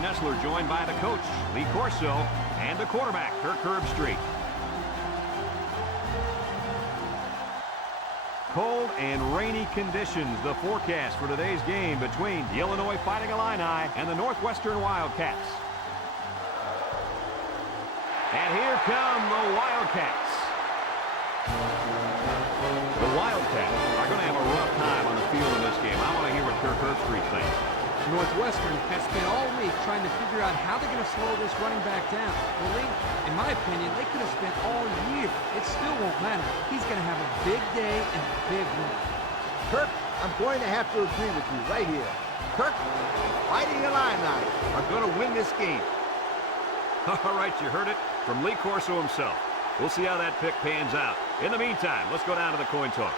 Nessler, joined by the coach, Lee Corso, and the quarterback, Kirk Herbstreit. Cold and rainy conditions, the forecast for today's game between the Illinois Fighting Illini and the Northwestern Wildcats. And here come the Wildcats. The Wildcats are going to have a rough time on the field in this game. I want to hear what Kirk Herbstreit thinks. Northwestern has spent all week trying to figure out how they're going to slow this running back down. Well, Lee, in my opinion, they could have spent all year. It still won't matter. He's going to have a big day and a big win. Kirk, I'm going to have to agree with you right here. Kirk, Fighting Illini are going to win this game. All right, you heard it from Lee Corso himself. We'll see how that pick pans out. In the meantime, let's go down to the coin toss.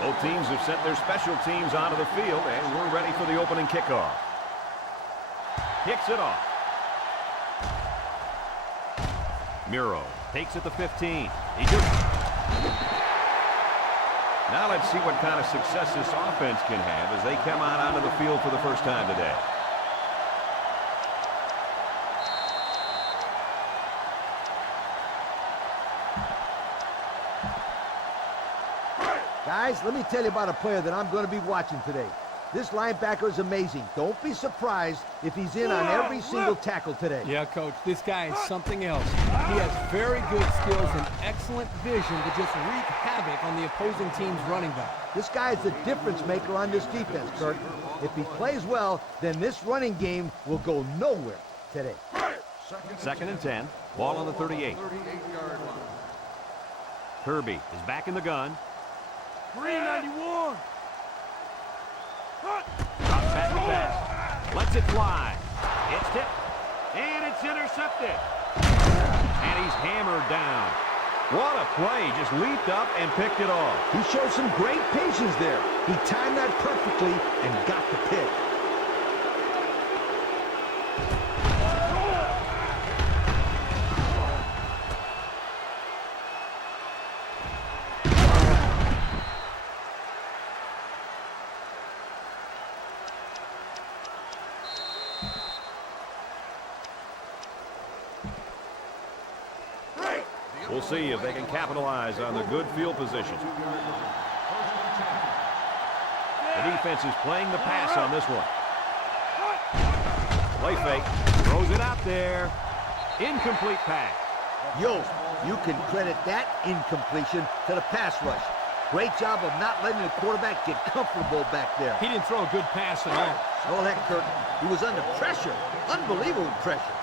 Both teams have sent their special teams onto the field, and we're ready for the opening kickoff. Kicks it off. Muro takes it to 15. Now let's see what kind of success this offense can have as they come out onto the field for the first time today. Guys, let me tell you about a player that I'm going to be watching today. This linebacker is amazing. Don't be surprised if he's in on every single tackle today. Yeah, Coach, this guy is something else. He has very good skills and excellent vision to just wreak havoc on the opposing team's running back. This guy is the difference maker on this defense, Kirk. If he plays well, then this running game will go nowhere today. Second and 10. Ball on the 38. Kirby is back in the gun. 391. Drops back to pass. Lets it fly. It's tipped. And it's intercepted. And he's hammered down. What a play. Just leaped up and picked it off. He showed some great patience there. He timed that perfectly and got the pick. We'll see if they can capitalize on their good field position. The defense is playing the pass on this one. Play fake. Throws it out there. Incomplete pass. Yo, you can credit that incompletion to the pass rush. Great job of not letting the quarterback get comfortable back there. He didn't throw a good pass at all. Oh, heck, Kirk. He was under pressure. Unbelievable pressure.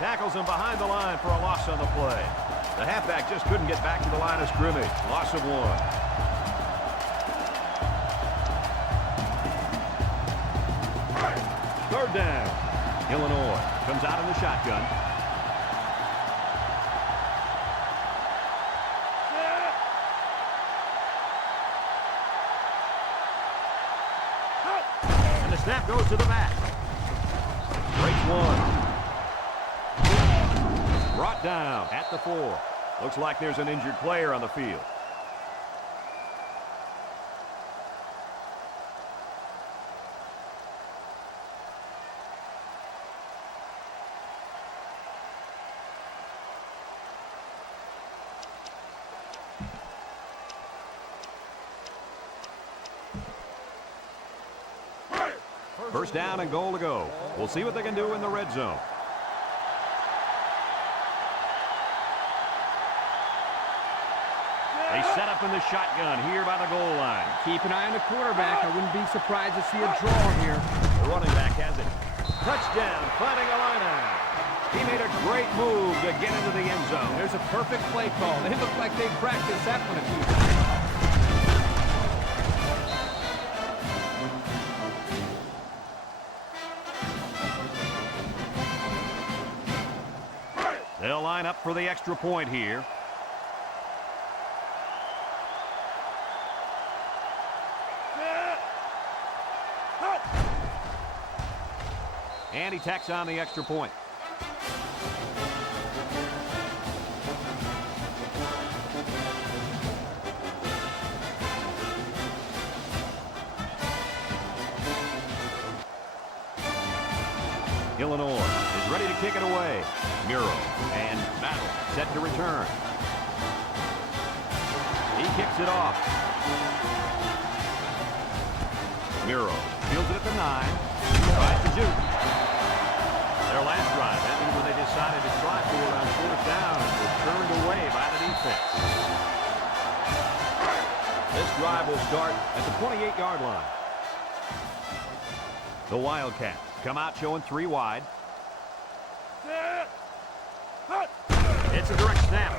Tackles him behind the line for a loss on the play. The halfback just couldn't get back to the line of scrimmage. Loss of 1. Third down. Illinois comes out in the shotgun. And the snap goes to the back. Breaks 1. Brought down at the 4. Looks like there's an injured player on the field. First down and goal to go. We'll see what they can do in the red zone. They set up in the shotgun here by the goal line. Keep an eye on the quarterback. I wouldn't be surprised to see a draw here. The running back has it. Touchdown, Fighting Illini. He made a great move to get into the end zone. There's a perfect play call. They look like they practiced that one a few times. line up for the extra point here. And he tacks on the extra point. Illinois is ready to kick it away. Muro and Battle set to return. He kicks it off. Muro fields it at the 9. Tries to shoot. Their last drive ended when they decided to try for around 4th down and was turned away by the defense. This drive will start at the 28-yard line. The Wildcats come out showing 3 wide. It's a direct snap.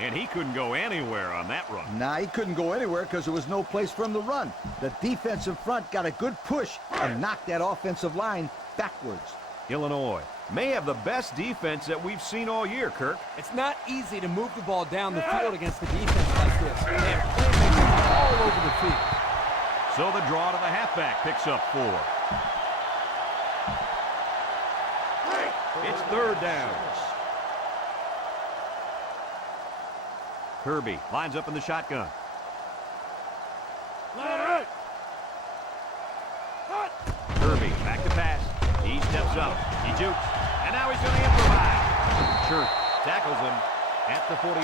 And he couldn't go anywhere on that run. Nah, he couldn't go anywhere because there was no place for him to run. The defensive front got a good push and knocked that offensive line backwards. Illinois may have the best defense that we've seen all year, Kirk. It's not easy to move the ball down the field against a defense like this. They have playmakers all over the field. So the draw to the halfback picks up 4. It's 3rd down. Kirby lines up in the shotgun. Kirby back to pass. He steps up. He jukes. And now he's going to improvise. Church tackles him at the 42.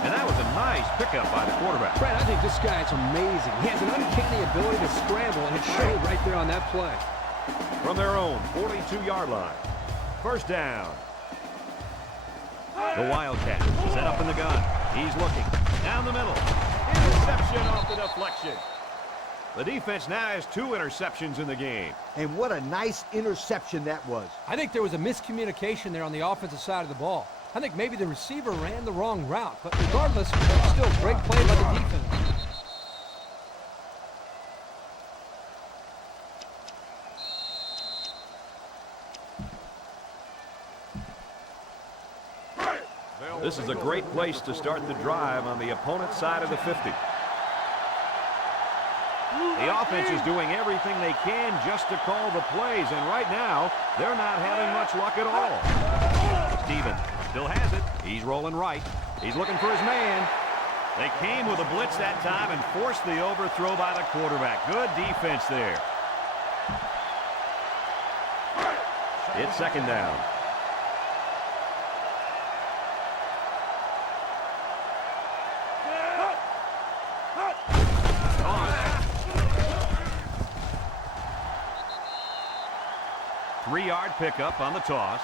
And that was a nice pickup by the quarterback. Brad, I think this guy is amazing. He has an uncanny ability to scramble, and it showed right there on that play. From their own 42-yard line. 1st down. The Wildcats set up in the gun. He's looking. Down the middle. Interception off the deflection. The defense now has 2 interceptions in the game. And what a nice interception that was. I think there was a miscommunication there on the offensive side of the ball. I think maybe the receiver ran the wrong route, but regardless, still great play by the defense. This is a great place to start the drive on the opponent's side of the 50. The offense is doing everything they can just to call the plays, and right now, they're not having much luck at all. Stevens still has it. He's rolling right. He's looking for his man. They came with a blitz that time and forced the overthrow by the quarterback. Good defense there. It's 2nd down. Three-yard pickup on the toss.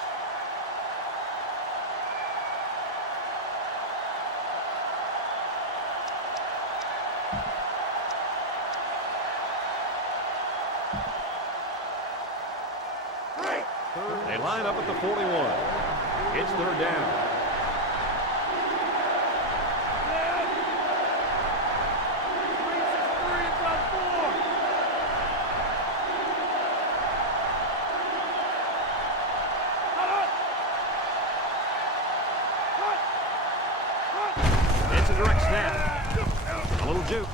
They line up at the 41. It's 3rd down. It's a direct snap. A little juke.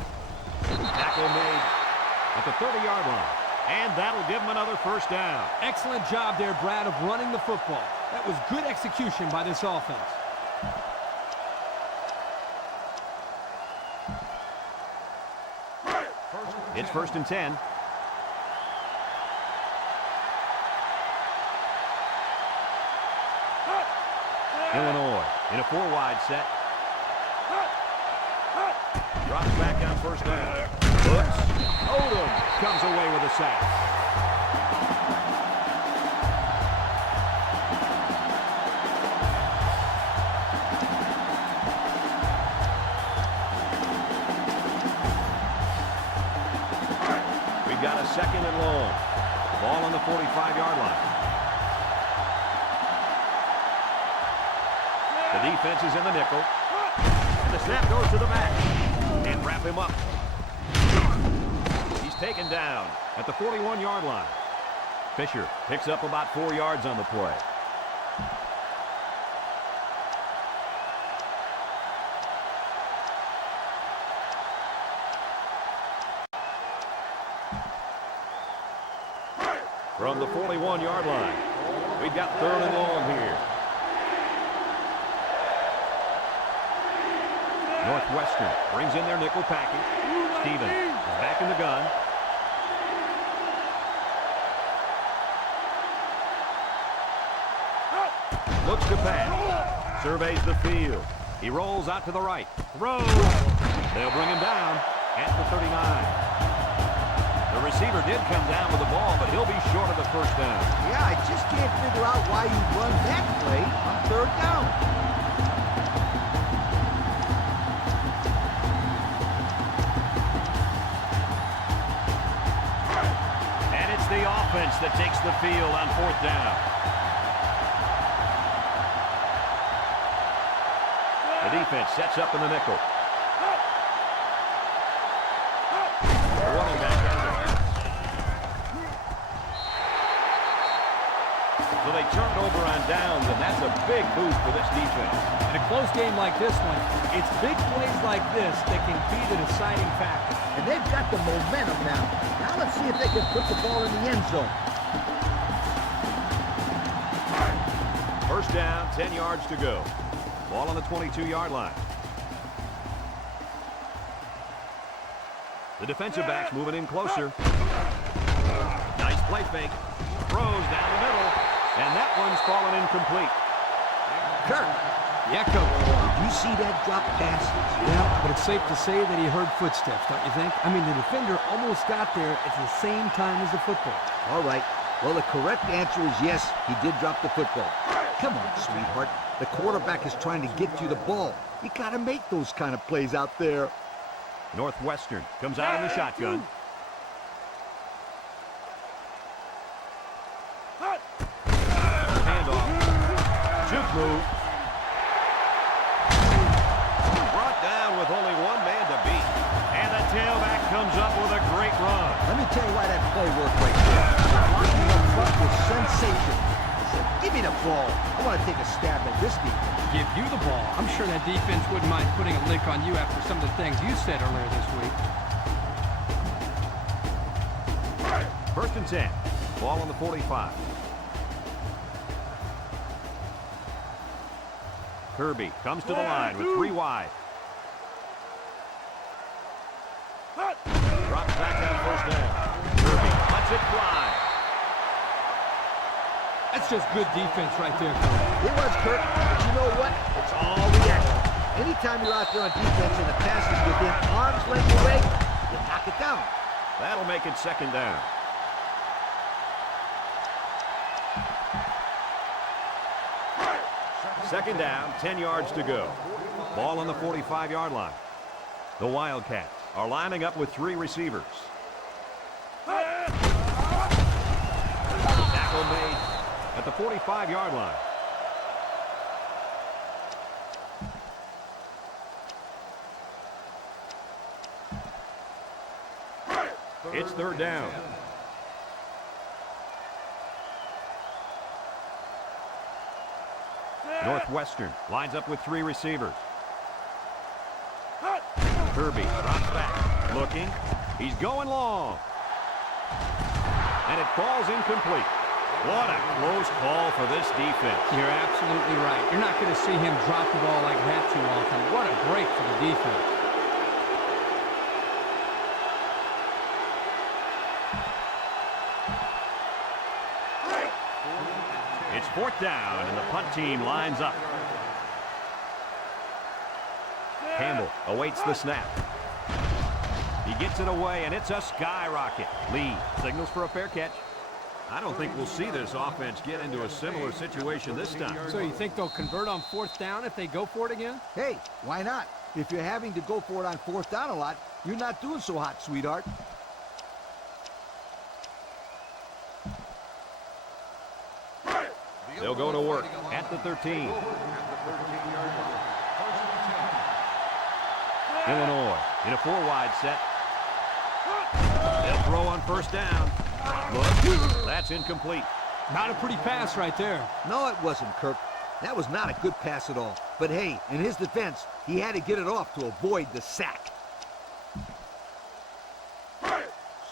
Tackle made at the 30-yard line. And that'll give them another 1st down. Excellent job there, Brad, of running the football. That was good execution by this offense. It's 1st and 10. Illinois in a 4-wide set. Drops back on 1st down. Looks. Odom comes away with a sack. We've got a 2nd and long. Ball on the 45-yard line. The defense is in the nickel. And the snap goes to the back. And wrap him up. He's taken down at the 41-yard line. Fisher picks up about 4 yards on the play. from the 41-yard line. We've got 3rd and long here. Northwestern brings in their nickel package. Stevens is back in the gun. Looks to pass. Surveys the field. He rolls out to the right. Throws. They'll bring him down at the 39. The receiver did come down with the ball, but he'll be short of the first down. Yeah, I just can't figure out why you run that play on 3rd down. And it's the offense that takes the field on 4th down. The defense sets up in the nickel. Running back under. So they turned over on downs, and that's a big boost for this defense. In a close game like this one, it's big plays like this that can be the deciding factor. And they've got the momentum now. Now let's see if they can put the ball in the end zone. First down, 10 yards to go. Ball on the 22-yard line. The defensive back's moving in closer. Nice play fake. Throws down the middle. And that one's fallen incomplete. Kirk. Yeah, Coach. Did you see that drop pass? Yeah, but it's safe to say that he heard footsteps, don't you think? I mean, the defender almost got there at the same time as the football. All right. Well, the correct answer is yes, he did drop the football. Come on, sweetheart. The quarterback is trying to get you the ball. You got to make those kind of plays out there. Northwestern comes out in the shotgun. Handoff. Juke move. Brought down with only one man to beat. And the tailback comes up with a great run. Let me tell you why that play worked right there. The blocking up front was sensational. I said, give me the ball. I want to take a stab at this defense. Give you the ball. I'm sure that defense wouldn't mind putting a lick on you after some of the things you said earlier this week. 1st and 10. Ball on the 45. Kirby comes to the line with 3 wide. Drops back on 1st down. Kirby lets it fly. That's just good defense right there, Coach. It was, Kirk. But you know what? It's all reaction. Anytime you're out there on defense and the pass is within arm's length away, you knock it down. That'll make it 2nd down. Second down, 10 yards to go. Ball on the 45-yard line. The Wildcats are lining up with 3 receivers. Tackle made at the 45-yard line. It's 3rd down. Northwestern lines up with 3 receivers. Kirby drops back, looking. He's going long. And it falls incomplete. What a close call for this defense. You're absolutely right. You're not going to see him drop the ball like that too often. What a break for the defense. It's 4th down, and the punt team lines up. Campbell awaits the snap. He gets it away, and it's a skyrocket. Lee signals for a fair catch. I don't think we'll see this offense get into a similar situation this time. So you think they'll convert on 4th down if they go for it again? Hey, why not? If you're having to go for it on 4th down a lot, you're not doing so hot, sweetheart. They'll go to work at the 13. Illinois in a 4-wide set. They'll throw on 1st down. Look, that's incomplete. Not a pretty pass right there. No, it wasn't, Kirk. That was not a good pass at all. But hey, in his defense, he had to get it off to avoid the sack.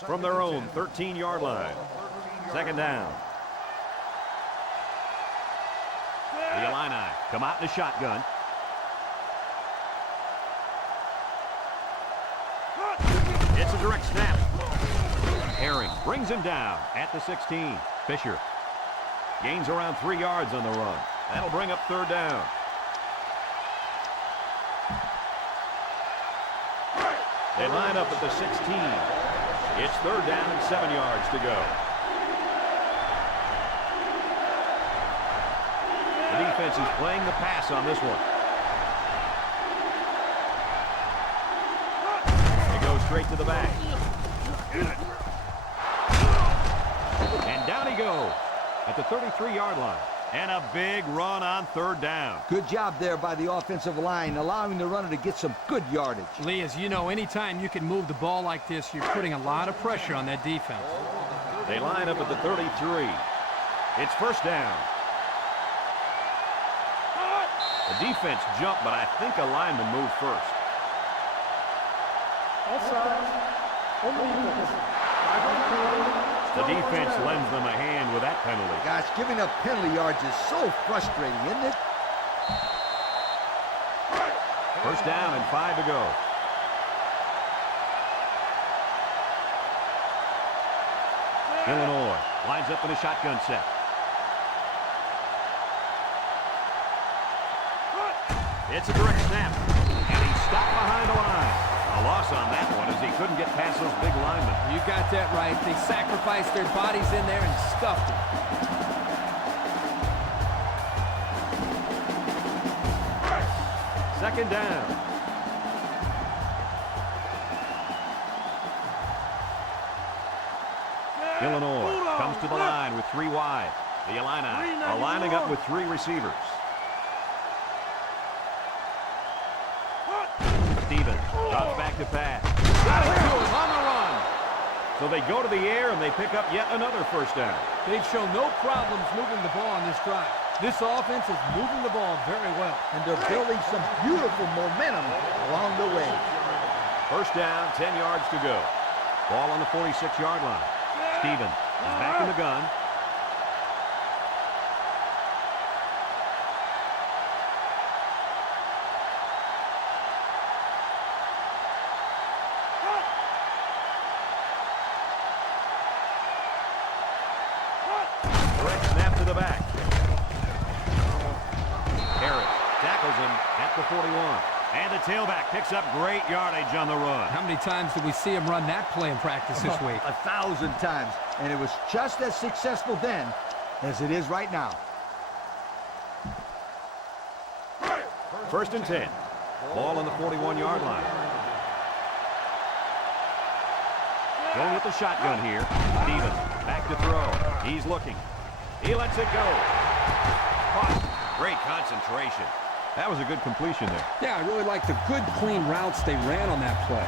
From their own 13-yard line. Second down. The Illini come out in the shotgun. It's a direct snap. Herring brings him down at the 16. Fisher gains around 3 yards on the run. That'll bring up third down. They line up at the 16. It's third down and 7 yards to go. The defense is playing the pass on this one. It goes straight to the back. And down he goes at the 33-yard line. And a big run on third down. Good job there by the offensive line, allowing the runner to get some good yardage. Lee, as you know, anytime you can move the ball like this, you're putting a lot of pressure on that defense. They line up at the 33. It's first down. The defense jumped, but I think a lineman moved first. The defense lends them a hand with that penalty. Gosh, giving up penalty yards is so frustrating, isn't it? First down and 5 to go. Illinois lines up in a shotgun set. It's a direct snap, and he's stopped behind the line. A loss on that one as he couldn't get past those big linemen. You got that right. They sacrificed their bodies in there and stuffed it. Second down. Illinois comes to the line with 3 wide. The Illini are lining up with 3 receivers. Stevens drops back to pass. Got it to him on the run. So they go to the air and they pick up yet another first down. They've shown no problems moving the ball on this drive. This offense is moving the ball very well. And they're building some beautiful momentum along the way. First down, 10 yards to go. Ball on the 46-yard line. Stevens is back in the gun. Direct snap to the back. Harris tackles him at the 41. And the tailback picks up great yardage on the run. How many times do we see him run that play in practice this week? 1,000 times. And it was just as successful then as it is right now. First and 10. Ball on the 41-yard line. Going with the shotgun here. Stevens back to throw. He's looking. He lets it go. Caught. Great concentration. That was a good completion there. Yeah, I really like the good, clean routes they ran on that play.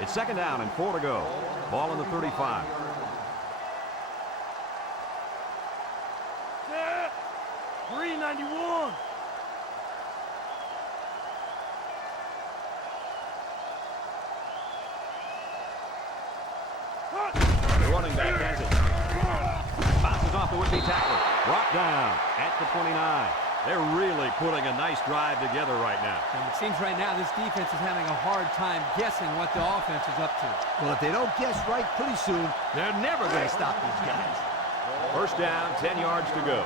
It's second down and 4 to go. Ball on the 35. Set. 391. The running back has it. Bounces off the would-be tackler. Brought down at the 29. They're really putting a nice drive together right now. And it seems right now this defense is having a hard time guessing what the offense is up to. Well, if they don't guess right pretty soon, they're never going to stop these guys. First down, 10 yards to go.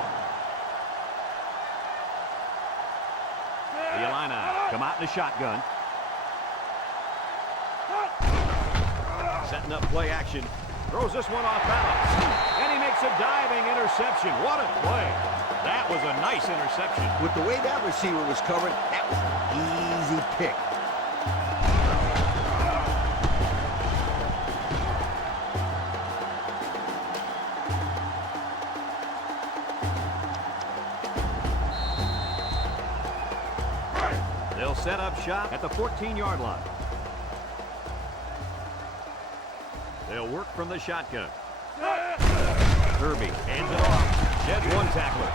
The Illini come out in the shotgun. Setting up play action. Throws this one off balance. And he makes a diving interception. What a play. That was a nice interception. With the way that receiver was covered, that was an easy pick. They'll set up shop at the 14-yard line. They'll work from the shotgun. Kirby hands it off. Jeds one tackler.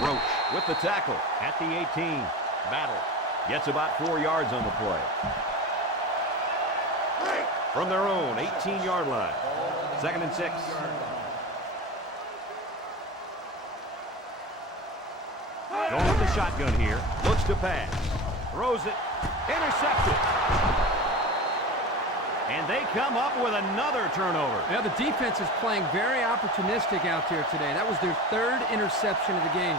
Roach with the tackle at the 18. Battle gets about 4 yards on the play. From their own 18-yard line. 2nd and 6. Going with the shotgun here. Looks to pass. Throws it. Intercepted. And they come up with another turnover. Yeah, the defense is playing very opportunistic out there today. That was their 3rd interception of the game.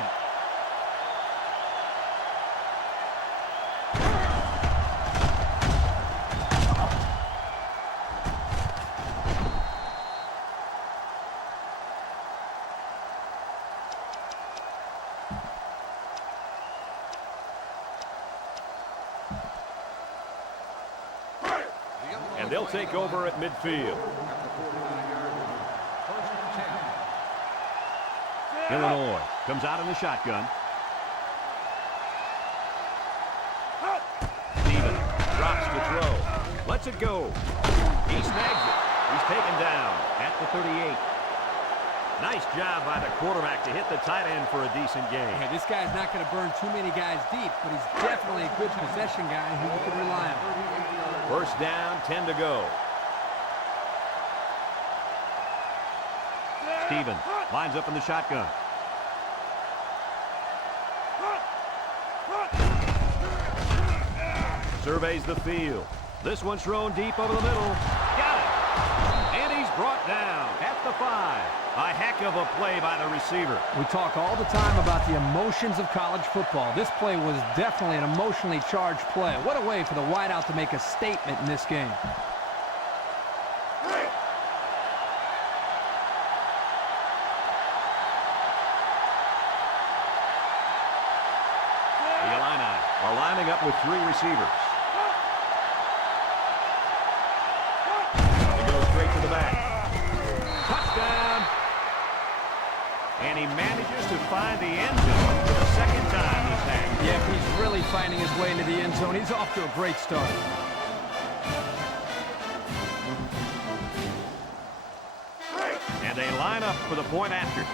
And they'll take over at midfield. Illinois comes out in the shotgun. Stevens drops to throw. Lets it go. He snags it. He's taken down at the 38. Nice job by the quarterback to hit the tight end for a decent gain. Yeah, this guy's not going to burn too many guys deep, but he's definitely a good possession guy who you can rely on. First down, 10 to go. Stevens lines up in the shotgun. Surveys the field. This one's thrown deep over the middle. Got it. And he's brought down at the 5. A heck of a play by the receiver. We talk all the time about the emotions of college football. This play was definitely an emotionally charged play. What a way for the wideout to make a statement in this game. The Illini are lining up with 3 receivers. They go straight to the back. Touchdown. And he manages to find the end zone for the 2nd time he's had. Yeah, he's really finding his way into the end zone. He's off to a great start. And they line up for the point after.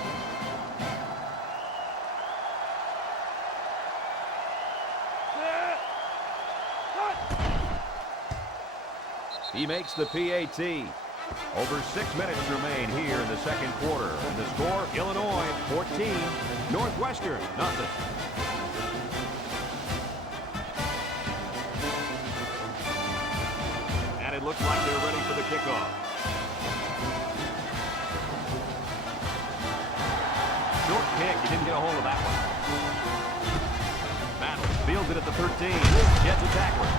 He makes the PAT. Over 6 minutes remain here in the 2nd quarter. And the score, Illinois 14, Northwestern nothing. And it looks like they're ready for the kickoff. Short kick, he didn't get a hold of that one. Battle fields it at the 13, gets a tackler.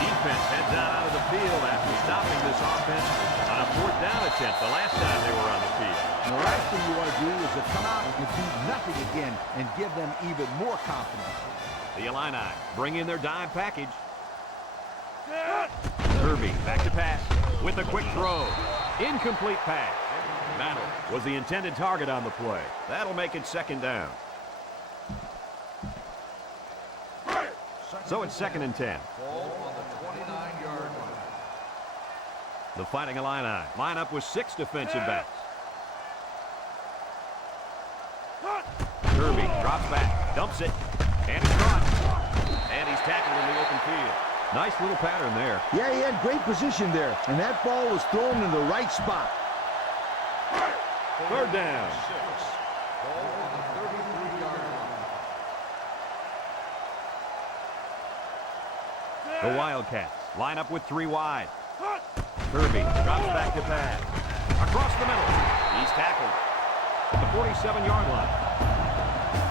Defense heads out of the field after stopping this offense on a 4th down attempt the last time they were on the field. The last thing you want to do is to come out and do nothing again and give them even more confidence. The Illini bring in their dime package. Irby back to pass with a quick throw. Incomplete pass. Battle was the intended target on the play. That'll make it 2nd down. So it's 2nd and 10. The Fighting Illini line up with 6 defensive backs. Kirby drops back, dumps it, and it's caught. And he's tackled in the open field. Nice little pattern there. Yeah, he had great position there, and that ball was thrown in the right spot. 3rd down. The Wildcats line up with 3 wide. Kirby drops back to pass. Across the middle. He's tackled at the 47-yard line.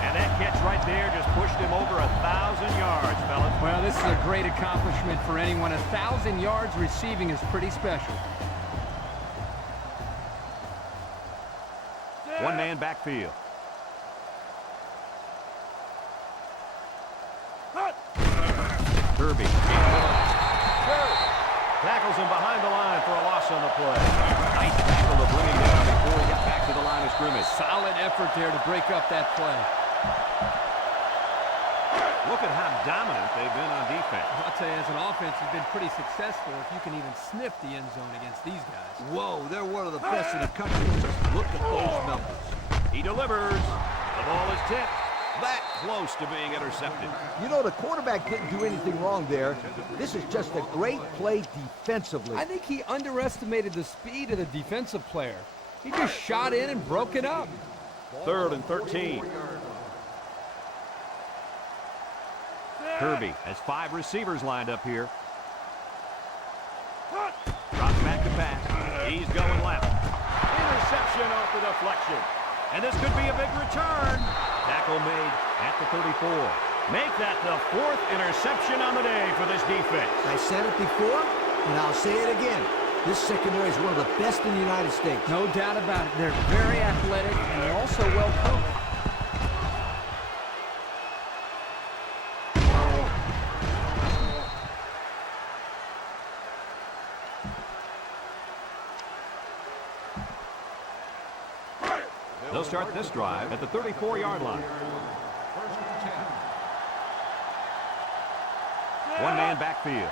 And that catch right there just pushed him over 1,000 yards, fellas. Well, this is a great accomplishment for anyone. 1,000 yards receiving is pretty special. 1-man backfield. Kirby. Tackles him behind the line for a loss on the play. Nice tackle to bring him down before he got back to the line of scrimmage. Solid effort there to break up that play. Look at how dominant they've been on defense. I'll tell you, as an offense, you've been pretty successful if you can even sniff the end zone against these guys. Whoa, they're one of the best in the country. Just look at those numbers. He delivers. The ball is tipped. That close to being intercepted. You know, the quarterback didn't do anything wrong there. This is just a great play defensively. I think he underestimated the speed of the defensive player. He just shot in and broke it up. 3rd and 13. Kirby has 5 receivers lined up here. Drops back to pass. He's going left. Interception off the deflection. And this could be a big return. Tackle made at the 34. Make that the 4th interception on the day for this defense. I said it before, and I'll say it again. This secondary is one of the best in the United States. No doubt about it. They're very athletic, and they're also well coached. They'll start this drive at the 34-yard line. One-man backfield.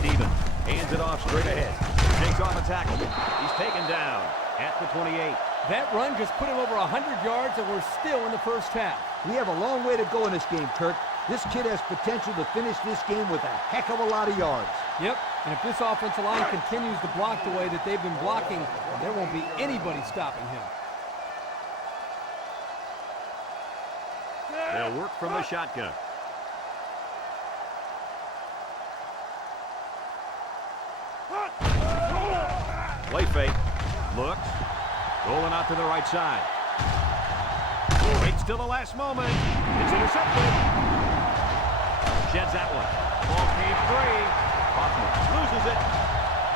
Stevens hands it off straight ahead. Takes off a tackle. He's taken down at the 28. That run just put him over 100 yards, and we're still in the first half. We have a long way to go in this game, Kirk. This kid has potential to finish this game with a heck of a lot of yards. Yep, and if this offensive line continues to block the way that they've been blocking, there won't be anybody stopping him. They'll work from the shotgun. Play fake. Looks. Rolling out to the right side. Waits till the last moment. It's intercepted. Sheds that one. Ball came free. Hoffman loses it.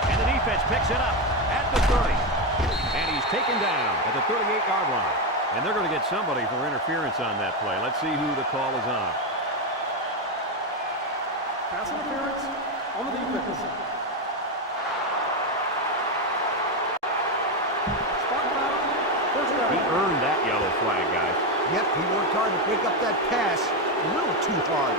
And the defense picks it up at the 30. And he's taken down at the 38-yard line. And they're going to get somebody for interference on that play. Let's see who the call is on. Pass interference on the defense. Spot foul. First down. He earned that yellow flag, guys. Yep, he worked hard to pick up that pass. A little too hard.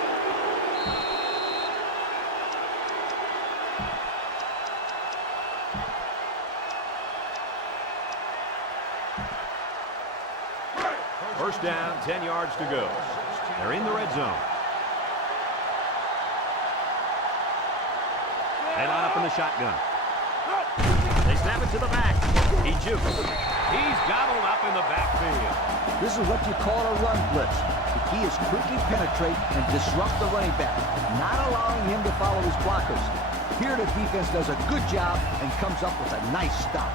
First down, 10 yards to go. They're in the red zone. They line up in the shotgun. They snap it to the back. He jukes. He's gobbled up in the backfield. This is what you call a run blitz. The key is quickly penetrate and disrupt the running back, not allowing him to follow his blockers. Here the defense does a good job and comes up with a nice stop.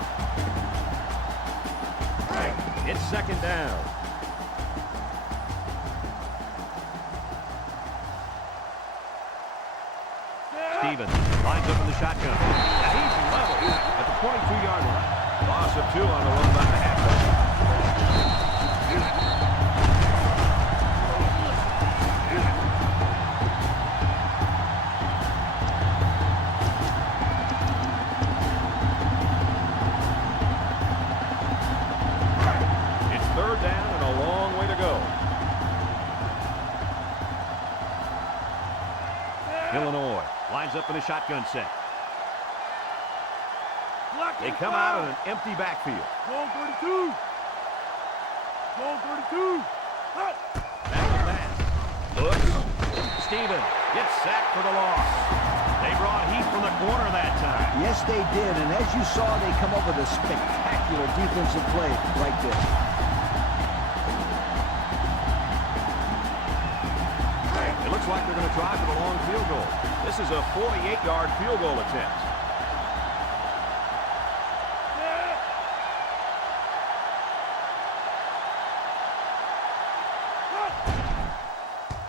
It's second down. Stevens lines up in the shotgun. And he's level at the 22-yard line. Loss of 2 on the run by the halfback. It's third down and a long way to go. Illinois lines up in a shotgun set. They come out in an empty backfield. Goal 32. Goal 32. Back to pass. Looks. Stevens gets sacked for the loss. They brought heat from the corner that time. Yes, they did, and as you saw, they come up with a spectacular defensive play right there. It looks like they're going to try for the long field goal. This is a 48-yard field goal attempt.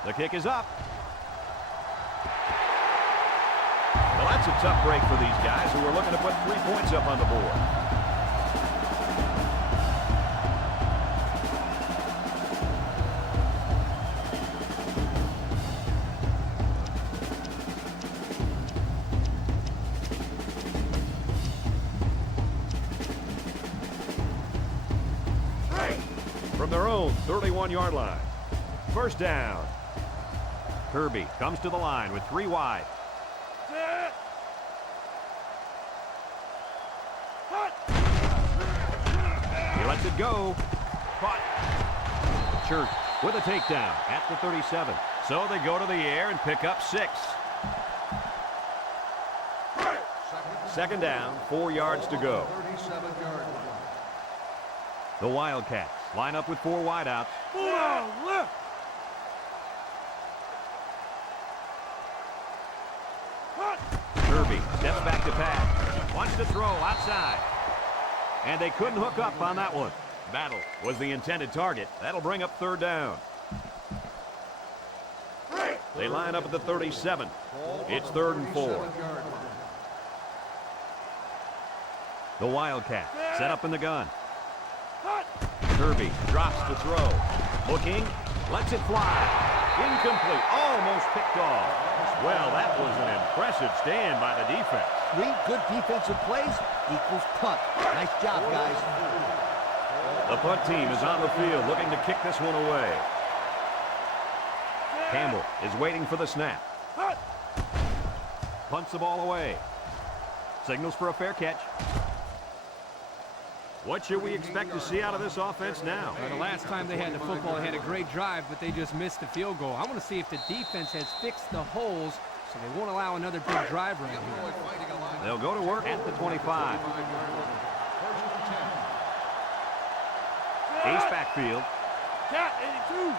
The kick is up. Well, that's a tough break for these guys who are looking to put 3 points up on the board. From their own 31-yard line. First down. Kirby comes to the line with 3 wide. He Lets it go. Caught. Church with a takedown at the 37. So they go to the air and pick up 6. Second down, 4 yards to go. 37-yard line. The Wildcats line up with 4 wideouts. Left. Kirby steps back to pass. Wants to throw outside. And they couldn't hook up on that one. Battle was the intended target. That'll bring up 3rd down. They line up at the 37. It's 3rd and 4. 37-yard line. The Wildcats set up in the gun. Kirby drops to throw. Looking, lets it fly. Incomplete, almost picked off. Well, that was an impressive stand by the defense. 3 good defensive plays equals punt. Nice job, guys. The punt team is on the field looking to kick this one away. Campbell is waiting for the snap. Punts the ball away. Signals for a fair catch. What should we expect to see out of this offense now? The last time they had the football, they had a great drive, but they just missed the field goal. I want to see if the defense has fixed the holes so they won't allow another big drive right here. They'll go to work at the 25. Ace backfield. Cat 82.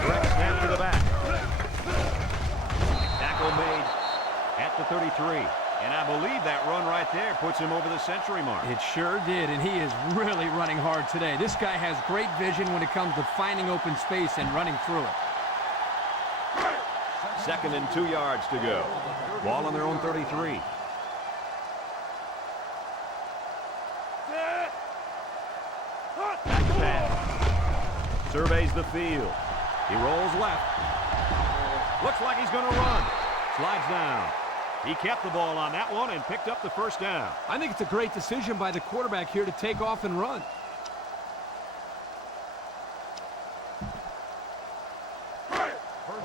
Direct snap to the back. Tackle made at the 33. And I believe that run right there puts him over the century mark. It sure did, and he is really running hard today. This guy has great vision when it comes to finding open space and running through it. 2nd and 2 yards to go. Ball on their own 33. Back to pass. Surveys the field. He rolls left. Looks like he's going to run. Slides down. He kept the ball on that one and picked up the 1st down. I think it's a great decision by the quarterback here to take off and run.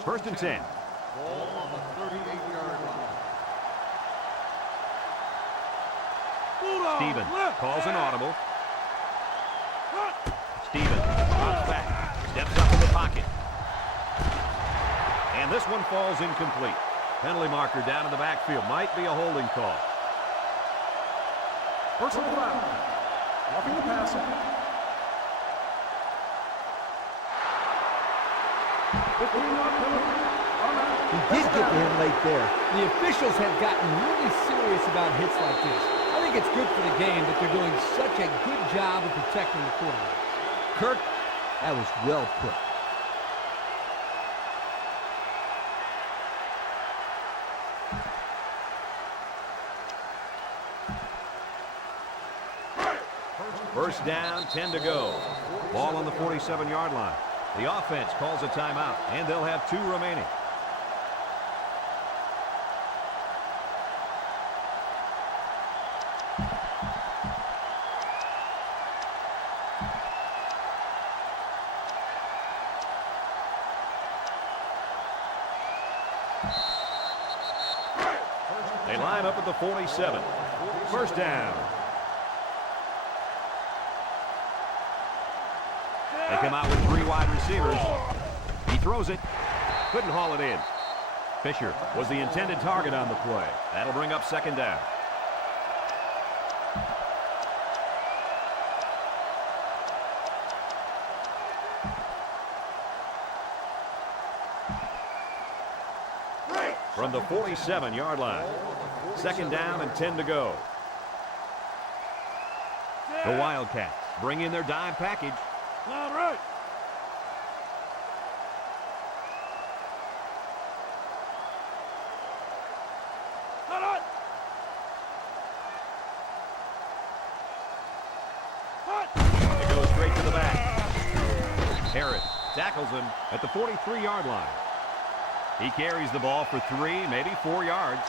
First and 10. Ball on the 38-yard line. Stevens calls an audible. Stevens drops back. Steps up in the pocket. And this one falls incomplete. Penalty marker down in the backfield. Might be a holding call. Personal foul. Roughing the passer. 15-yard penalty. He did get to him late there. The officials have gotten really serious about hits like this. I think it's good for the game that they're doing such a good job of protecting the quarterback. Kirk, that was well put. First down, 10 to go. Ball on the 47-yard line. The offense calls a timeout, and they'll have 2 remaining. They line up at the 47. First down. They come out with 3 wide receivers. He throws it. Couldn't haul it in. Fisher was the intended target on the play. That'll bring up 2nd down. From the 47-yard line. 2nd down and 10 to go. The Wildcats bring in their dime package. All right. Hold on. They go straight to the back. Harris tackles him at the 43-yard line. He carries the ball for 3, maybe 4 yards.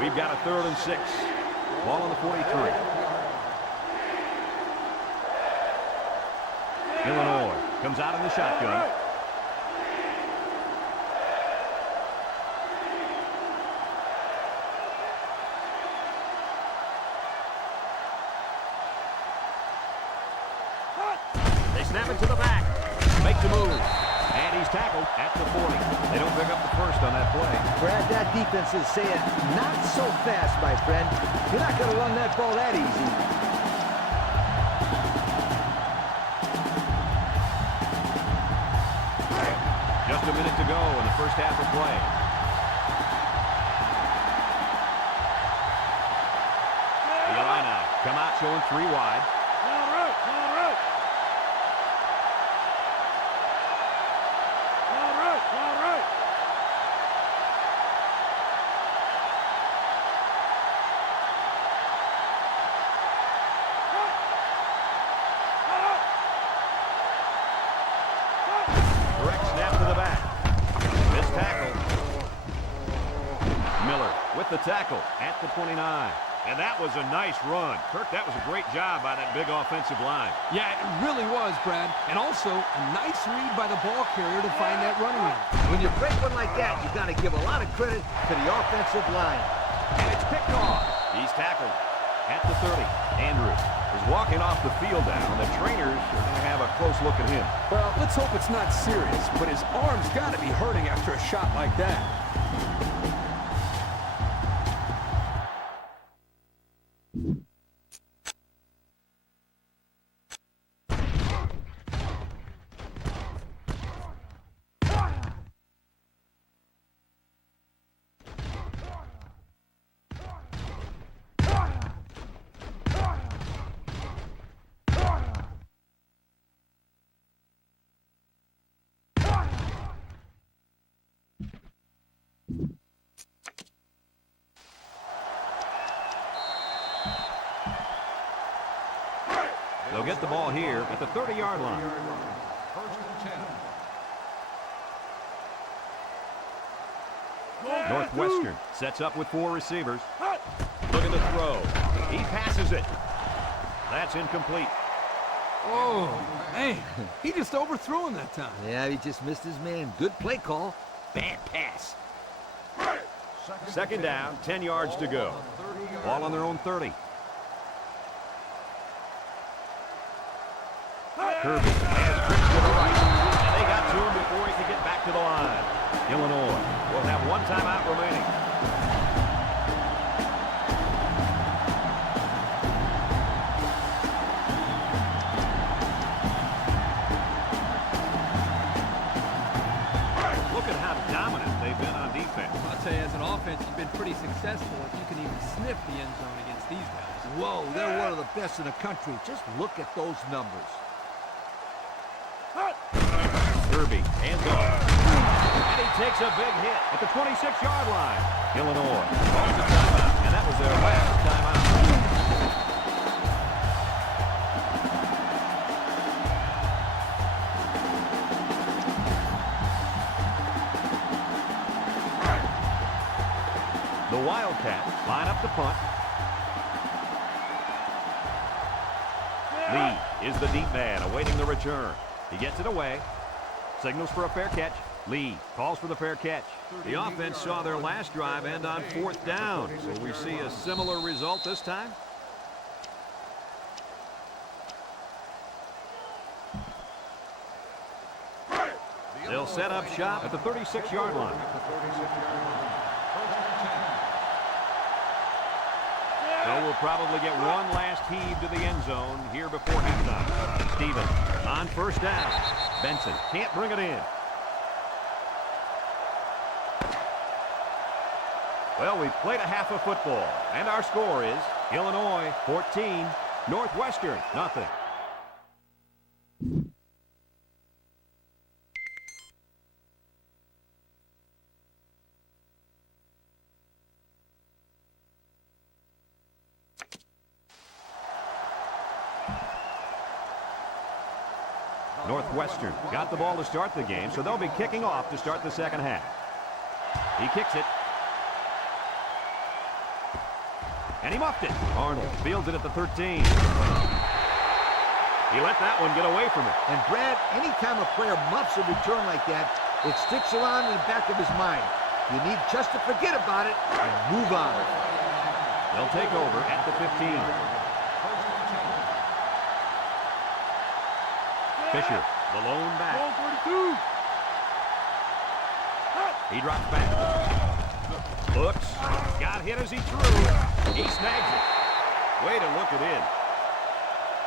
We've got a 3rd and 6. Ball on the 43. Illinois comes out in the shotgun. They snap it to the back. Makes a move. And he's tackled at the 40. They don't pick up the first on that play. Brad, that defense is saying, not so fast, my friend. You're not going to run that ball that easy. Just a minute to go in the first half of play. The Illini come out showing 3 wide. Direct snap to the back. Missed tackle. Miller with the tackle at the 29. And that was a nice run. Kirk, that was a great job by that big offensive line. Yeah, it really was, Brad. And also, a nice read by the ball carrier to find that running room. When you break one like that, you got to give a lot of credit to the offensive line. And it's picked off. He's tackled at the 30. Andrews is walking off the field now. The trainers are going to have a close look at him. Well, let's hope it's not serious, but his arm's got to be hurting after a shot like that. They'll get the ball here at the 30-yard line. Northwestern sets up with 4 receivers. Look at the throw. He passes it. That's incomplete. Oh, man. He just overthrew him that time. Yeah, he just missed his man. Good play call. Bad pass. Second down, 10 yards to go. Ball on their own 30. Kirby has trips to the right. And they got to him before he could get back to the line. Illinois will have 1 timeout remaining. Look at how dominant they've been on defense. I'll tell you, as an offense, you've been pretty successful if you can even sniff the end zone against these guys. Whoa, they're one of the best in the country. Just look at those numbers. Kirby, hands off. And he takes a big hit at the 26-yard line. Illinois calls a timeout, and that was their last timeout. The Wildcats line up the punt. Lee is the deep man awaiting the return. He gets it away. Signals for a fair catch. Lee calls for the fair catch. The offense saw their last drive end on 4th down. So we see a similar result this time. They'll set up shop at the 36-yard line. So we'll probably get one last heave to the end zone here before halftime. Stevens on 1st down. Benson can't bring it in. Well, we've played a half of football, and our score is Illinois 14, Northwestern nothing. Northwestern got the ball to start the game, so they'll be kicking off to start the second half. He kicks it. And he muffed it. Arnold fields it at the 13. He let that one get away from him. And Brad, anytime a player muffs a return like that, it sticks around in the back of his mind. You need just to forget about it and move on. They'll take over at the 15. Fisher, the lone back. He drops back. Looks. Got hit as he threw. He snags it. Way to look it in.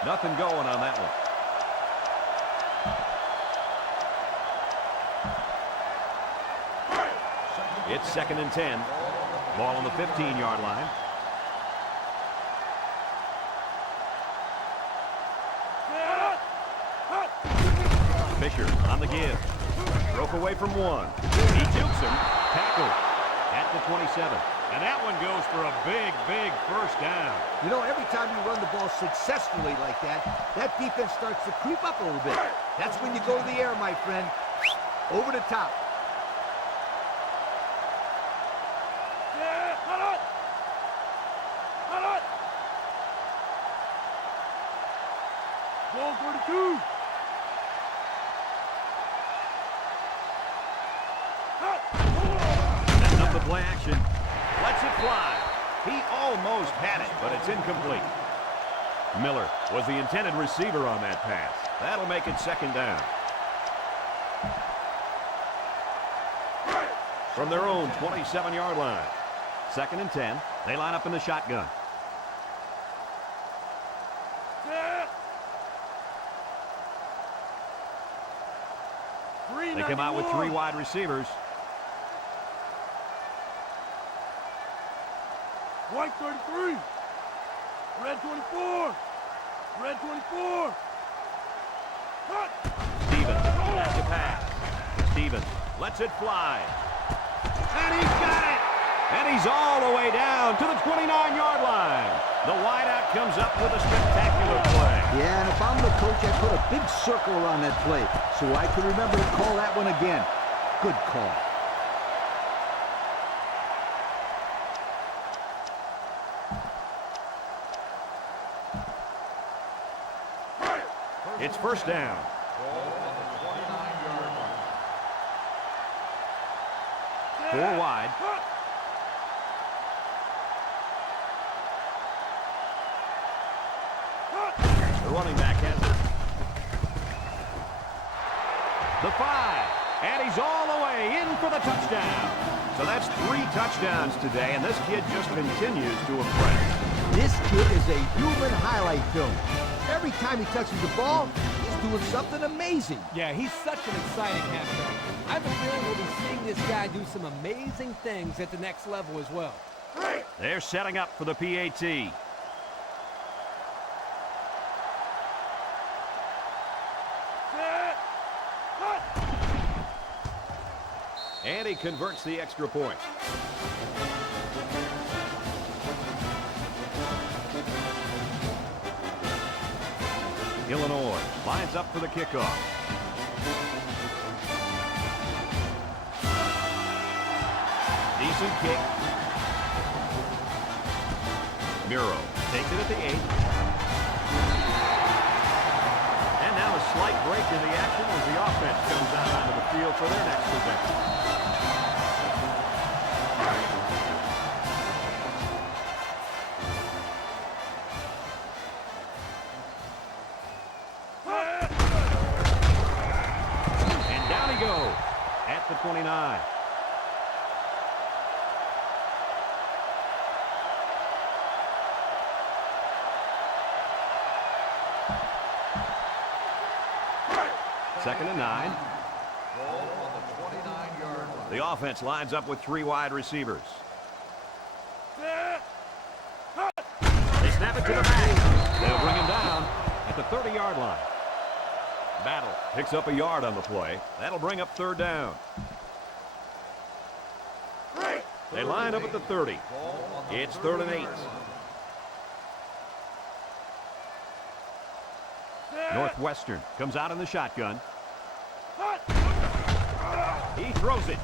Nothing going on that one. It's 2nd and 10. Ball on the 15-yard line. Fisher on the give. Broke away from one. He jukes him. Tackled at the 27. And that one goes for a big, big first down. You know, every time you run the ball successfully like that, that defense starts to creep up a little bit. That's when you go to the air, my friend. Over the top. Ball 42. Setting up the play action. Lets it fly. He almost had it, but it's incomplete. Miller was the intended receiver on that pass. That'll make it 2nd down. From their own 27-yard line. 2nd and 10. They line up in the shotgun. They come out with 3 wide receivers. White 33. Red 24. Red 24. Stevens has to pass. Stevens lets it fly. And he's got it! And he's all the way down to the 29-yard line. The wideout comes up with a spectacular play. Yeah, and if I'm the coach, I put a big circle around that play so I could remember to call that one again. Good call. It's first down. Four wide. The running back has it. The 5. And he's all the way in for the touchdown. So that's 3 touchdowns today, and this kid just continues to impress. This kid is a human highlight film. Every time he touches the ball, he's doing something amazing. Yeah, he's such an exciting halfback. I have a feeling we'll be seeing this guy do some amazing things at the next level as well. They're setting up for the PAT. And he converts the extra point. Illinois lines up for the kickoff. Decent kick. Miro takes it at the 8. And now a slight break in the action as the offense comes out onto the field for their next possession. And down he goes at the 29. Second and 9. The offense lines up with 3 wide receivers. They snap it to the back. They'll bring him down at the 30-yard line. Battle picks up a yard on the play. That'll bring up 3rd down. They line up at the 30. It's 3rd and 8. Northwestern comes out in the shotgun. He throws it,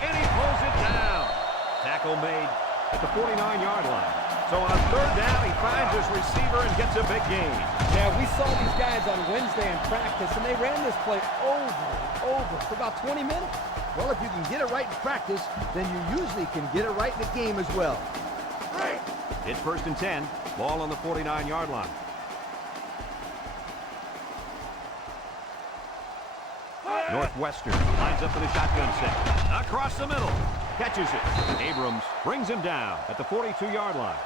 and he pulls it down. Tackle made at the 49-yard line. So on a third down, he finds his receiver and gets a big gain. Yeah, we saw these guys on Wednesday in practice, and they ran this play over and over for about 20 minutes. Well, if you can get it right in practice, then you usually can get it right in the game as well. It's 1st and 10. Ball on the 49-yard line. Northwestern lines up in a shotgun set. Across the middle. Catches it. Abrams brings him down at the 42-yard line.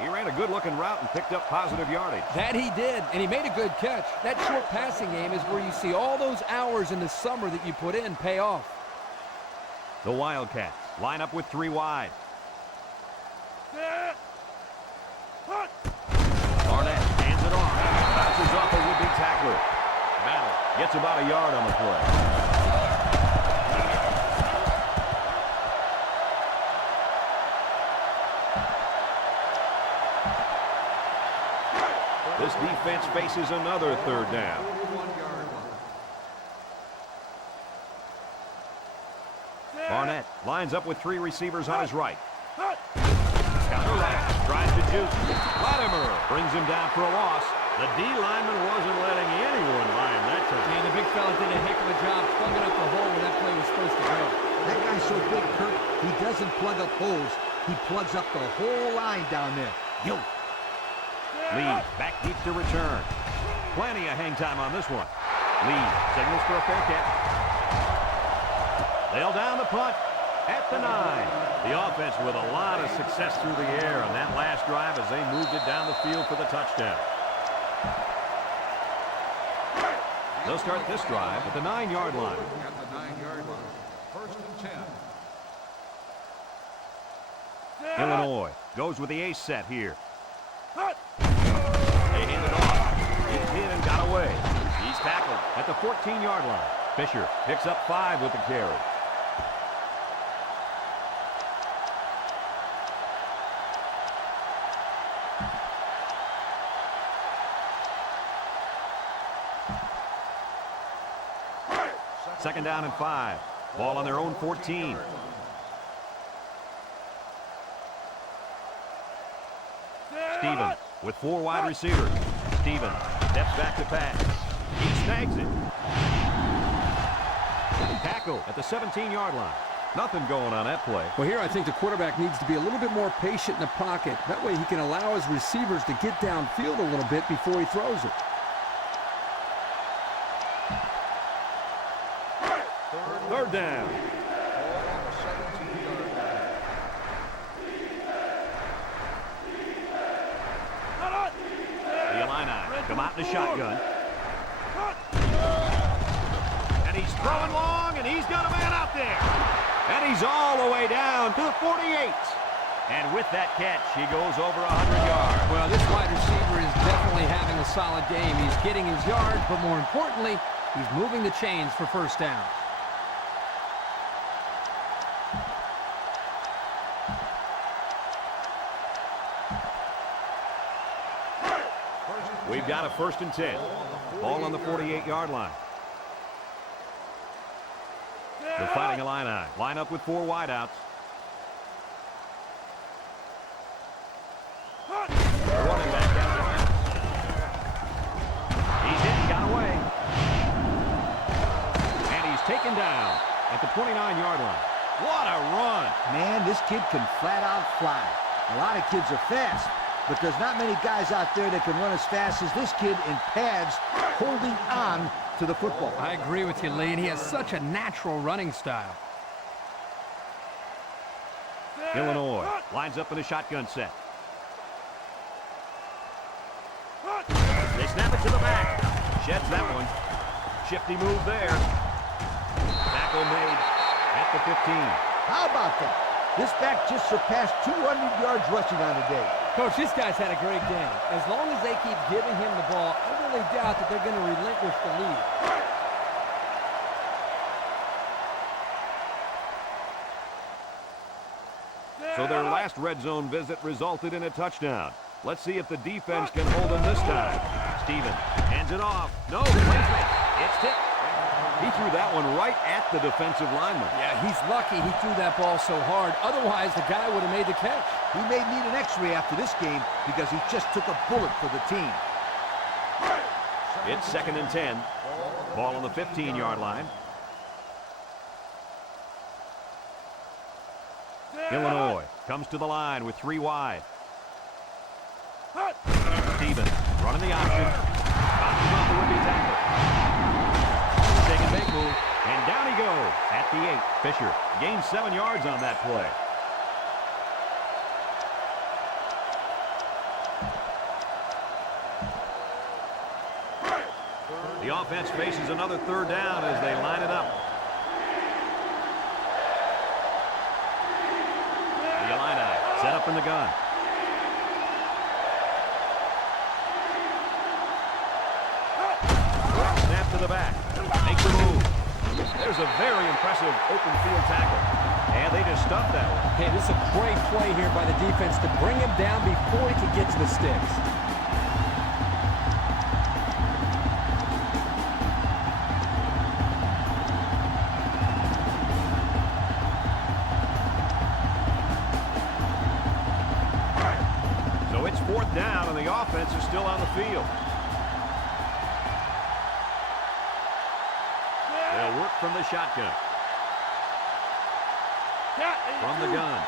He ran a good-looking route and picked up positive yardage. That he did, and he made a good catch. That short passing game is where you see all those hours in the summer that you put in pay off. The Wildcats line up with 3 wide. Barnett hands it off. Bounces off a would-be tackler. Battle gets about a yard on the play. This defense faces another third down. Barnett lines up with 3 receivers on his right. Counter right, tries to juke. Latimer brings him down for a loss. The D lineman wasn't letting anyone line that time. Man, the big fella did a heck of a job plugging up the hole where that play was supposed to go. That guy's so big, Kurt, he doesn't plug up holes. He plugs up the whole line down there. Yo. Lee back deep to return. Plenty of hang time on this one. Lee signals for a fair catch. They'll down the punt at the 9. The offense with a lot of success through the air on that last drive as they moved it down the field for the touchdown. They'll start this drive at the 9-yard line. At the 9-yard line. 1st and 10. Illinois goes with the ace set here. They hand it off. He hit and got away. He's tackled at the 14-yard line. Fisher picks up 5 with the carry. Second down and 5. Ball on their own 14. Stevens with 4 wide receivers. Stevens steps back to pass. He snags it. Tackle at the 17-yard line. Nothing going on that play. Well, here I think the quarterback needs to be a little bit more patient in the pocket. That way he can allow his receivers to get downfield a little bit before he throws it. Third down. The Illini come out in the shotgun. And he's throwing long, and he's got a man out there. And he's all the way down to the 48. And with that catch, he goes over 100 yards. Well, this wide receiver is definitely having a solid game. He's getting his yards, but more importantly, he's moving the chains for first down. We've got a 1st and 10. Ball on the 48-yard line. The Fighting Illini line up with 4 wideouts. Running back out there. He's hit and got away. And he's taken down at the 29-yard line. What a run. Man, this kid can flat out fly. A lot of kids are fast, but there's not many guys out there that can run as fast as this kid in pads holding on to the football. I agree with you, Lee, and he has such a natural running style. Illinois lines up in a shotgun set. They snap it to the back. Sheds that one. Shifty move there. Tackle made at the 15. How about that? This back just surpassed 200 yards rushing on the day. Coach, this guy's had a great game. As long as they keep giving him the ball, I really doubt that they're going to relinquish the lead. So their last red zone visit resulted in a touchdown. Let's see if the defense can hold them this time. Stevens hands it off. No, placement. It's tipped. He threw that one right at the defensive lineman. Yeah, he's lucky he threw that ball so hard. Otherwise, the guy would have made the catch. He may need an x-ray after this game because he just took a bullet for the team. It's 2nd and 10. Ball on the 15-yard line. Illinois comes to the line with 3 wide. Stevens running the option. Bounces off the would-be tackle. Take a big move. And down he goes at the 8. Fisher gains 7 yards on that play. The offense faces another 3rd down as they line it up. The Illini set up in the gun. Snap to the back. Makes a move. There's a very impressive open field tackle. And they just stuffed that one. Hey, this is a great play here by the defense to bring him down before he could get to the sticks. So it's 4th down, and the offense is still on the field. They'll work from the shotgun. From the gun.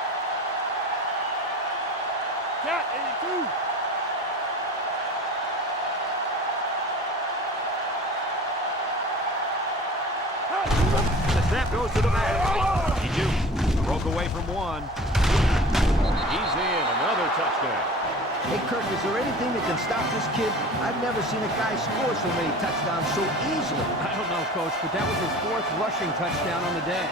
The snap goes to the back. He jukes. Broke away from one. He's in. Another touchdown. Hey, Kirk, is there anything that can stop this kid? I've never seen a guy score so many touchdowns so easily. I don't know, Coach, but that was his 4th rushing touchdown on the day.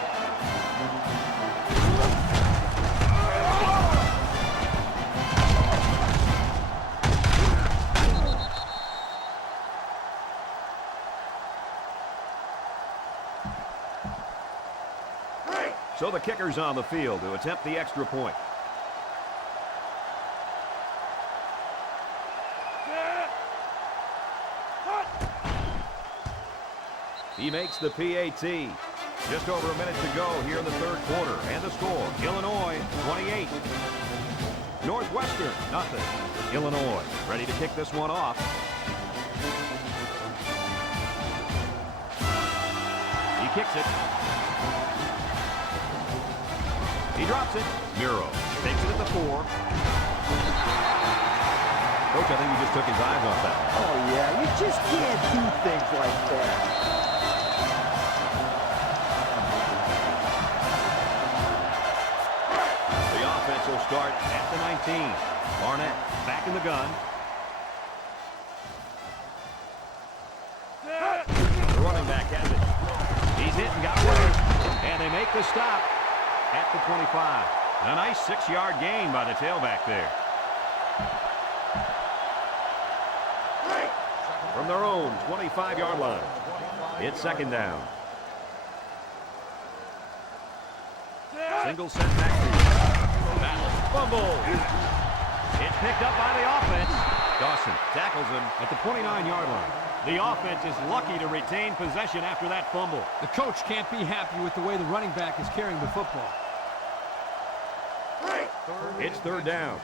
So the kicker's on the field to attempt the extra point. He makes the PAT. Just over a minute to go here in the 3rd quarter. And the score, Illinois 28. Northwestern, nothing. Illinois ready to kick this one off. He kicks it. He drops it. Miro takes it at the 4. Coach, I think he just took his eyes off that. Oh, yeah, you just can't do things like that. Will start at the 19. Barnett back in the gun. The running back has it. He's hit and got away. And they make the stop at the 25. A nice 6-yard gain by the tailback there. From their own 25-yard line. It's 2nd down. Single set back to fumble. It's picked up by the offense. Dawson tackles him at the 29-yard line. The offense is lucky to retain possession after that fumble. The coach can't be happy with the way the running back is carrying the football. It's 3rd down.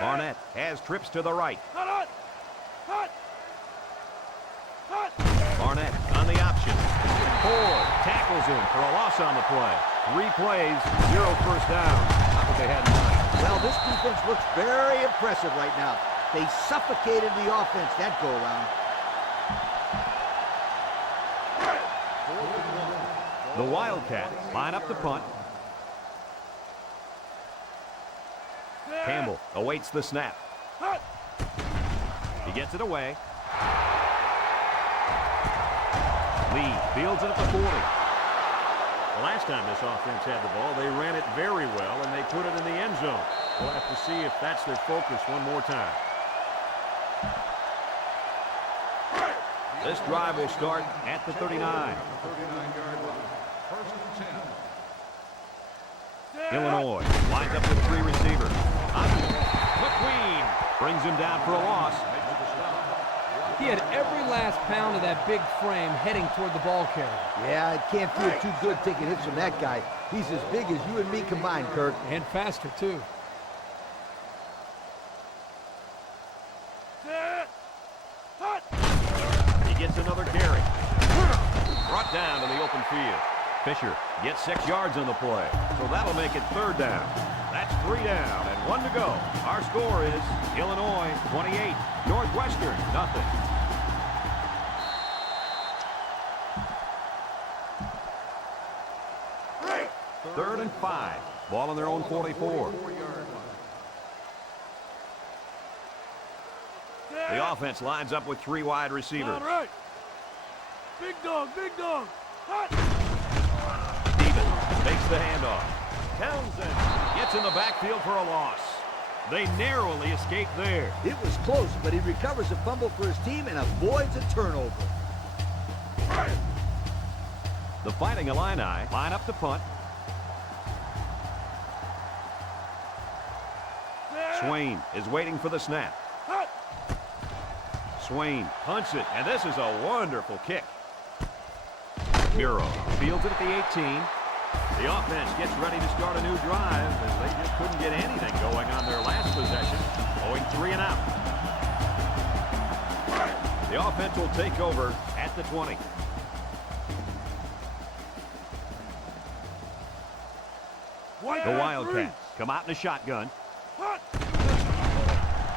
Barnett has trips to the right. Barnett on the option. Ford tackles him for a loss on the play. 3 plays, 0 first down. Not what they had in mind. Well, this defense looks very impressive right now. They suffocated the offense that go-around. The Wildcats line up the punt. Campbell awaits the snap. He gets it away. Lee fields it at the 40. The last time this offense had the ball, they ran it very well, and they put it in the end zone. We'll have to see if that's their focus one more time. This drive will start at the 39. Illinois lines up with 3 receivers. McQueen Brings him down for a loss. He had every last pound of that big frame heading toward the ball carrier. Yeah, it can't feel too good taking hits from that guy. He's as big as you and me combined, Kirk. And faster, too. He gets another carry. Brought down to the open field. Fisher gets 6 yards on the play, so that'll make it 3rd down. That's 3 down and 1 to go. Our score is Illinois 28, Northwestern nothing. Third and 5. Ball on their own 44. The offense lines up with 3 wide receivers. All right. Big dog, big dog. Hot. Stevens takes the handoff. Townsend gets in the backfield for a loss. They narrowly escape there. It was close, but he recovers a fumble for his team and avoids a turnover. The Fighting Illini line up to punt. Swain is waiting for the snap. Swain punts it, and this is a wonderful kick. Muro fields it at the 18. The offense gets ready to start a new drive as they just couldn't get anything going on their last possession, going 3 and out. The offense will take over at the 20. The Wildcats come out in a shotgun.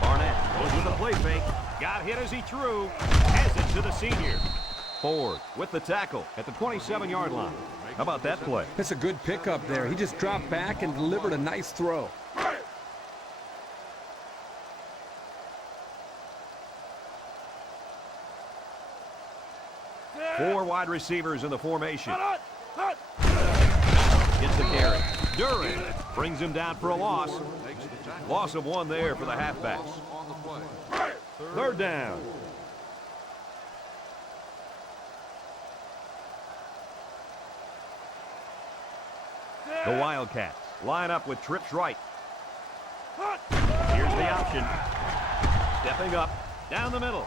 Barnett goes with a play fake. Got hit as he threw. Has it to the senior. Ford with the tackle at the 27-yard line. How about that play? That's a good pickup there. He just dropped back and delivered a nice throw. 4 wide receivers in the formation. Gets the carry. Duran brings him down for a loss. Loss of 1 there for the halfbacks. 3rd down. The Wildcats line up with trips right. Here's the option. Stepping up, down the middle.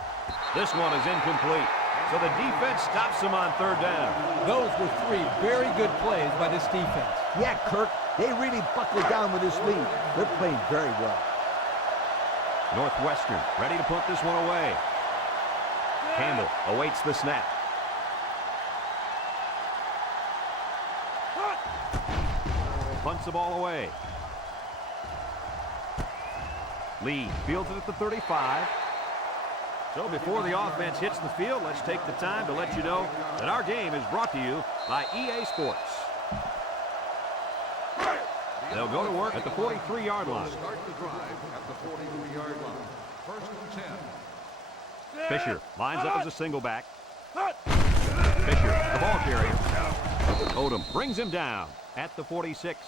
This one is incomplete. So the defense stops them on 3rd down. Those were 3 very good plays by this defense. Yeah, Kirk, they really buckled down with this lead. They're playing very well. Northwestern ready to punt this one away. Campbell awaits the snap. Punts the ball away. Lee fields it at the 35. So before the offense hits the field, let's take the time to let you know that our game is brought to you by EA Sports. They'll go to work at the 43-yard line. Start the drive at the 43-yard line. 1st and 10. Fisher lines up as a single back. Fisher, the ball carrier. Odom brings him down at the 46.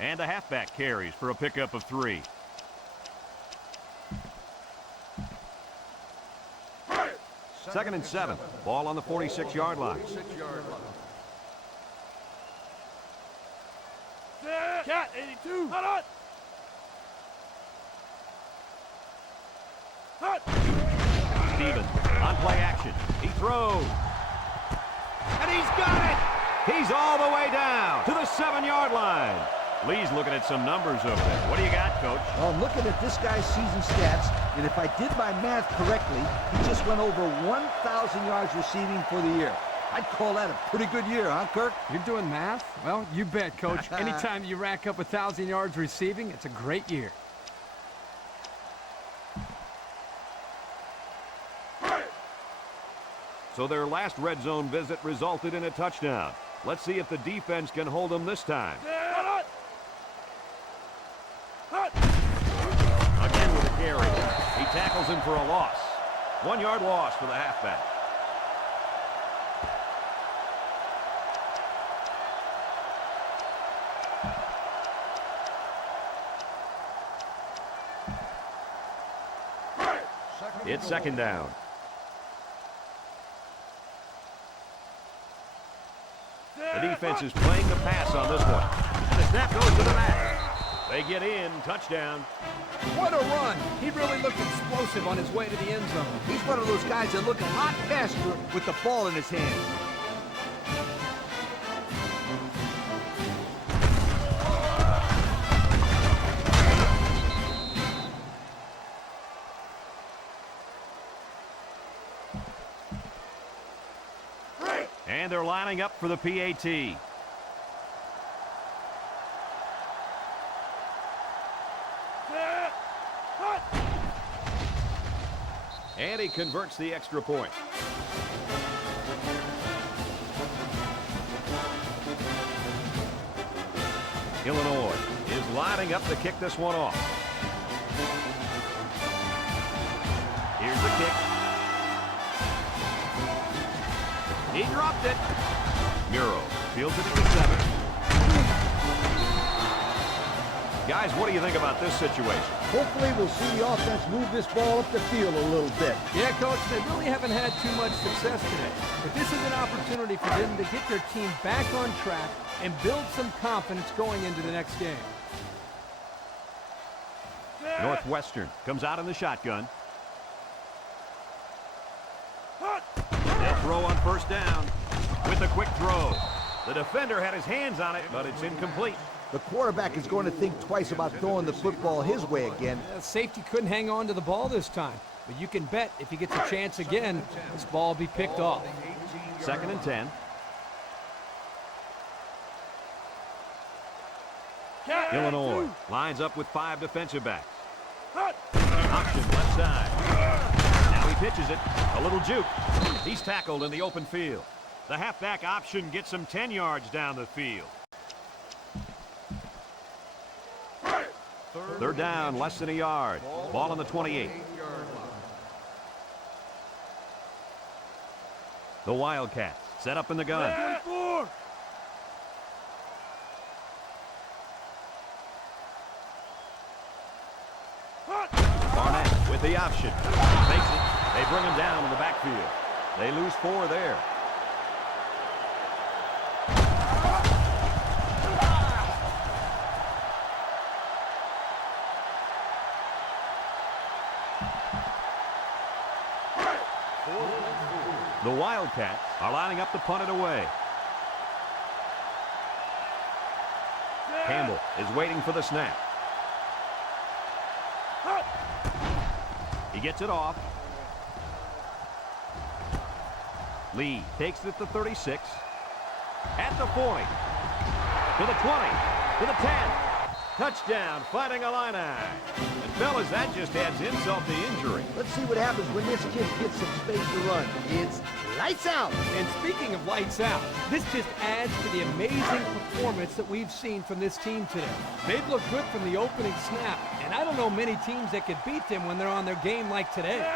And the halfback carries for a pickup of 3. Second and 7. Ball on the 46-yard line. 6-yard line. Cat 82. Hot. Stevens on play action. He throws. And he's got it. He's all the way down to the 7-yard line. Lee's looking at some numbers over there. What do you got, Coach? Well, I'm looking at this guy's season stats, and if I did my math correctly, he just went over 1,000 yards receiving for the year. I'd call that a pretty good year, huh, Kirk? You're doing math? Well, you bet, Coach. Anytime you rack up 1,000 yards receiving, it's a great year. So their last red zone visit resulted in a touchdown. Let's see if the defense can hold them this time. Again with a carry. He tackles him for a loss. 1-yard loss for the halfback. It's 2nd down. The defense is playing the pass on this one. And the snap goes to the back. They get in. Touchdown. What a run. He really looked explosive on his way to the end zone. He's one of those guys that look a lot faster with the ball in his hands. And they're lining up for the PAT. And he converts the extra point. Illinois is lining up to kick this one off. Here's the kick. He dropped it. Muro fields it at the 7. Guys, what do you think about this situation? Hopefully we'll see the offense move this ball up the field a little bit. Yeah, Coach, they really haven't had too much success today. But this is an opportunity for them to get their team back on track and build some confidence going into the next game. Northwestern comes out in the shotgun. They'll throw on first down with a quick throw. The defender had his hands on it, but it's incomplete. The quarterback is going to think twice about throwing the football his way again. Safety couldn't hang on to the ball this time. But you can bet if he gets a chance again, this ball will be picked off. 2nd and 10. Illinois lines up with 5 defensive backs. Option left side. Now he pitches it. A little juke. He's tackled in the open field. The halfback option gets him 10 yards down the field. They're down less than a yard. Ball on the 28. The Wildcats set up in the gun. Barnett with the option. Fakes it. They bring him down in the backfield. They lose 4 there. The Wildcats are lining up to punt it away. Campbell is waiting for the snap. He gets it off. Lee takes it at the 36. At the 40. To the 20. To the 10. Touchdown, Fighting Illini. And fellas, that just adds insult to injury. Let's see what happens when this kid gets some space to run. It's lights out. And speaking of lights out, this just adds to the amazing performance that we've seen from this team today. They've looked good from the opening snap, and I don't know many teams that could beat them when they're on their game like today.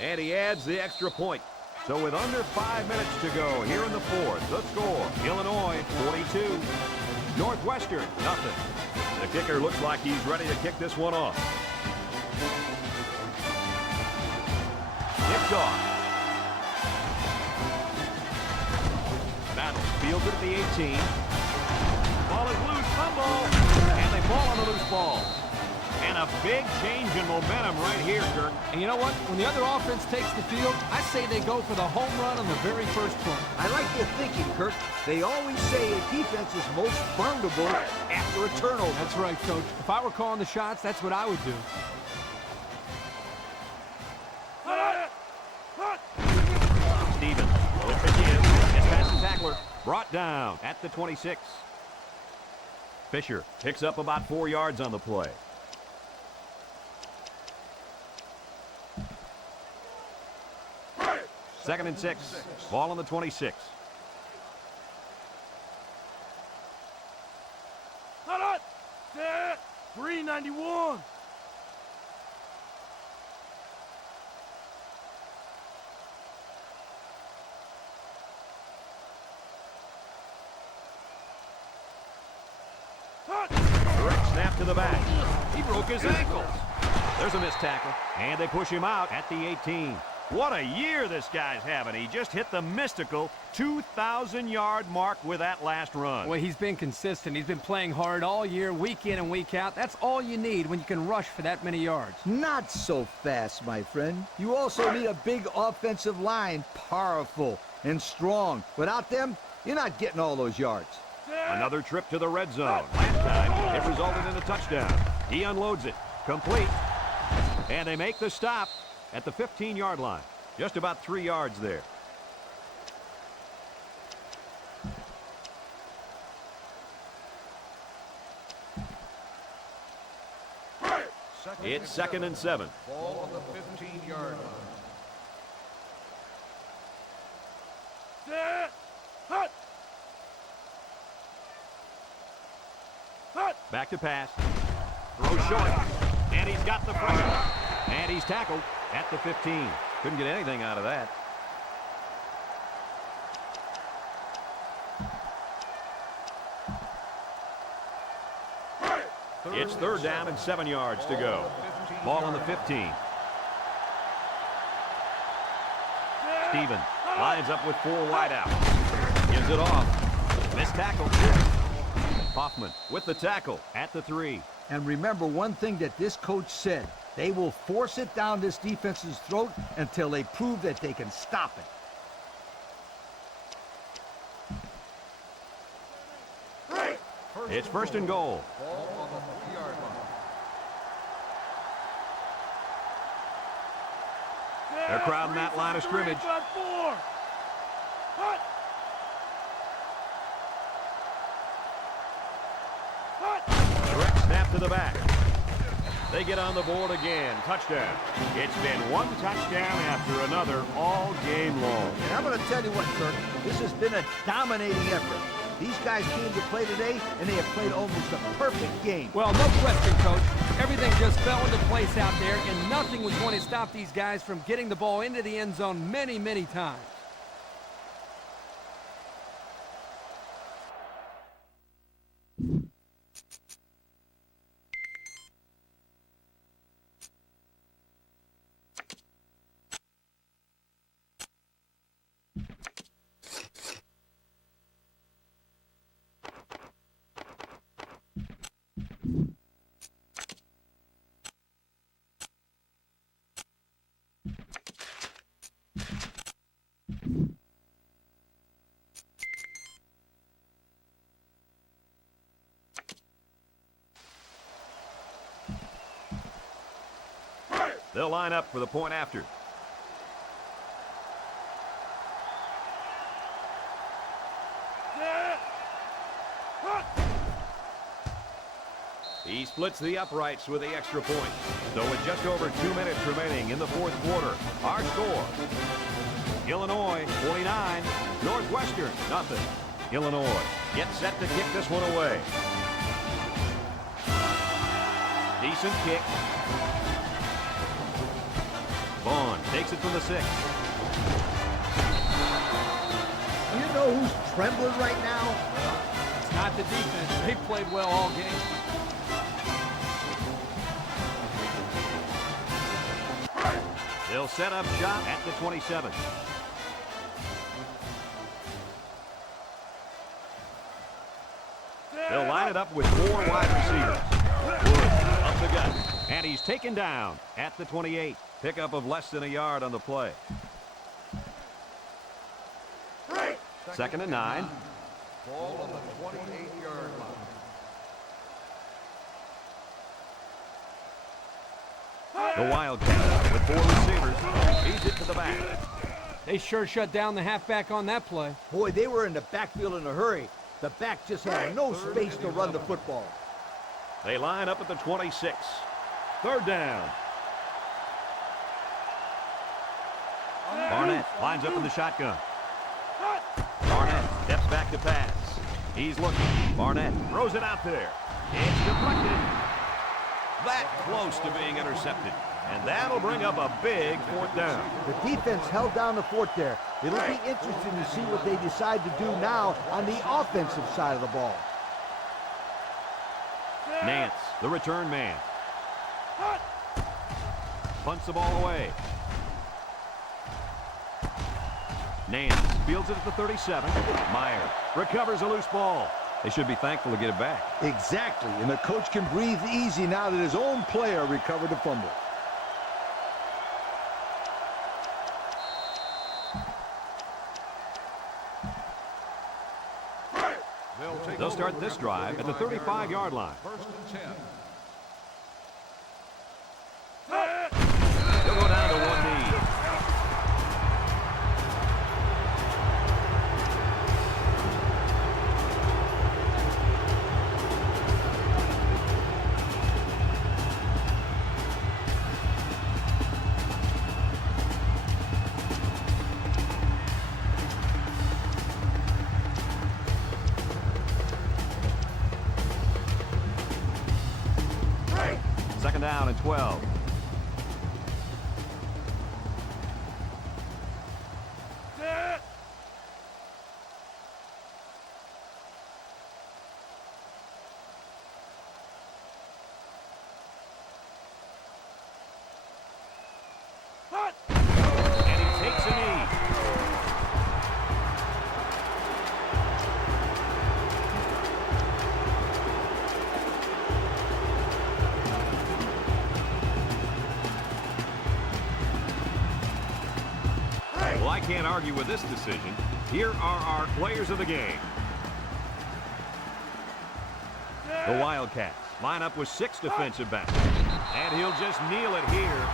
And he adds the extra point. So with under 5 minutes to go here in the 4th, the score, Illinois 42, Northwestern nothing. The kicker looks like he's ready to kick this one off. Kicked off. Battle fields it at the 18. Ball is loose, fumble, and they fall on the loose ball. And a big change in momentum right here, Kirk. And you know what? When the other offense takes the field, I say they go for the home run on the very first play. I like your thinking, Kirk. They always say a defense is most vulnerable after a turnover. That's right, Coach. If I were calling the shots, that's what I would do. Stevens will pitch in. Gets past the tackler. Brought down at the 26. Fisher picks up about 4 yards on the play. Second and 6. Ball on the 26. Hot, 391. Direct snap to the back. He broke his ankles. There's a missed tackle, and they push him out at the 18. What a year this guy's having. He just hit the mystical 2,000-yard mark with that last run. Well, he's been consistent. He's been playing hard all year, week in and week out. That's all you need when you can rush for that many yards. Not so fast, my friend. You also need a big offensive line, powerful and strong. Without them, you're not getting all those yards. Another trip to the red zone. Last time, it resulted in a touchdown. He unloads it. Complete. And they make the stop at the 15-yard line. Just about 3 yards there. It's 2nd and 7. Ball on the 15-yard line. Set. Hut. Hut. Back to pass. Throw short. And he's got the pressure. And he's tackled at the 15. Couldn't get anything out of that. It's 3rd down and 7 yards to go. Ball on the 15. Steven lines up with 4 wide out. Gives it off. Missed tackle. Hoffman with the tackle at the 3. And remember one thing that this coach said. They will force it down this defense's throat until they prove that they can stop it. It's 1st and goal. Ball on the 3-yard line. They're crowding that line of scrimmage. Hut. Hut. Direct snap to the back. They get on the board again. Touchdown. It's been one touchdown after another all game long. And I'm going to tell you what, Kirk, this has been a dominating effort. These guys came to play today, and they have played almost a perfect game. Well, no question, Coach. Everything just fell into place out there, and nothing was going to stop these guys from getting the ball into the end zone many, many times. They'll line up for the point after. Set. Hut. He splits the uprights with the extra point. So with just over 2 minutes remaining in the 4th quarter, our score: Illinois 49, Northwestern nothing. Illinois gets set to kick this one away. Decent kick. Vaughn takes it from the 6. You know who's trembling right now? It's not the defense. They've played well all game. They'll set up shop at the 27. They'll line it up with 4 wide receivers. Wood up the gut. And he's taken down at the 28. Pickup of less than a yard on the play. 2nd and 9. Ball on the 28-yard line. The Wildcat with 4 receivers. Feeds it to the back. They sure shut down the halfback on that play. Boy, they were in the backfield in a hurry. The back just had no space to run the football. They line up at the 26. 3rd down. Barnett lines up in the shotgun. Barnett steps back to pass. He's looking. Barnett throws it out there. It's deflected. That close to being intercepted. And that'll bring up a big 4th down. The defense held down the fort there. It'll be interesting to see what they decide to do now on the offensive side of the ball. Nance, the return man. Punts the ball away. Nance fields it at the 37. Meyer recovers a loose ball. They should be thankful to get it back. Exactly, and the coach can breathe easy now that his own player recovered the fumble. They'll start this drive at the 35-yard line. First and 10. They'll go down to one knee. Second down and 12. And he takes a knee. Well, I can't argue with this decision. Here are our players of the game. The Wildcats line up with 6 defensive backs. And he'll just kneel it here.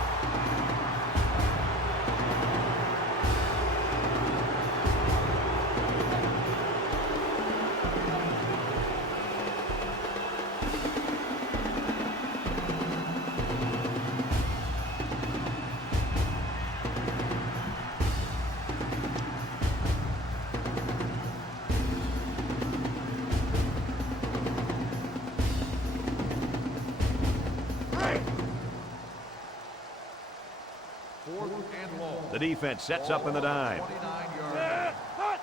Fourth and long. The defense sets up in the dime. 29-yard line.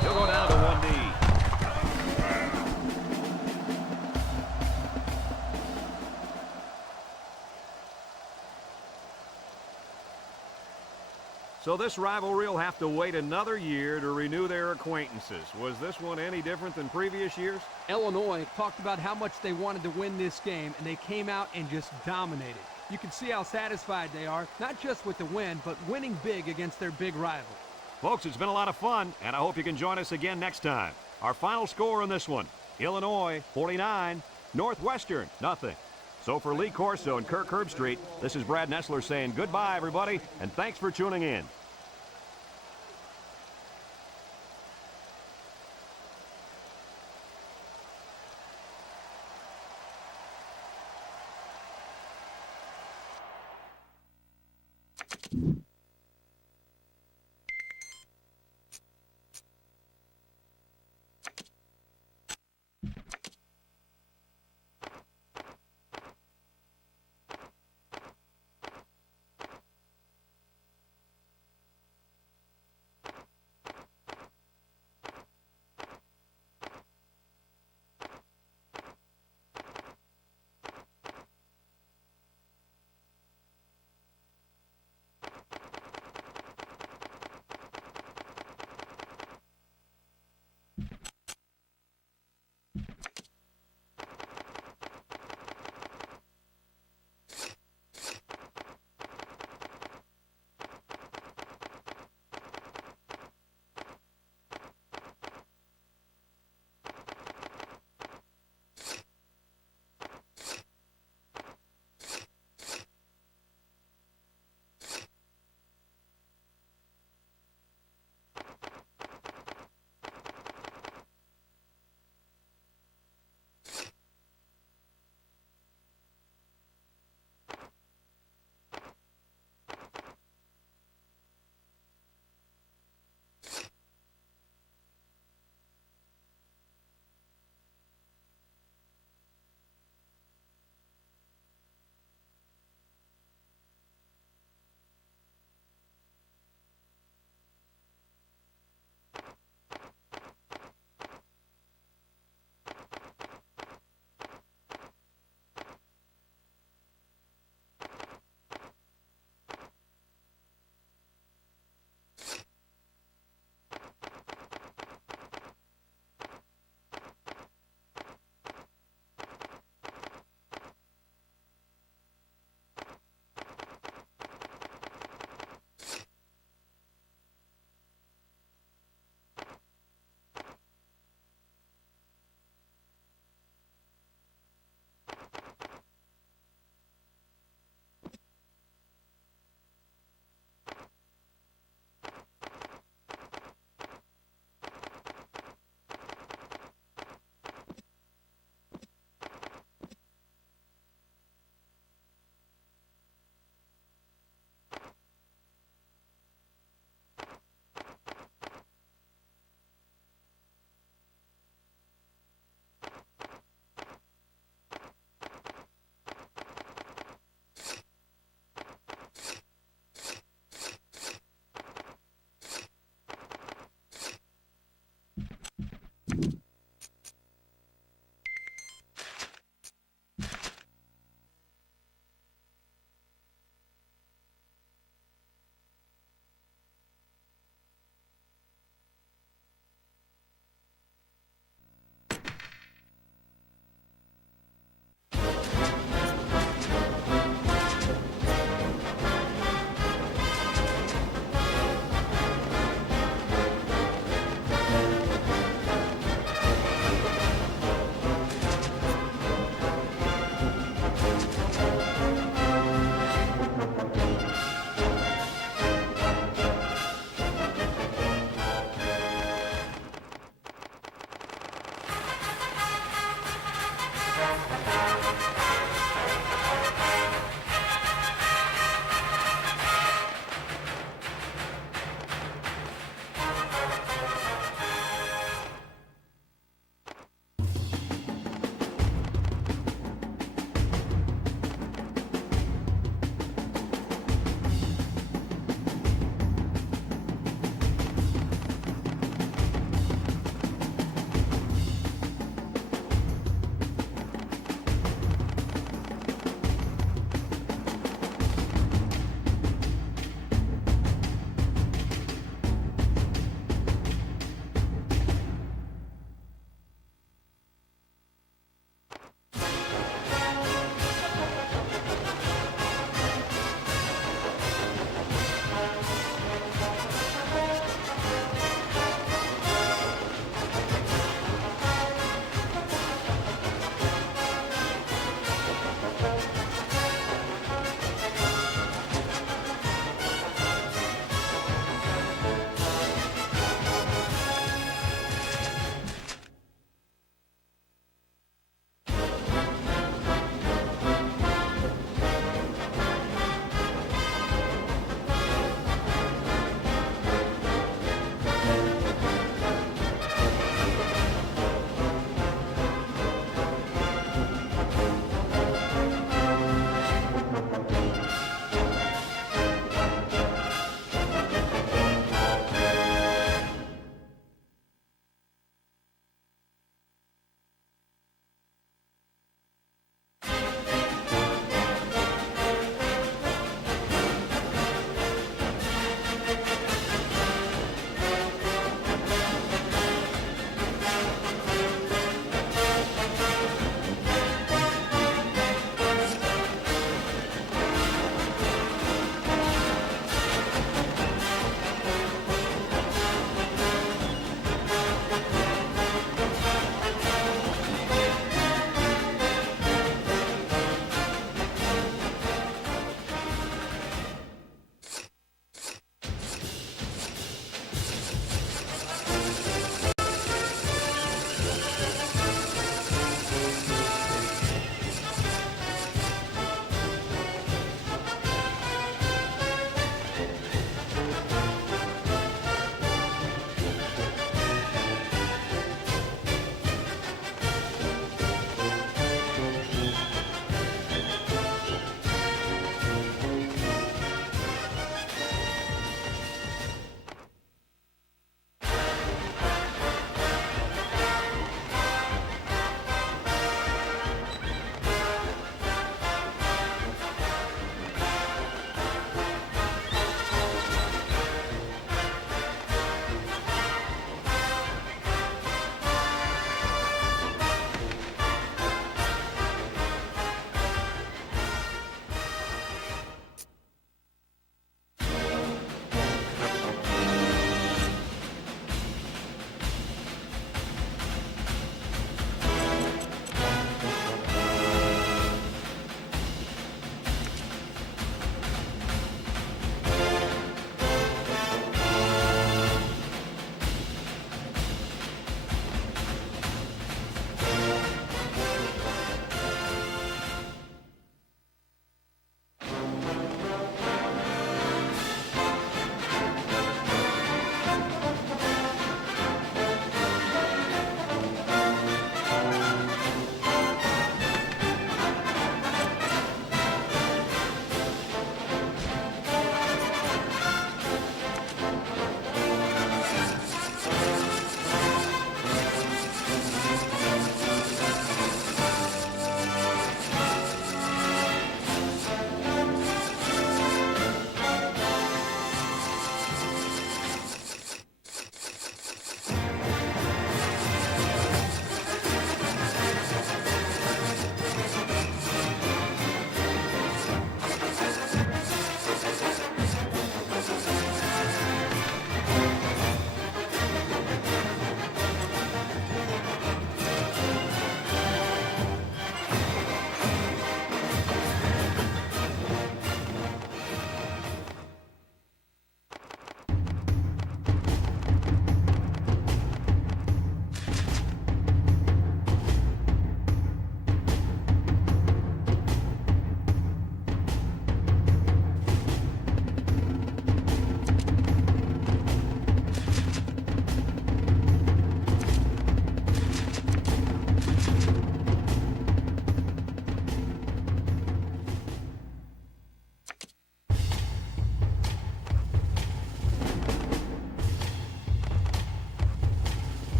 He'll go down to one knee. So this rivalry will have to wait another year to renew their acquaintances. Was this one any different than previous years? Illinois talked about how much they wanted to win this game, and they came out and just dominated. You can see how satisfied they are, not just with the win, but winning big against their big rival. Folks, it's been a lot of fun, and I hope you can join us again next time. Our final score in this one, Illinois 49, Northwestern nothing. So for Lee Corso and Kirk Herbstreit, this is Brad Nessler saying goodbye, everybody, and thanks for tuning in.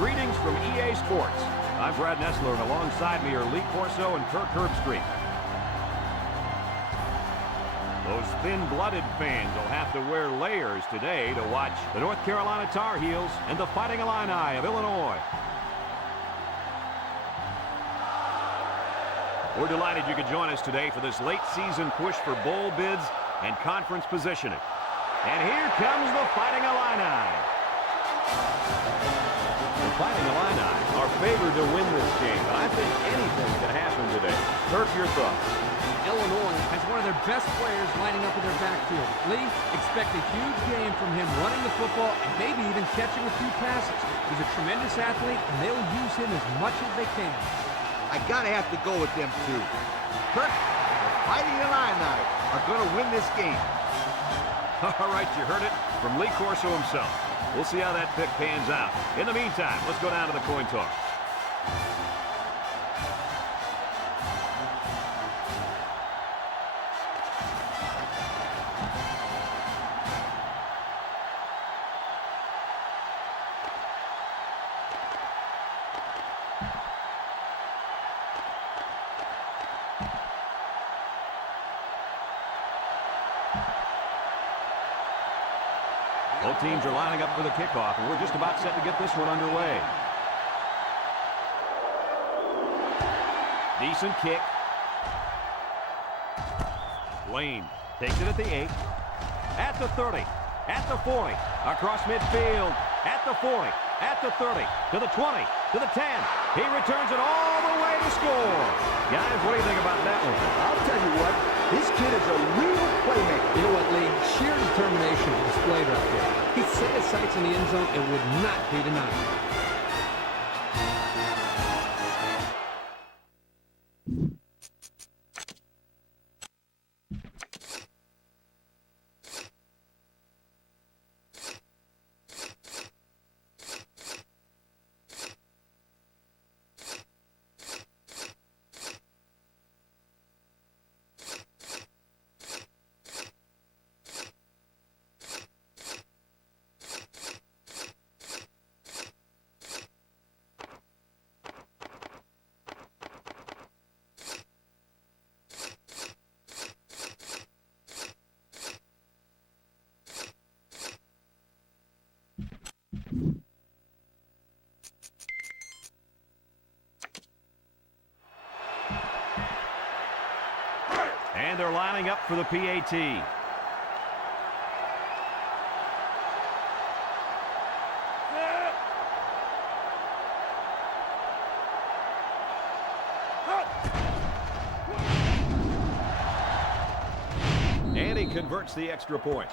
Greetings from EA Sports. I'm Brad Nessler, and alongside me are Lee Corso and Kirk Herbstreit. Those thin-blooded fans will have to wear layers today to watch the North Carolina Tar Heels and the Fighting Illini of Illinois. We're delighted you could join us today for this late-season push for bowl bids and conference positioning. And here comes the Fighting Illini. The Fighting Illini are favored to win this game, but I think anything can happen today. Kirk, your thoughts? Illinois has one of their best players lining up in their backfield. Lee, expect a huge game from him running the football and maybe even catching a few passes. He's a tremendous athlete, and they'll use him as much as they can. I gotta have to go with them too. Kirk, the Fighting Illini are gonna win this game. All right, you heard it from Lee Corso himself. We'll see how that pick pans out. In the meantime, let's go down to the coin toss. Both teams are lining up for the kickoff, and we're just about set to get this one underway. Decent kick. Lane takes it at the 8, at the 30, at the 40, across midfield, at the 40, at the 30, to the 20, to the 10. He returns it all the way to score. Guys, what do you think about that one? I'll tell you what, This kid is a real playmaker. You know what, Lee? Sheer determination displayed right there. He set his sights in the end zone and would not be denied. And they're lining up for the PAT. And he converts the extra point.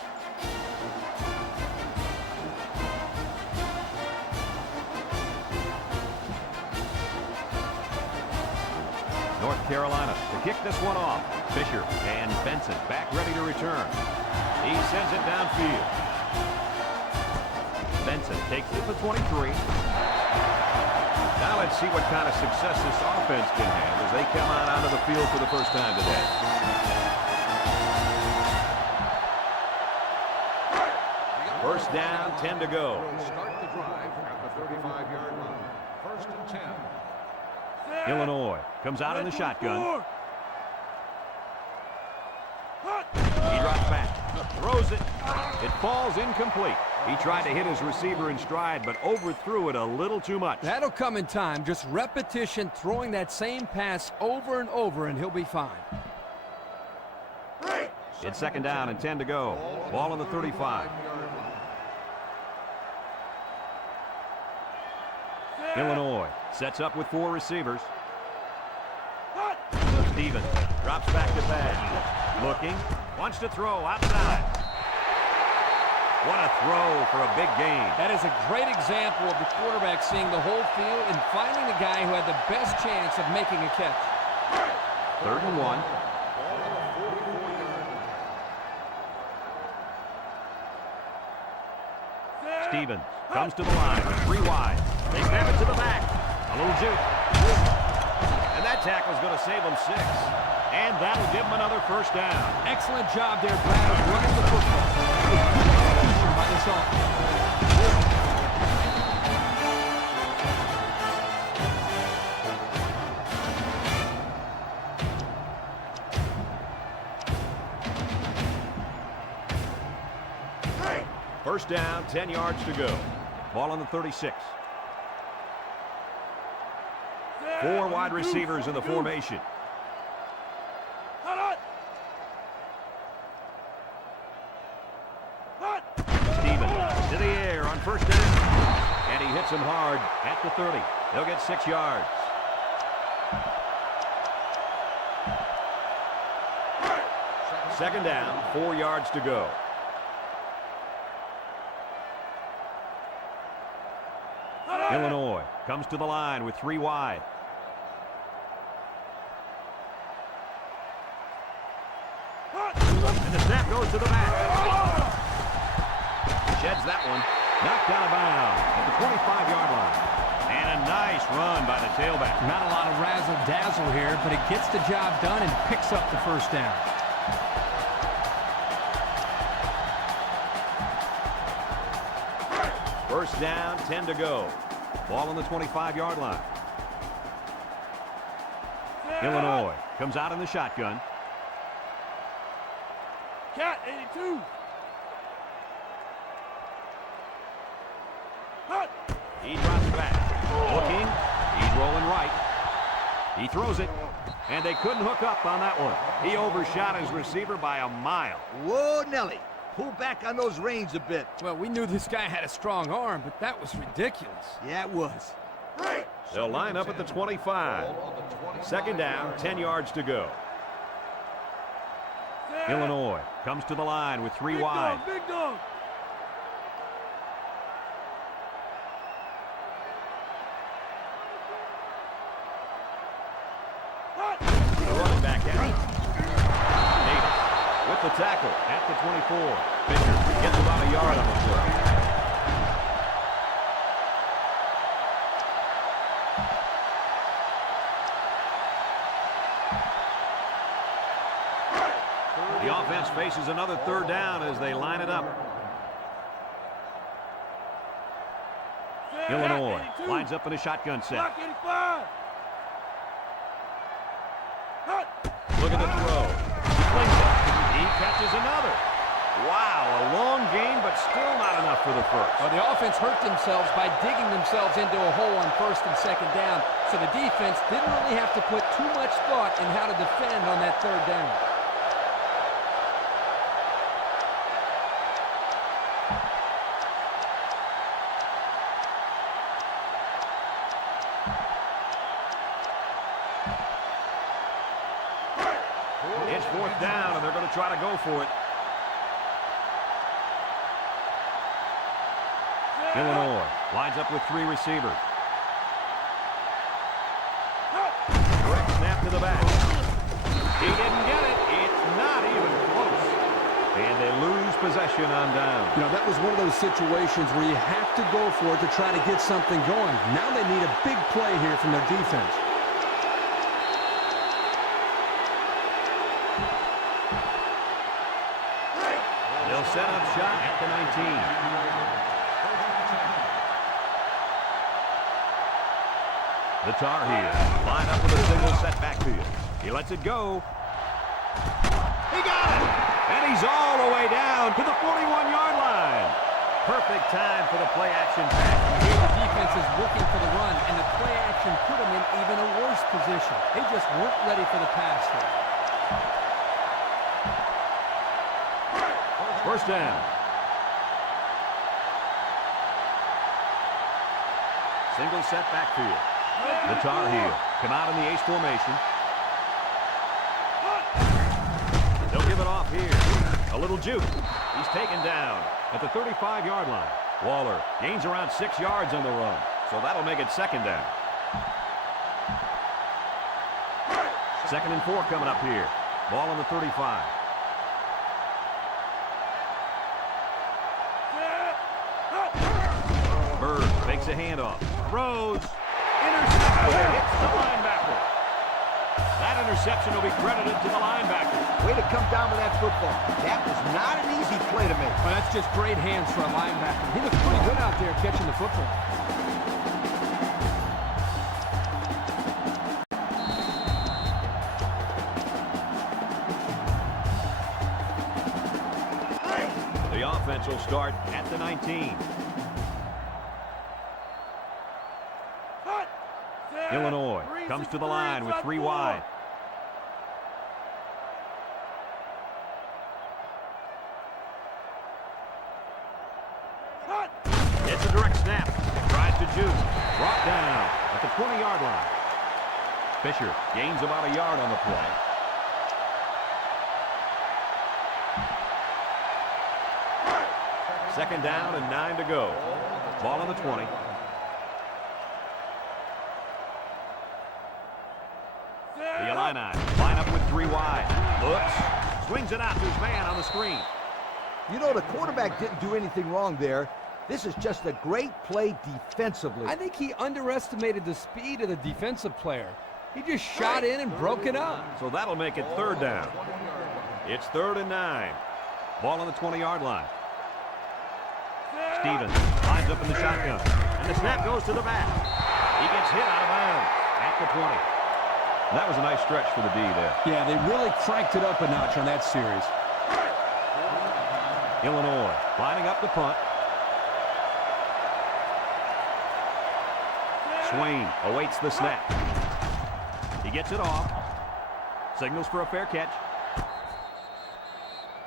North Carolina to kick this one off. Fisher and Benson back ready to return. He sends it downfield. Benson takes it to 23. Now let's see what kind of success this offense can have as they come out onto the field for the first time today. First down, 10 to go. Start the drive at the 35-yard line. First and 10. Illinois comes out in the shotgun. He drops back, throws it. It falls incomplete. He tried to hit his receiver in stride, but overthrew it a little too much. That'll come in time. Just repetition, throwing that same pass over and over, and he'll be fine. It's second down and 10 to go. Ball on the 35. Illinois sets up with 4 receivers. Stevens drops back to pass. Looking, wants to throw outside. What a throw for a big gain. That is a great example of the quarterback seeing the whole field and finding the guy who had the best chance of making a catch. 3rd and 1. Stevens comes to the line with 3 wide. They snap it to the back. A little juke. And that tackle's going to save them 6. And that'll give them another first down. Excellent job there, Brad, of running the football. Good execution by this offense. First down, 10 yards to go. Ball on the 36. 4 wide receivers in the formation. Stevens to the air on first down. And he hits him hard at the 30. He'll get 6 yards. Second down, 4 yards to go. Illinois comes to the line with 3 wide. And the snap goes to the back. Sheds that one. Knocked out of bounds at the 25-yard line. And a nice run by the tailback. Not a lot of razzle-dazzle here, but it gets the job done and picks up the first down. First down, 10 to go. Ball on the 25-yard line. Illinois comes out in the shotgun. Cat 82. Hut. He drops back. Looking. He's rolling right. He throws it. And they couldn't hook up on that one. He overshot his receiver by a mile. Whoa, Nelly. Pull back on those reins a bit. Well, we knew this guy had a strong arm, but that was ridiculous. Yeah, it was. They'll line up at the 25. Second down, 10 yards to go. Illinois comes to the line with 3 wide. Big dog. The running back out. Davis with the tackle at the 24. Fisher gets about a yard on the play. The offense faces another 3rd down as they line it up. Illinois lines up in a shotgun set. Block 85. Look at the throw. He flings it. He catches another. Wow, a long gain, but still not enough for the first. Well, the offense hurt themselves by digging themselves into a hole on 1st and 2nd down, so the defense didn't really have to put too much thought in how to defend on that 3rd down. It's 4th down, and they're going to try to go for it. Illinois lines up with 3 receivers. Direct snap to the back. He didn't get it. It's not even close. And they lose possession on down. You know, that was one of those situations where you have to go for it to try to get something going. Now they need a big play here from their defense. They'll set up shot at the 19. The Tar Heels line up with a single set backfield. He lets it go. He got it! And he's all the way down to the 41-yard line. Perfect time for the play-action pass. Here the defense is looking for the run, and the play action put them in even a worse position. They just weren't ready for the pass there. 1st down. Single set backfield. The Tar Heels come out in the ace formation. They'll give it off here. A little juke. He's taken down at the 35-yard line. Waller gains around 6 yards on the run, so that'll make it 2nd down. 2nd and 4 coming up here. Ball on the 35. Bird makes a handoff. Throws. Intercepted. Hits the linebacker. That interception will be credited to the linebacker. Way to come down with that football. That was not an easy play to make. Well, that's just great hands for a linebacker. He looks pretty good out there catching the football. The offense will start at the 19. Illinois comes to the line with 3 wide. It's a direct snap. Tries to juke. Brought down at the 20-yard line. Fisher gains about a yard on the play. Second down and 9 to go. Ball on the 20. The Illini line up with 3 wide. Looks. Swings it out to his man on the screen. You know, the quarterback didn't do anything wrong there. This is just a great play defensively. I think he underestimated the speed of the defensive player. He just shot in and broke it up. So that'll make it 3rd down. It's 3rd and 9. Ball on the 20-yard line. Stevens lines up in the shotgun. And the snap goes to the back. He gets hit out of bounds at the 20. That was a nice stretch for the D there. Yeah, they really cranked it up a notch on that series. Illinois lining up the punt. Swain awaits the snap. He gets it off. Signals for a fair catch.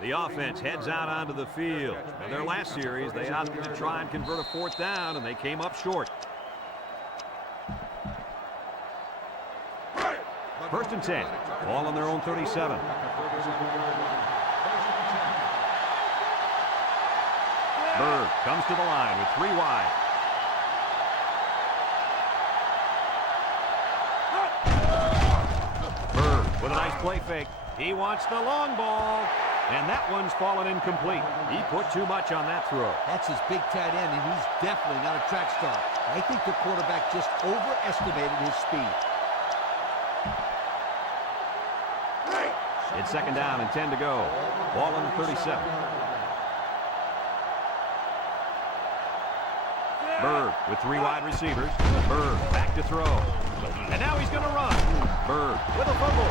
The offense heads out onto the field. In their last series, they opted to try and convert a 4th down, and they came up short. 1st and 10. Ball on their own 37. Bird comes to the line with 3 wide. Bird with a nice play fake. He wants the long ball. And that one's fallen incomplete. He put too much on that throw. That's his big tight end, and he's definitely not a track star. I think the quarterback just overestimated his speed. It's 2nd down and 10 to go. Ball on the 37. Bird with 3 wide receivers. Bird back to throw. And now he's going to run. Bird with a fumble.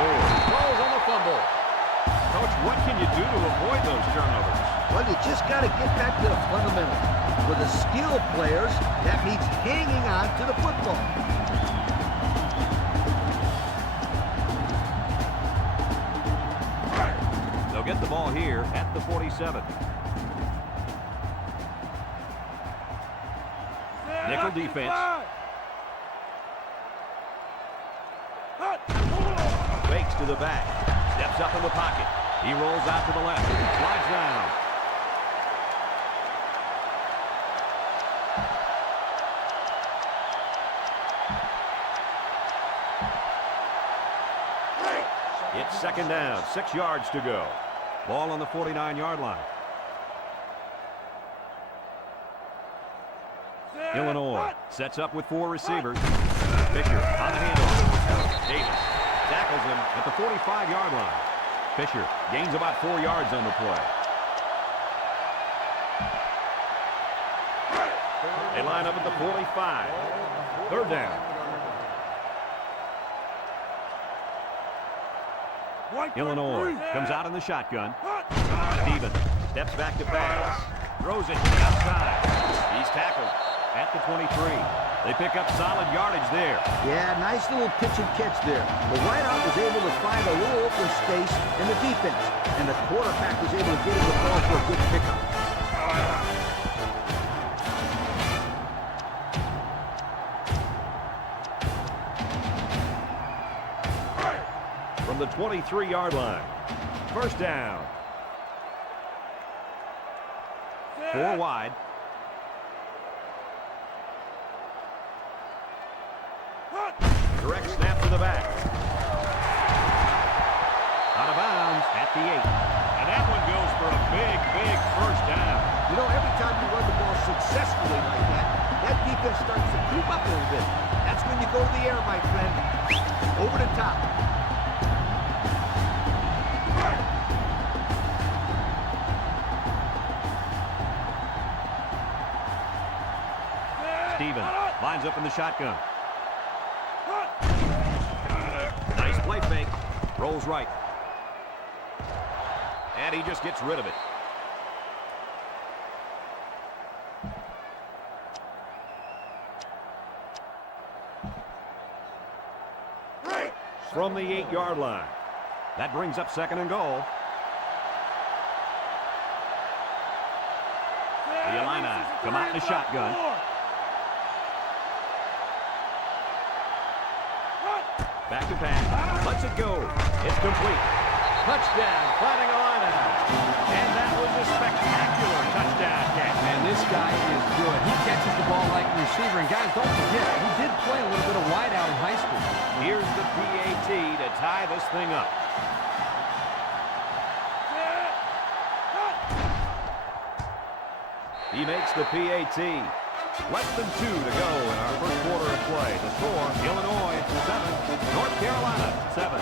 Ford throws on the fumble. Coach, what can you do to avoid those turnovers? Well, you just got to get back to the fundamentals. For the skilled players, that means hanging on to the football. They'll get the ball here at the 47. Nickel defense. Fakes to the back. Steps up in the pocket. He rolls out to the left. Slides down. It's 2nd down. 6 yards to go. Ball on the 49-yard line. Illinois sets up with 4 receivers. Fisher on the handoff. Davis tackles him at the 45-yard line. Fisher gains about 4 yards on the play. They line up at the 45. 3rd down. Illinois comes out in the shotgun. Stevens steps back to pass. Throws it to the outside. He's tackled at the 23. They pick up solid yardage there. Yeah, nice little pitch and catch there. The wideout was able to find a little open space in the defense, and the quarterback was able to get him the ball for a good pickup. From the 23-yard line. 1st down. 4 wide. Direct snap to the back. Out of bounds at the 8. And that one goes for a big, big 1st down. You know, every time you run the ball successfully like that, that defense starts to creep up a little bit. That's when you go to the air, my friend. Over the top. Stevens lines up in the shotgun. Nice play fake. Rolls right. And he just gets rid of it. From the 8-yard line. That brings up 2nd and goal. The Illini come out in the shotgun. Back to pass. Lets it go. It's complete. Touchdown, Fighting Illini. And that was a spectacular touchdown catch. Man, this guy is good. He catches the ball like a receiver. And guys, don't forget, he did play a little bit of wideout in high school. Here's the PAT to tie this thing up. He makes the PAT. Less than 2 to go in our 1st quarter of play. The score, Illinois 7, North Carolina 7.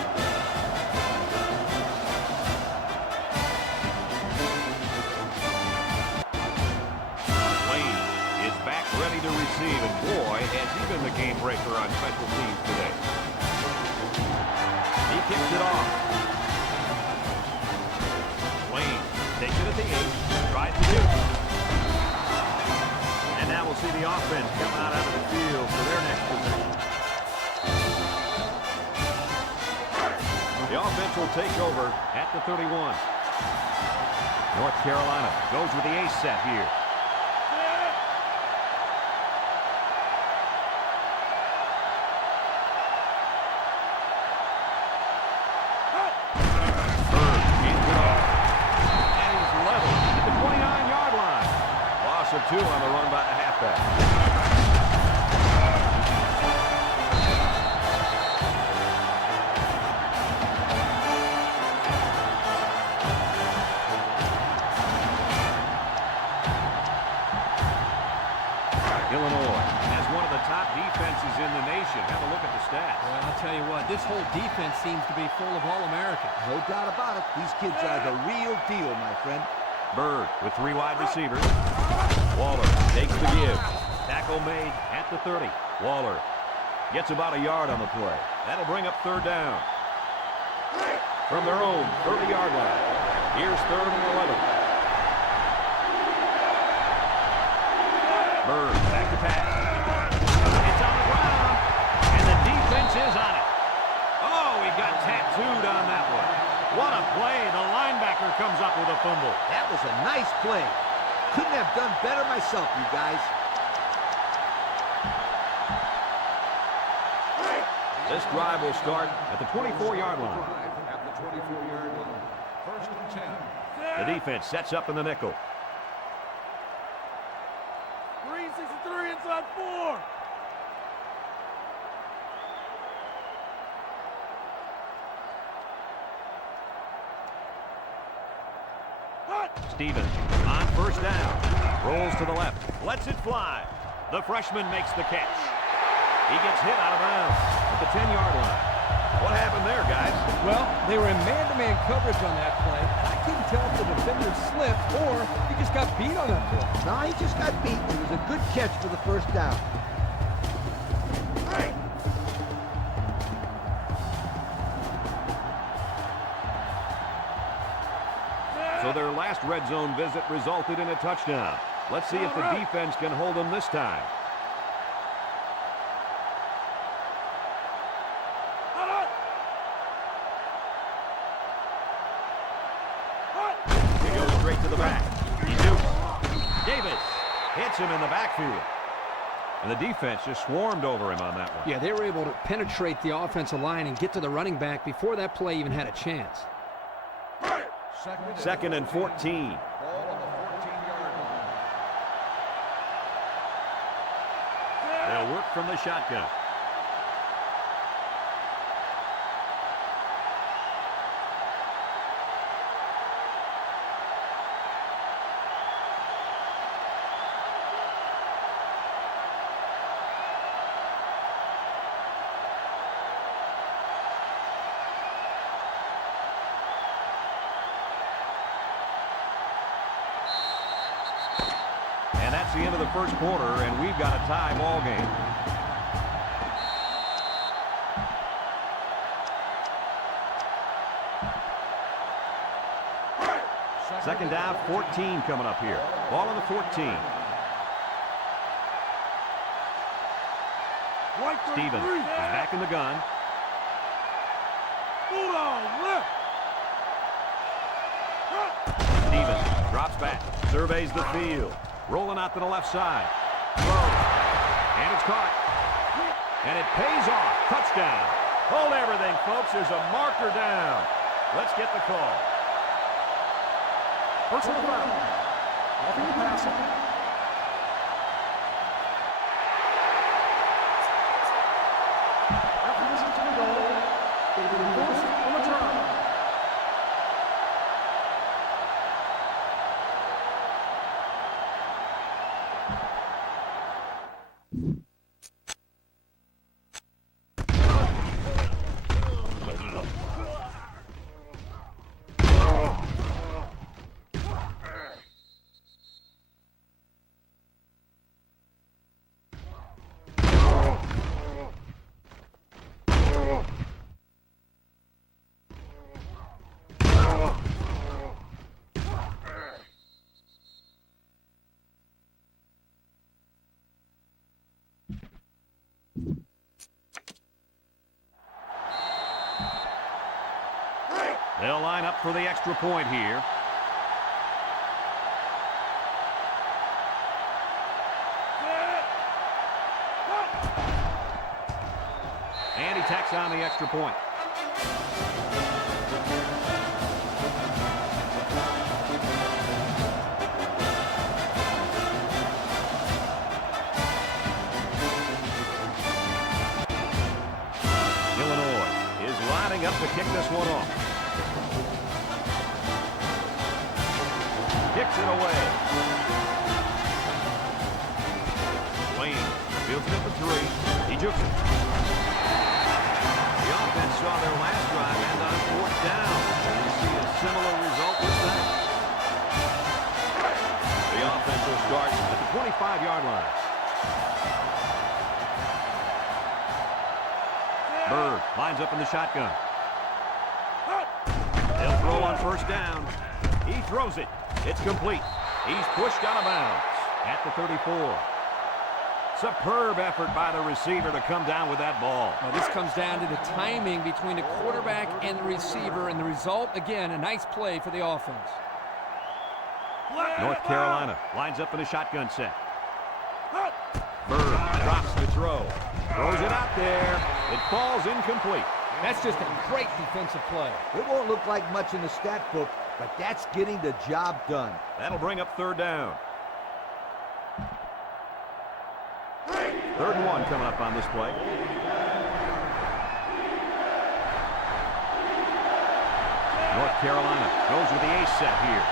Lane is back ready to receive, and boy, has he been the game breaker on special teams today. He kicks it off. Lane takes it at the 8, tries to do it. And now we'll see the offense come out of the field for their next possession. The offense will take over at the 31. North Carolina goes with the ace set here. Bird hands it off. And he's level at the 29-yard line. in the nation. Have a look at the stats. Well, I'll tell you what, this whole defense seems to be full of All-Americans. No doubt about it. These kids are the real deal, my friend. Bird with 3 wide receivers. Waller takes the give. Tackle made at the 30. Waller gets about a yard on the play. That'll bring up 3rd down. From their own 30-yard line. Here's 3rd and 11. Bird back to pass. It's on the ground, and the defense is on it. Oh, he got tattooed on that one. What a play. The linebacker comes up with a fumble. That was a nice play. Couldn't have done better myself, you guys. This drive will start at the 24-yard line. At the 24-yard line. 1st and 10. The defense sets up in the nickel. 363 inside 4. Stevens on 1st down. Rolls to the left. Lets it fly. The freshman makes the catch. He gets hit out of bounds at the 10-yard line. What happened there, guys? Well, they were in man-to-man coverage on that play. I couldn't tell if the defender slipped or he just got beat on that play. No, he just got beat. It was a good catch for the 1st down. So their last red zone visit resulted in a touchdown. Let's see if the defense can hold them this time. He goes straight to the back. He dukes. Davis hits him in the backfield. And the defense just swarmed over him on that one. Yeah, they were able to penetrate the offensive line and get to the running back before that play even had a chance. 2nd and 14. Ball on the 14-yard line. They'll work from the shotgun. And that's the end of the 1st quarter, and we've got a tie ball game. Second down, 14 coming up here. Ball on the 14. Stevens is back in the gun. Stevens drops back, surveys the field. Rolling out to the left side. Throws. And it's caught. And it pays off. Touchdown. Hold everything, folks. There's a marker down. Let's get the call. Personal foul. Offering the passing. After this to the goal, it will be forced on the turn. They'll line up for the extra point here. And he tacks on the extra point. Illinois is lining up to kick this one off. Kicks it away. Wayne Fields it for 3. He jukes it. The offense saw their last drive end on 4th down. And you see a similar result this time. The offense will start at the 25-yard line. Bird lines up in the shotgun. They'll throw on 1st down. He throws it. It's complete. He's pushed out of bounds at the 34. Superb effort by the receiver to come down with that ball. Now, this comes down to the timing between the quarterback and the receiver, and the result, again, a nice play for the offense. North Carolina lines up in a shotgun set. Bird drops the throw. Throws it out there. It falls incomplete. That's just a great defensive play. It won't look like much in the stat book, but that's getting the job done. That'll bring up 3rd down. 3rd and 1 coming up on this play. North Carolina goes with the ace set here.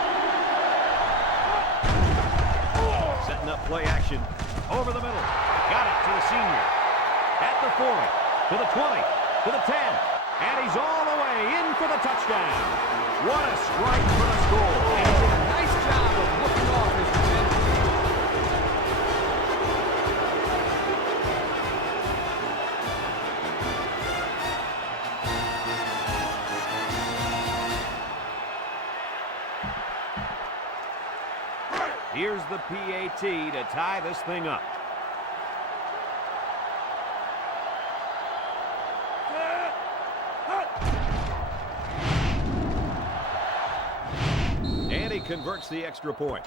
Setting up play action over the middle. Got it to the senior. At the 40, to the 20, to the 10. And he's all the way in for the touchdown. What a strike for the score. And he did a nice job of looking off his defender. Here's the PAT to tie this thing up. And he converts the extra point.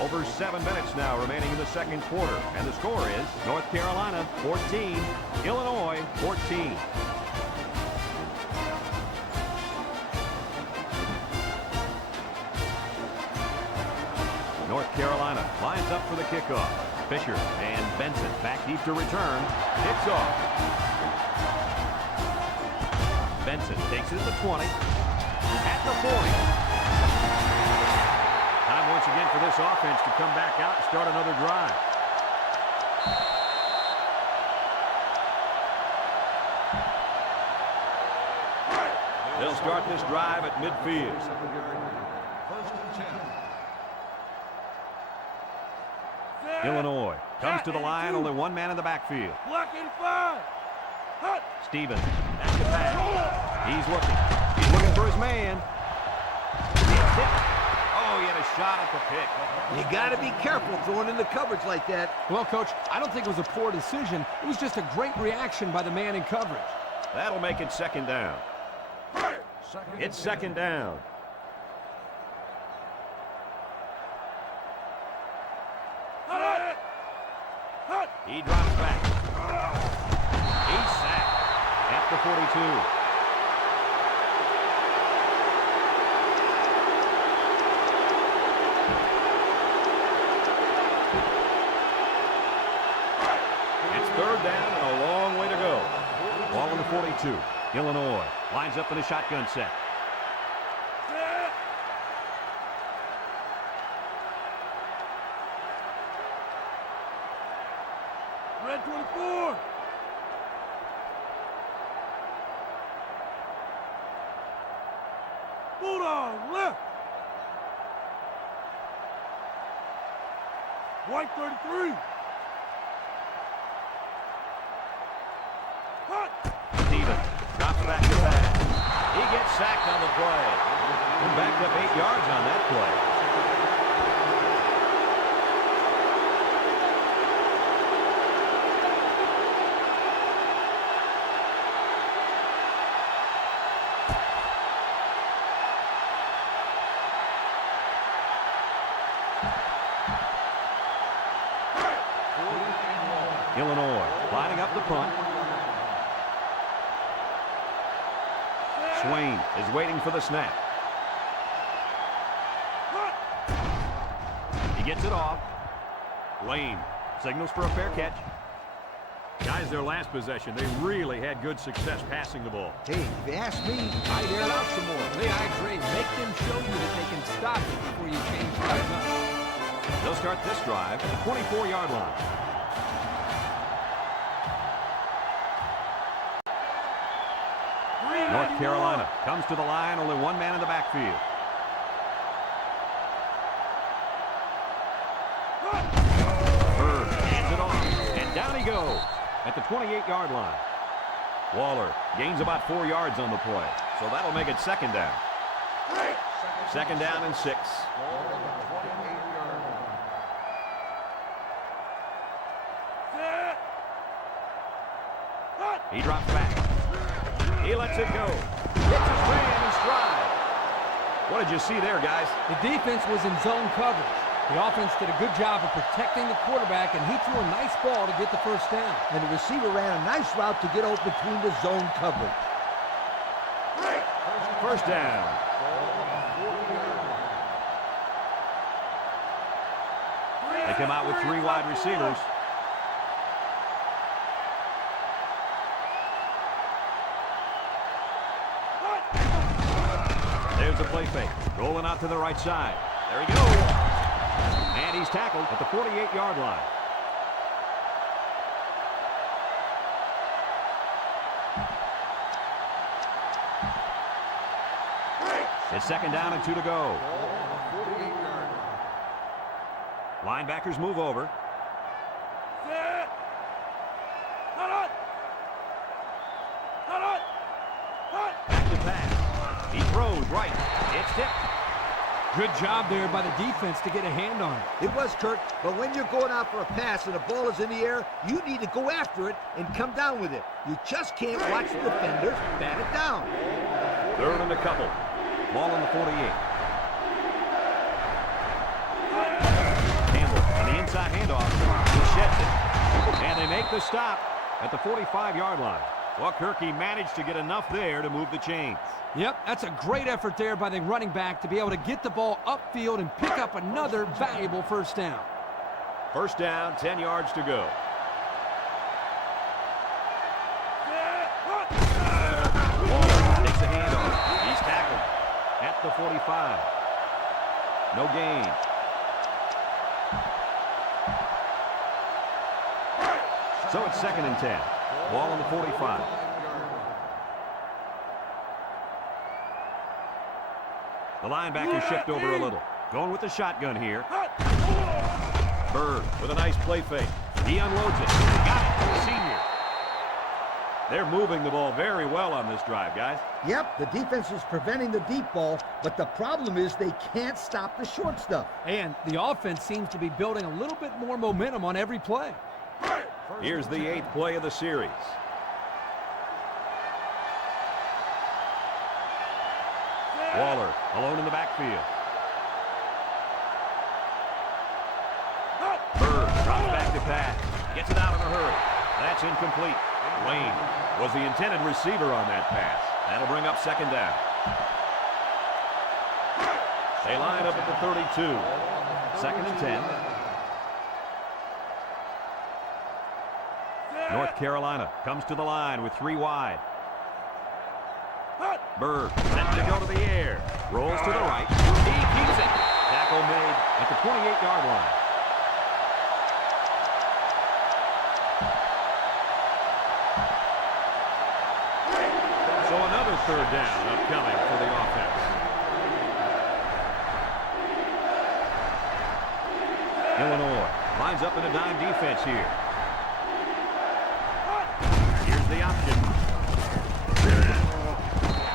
Over 7 minutes now remaining in the 2nd quarter. And the score is North Carolina 14, Illinois 14. North Carolina lines up for the kickoff. Fisher and Benson back deep to return. It's off. Benson takes it at the 20. At the 40. Time once again for this offense to come back out and start another drive. They'll start this drive at midfield. 1st and 10. Illinois comes to the line, only 1 man in the backfield. Black and 5. Hut. Stevens, back to pass. He's looking for his man. It's hit. Oh, he had a shot at the pick. You got to be careful throwing in the coverage like that. Well, Coach, I don't think it was a poor decision. It was just a great reaction by the man in coverage. That'll make it 2nd down. It's 2nd down. He drops back. He's sacked at the 42. It's 3rd down and a long way to go. Ball on the 42. Illinois lines up in a shotgun set. Red 24. Bulldog left. White 33. Hut. Stevens drops back to pass. He gets sacked on the play. And backed up 8 yards on that play. Illinois lining up the punt. Swain is waiting for the snap. He gets it off. Lane signals for a fair catch. Guys, their last possession, they really had good success passing the ball. Hey, if you ask me, I'd air it out some more. Lee, I agree. Make them show you that they can stop it before you change things up. They'll start this drive at the 24-yard line. North Carolina comes to the line, only one man in the backfield. Bird hands it off, and down he goes at the 28-yard line. Waller gains about 4 yards on the play, so that'll make it second down. Second down and 6. He drops back. He lets it go. Gets his man in stride. What did you see there, guys? The defense was in zone coverage. The offense did a good job of protecting the quarterback, and he threw a nice ball to get the first down. And the receiver ran a nice route to get open between the zone coverage. First down. They come out with 3 wide receivers. There's a play fake. Rolling out to the right side. There he goes. And he's tackled at the 48-yard line. It's second down and 2 to go. Linebackers move over. Back to pass. He throws right. It's tipped. Good job there by the defense to get a hand on it. It was, Kurt, but when you're going out for a pass and the ball is in the air, you need to go after it and come down with it. You just can't watch the defenders bat it down. Third and a couple. Ball on the 48. Campbell on the inside handoff. He sheds it. And they make the stop at the 45-yard line. Well, Kirk, he managed to get enough there to move the chains. Yep, that's a great effort there by the running back to be able to get the ball upfield and pick up another valuable first down. First down, 10 yards to go. Waller takes a handoff. He's tackled at the 45. No gain. So it's second and 10. Ball on the 45. The linebackers shift over a little. Going with the shotgun here. Bird with a nice play fake. He unloads it. Got it for the senior. They're moving the ball very well on this drive, guys. Yep, the defense is preventing the deep ball, but the problem is they can't stop the short stuff. And the offense seems to be building a little bit more momentum on every play. Here's the 8th play of the series. Waller alone in the backfield. Bird drops back to pass. Gets it out in a hurry. That's incomplete. Lane was the intended receiver on that pass. That'll bring up second down. They line up at the 32. Second and 10. North Carolina comes to the line with 3 wide. Bird set to go to the air. Rolls to the right. He keeps it. Tackle made at the 28-yard line. So another third down upcoming for the offense. Illinois lines up in a dime defense here. Here's the option.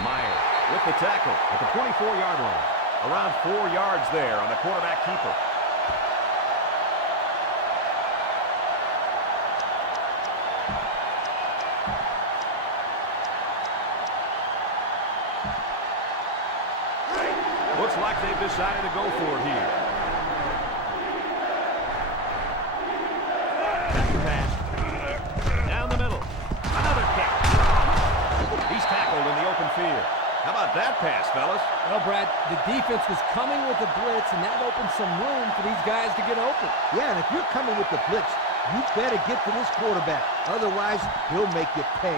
Meyer with the tackle at the 24-yard line. Around 4 yards there on the quarterback keeper. Looks like they've decided to go for it here. Back to pass. Down the middle. Another catch. He's tackled in the open field. How about that pass, fellas? Well, Brad, the defense was coming with the blitz, and that opened some room for these guys to get open. Yeah, and if you're coming with the blitz, you better get to this quarterback. Otherwise, he'll make you pay.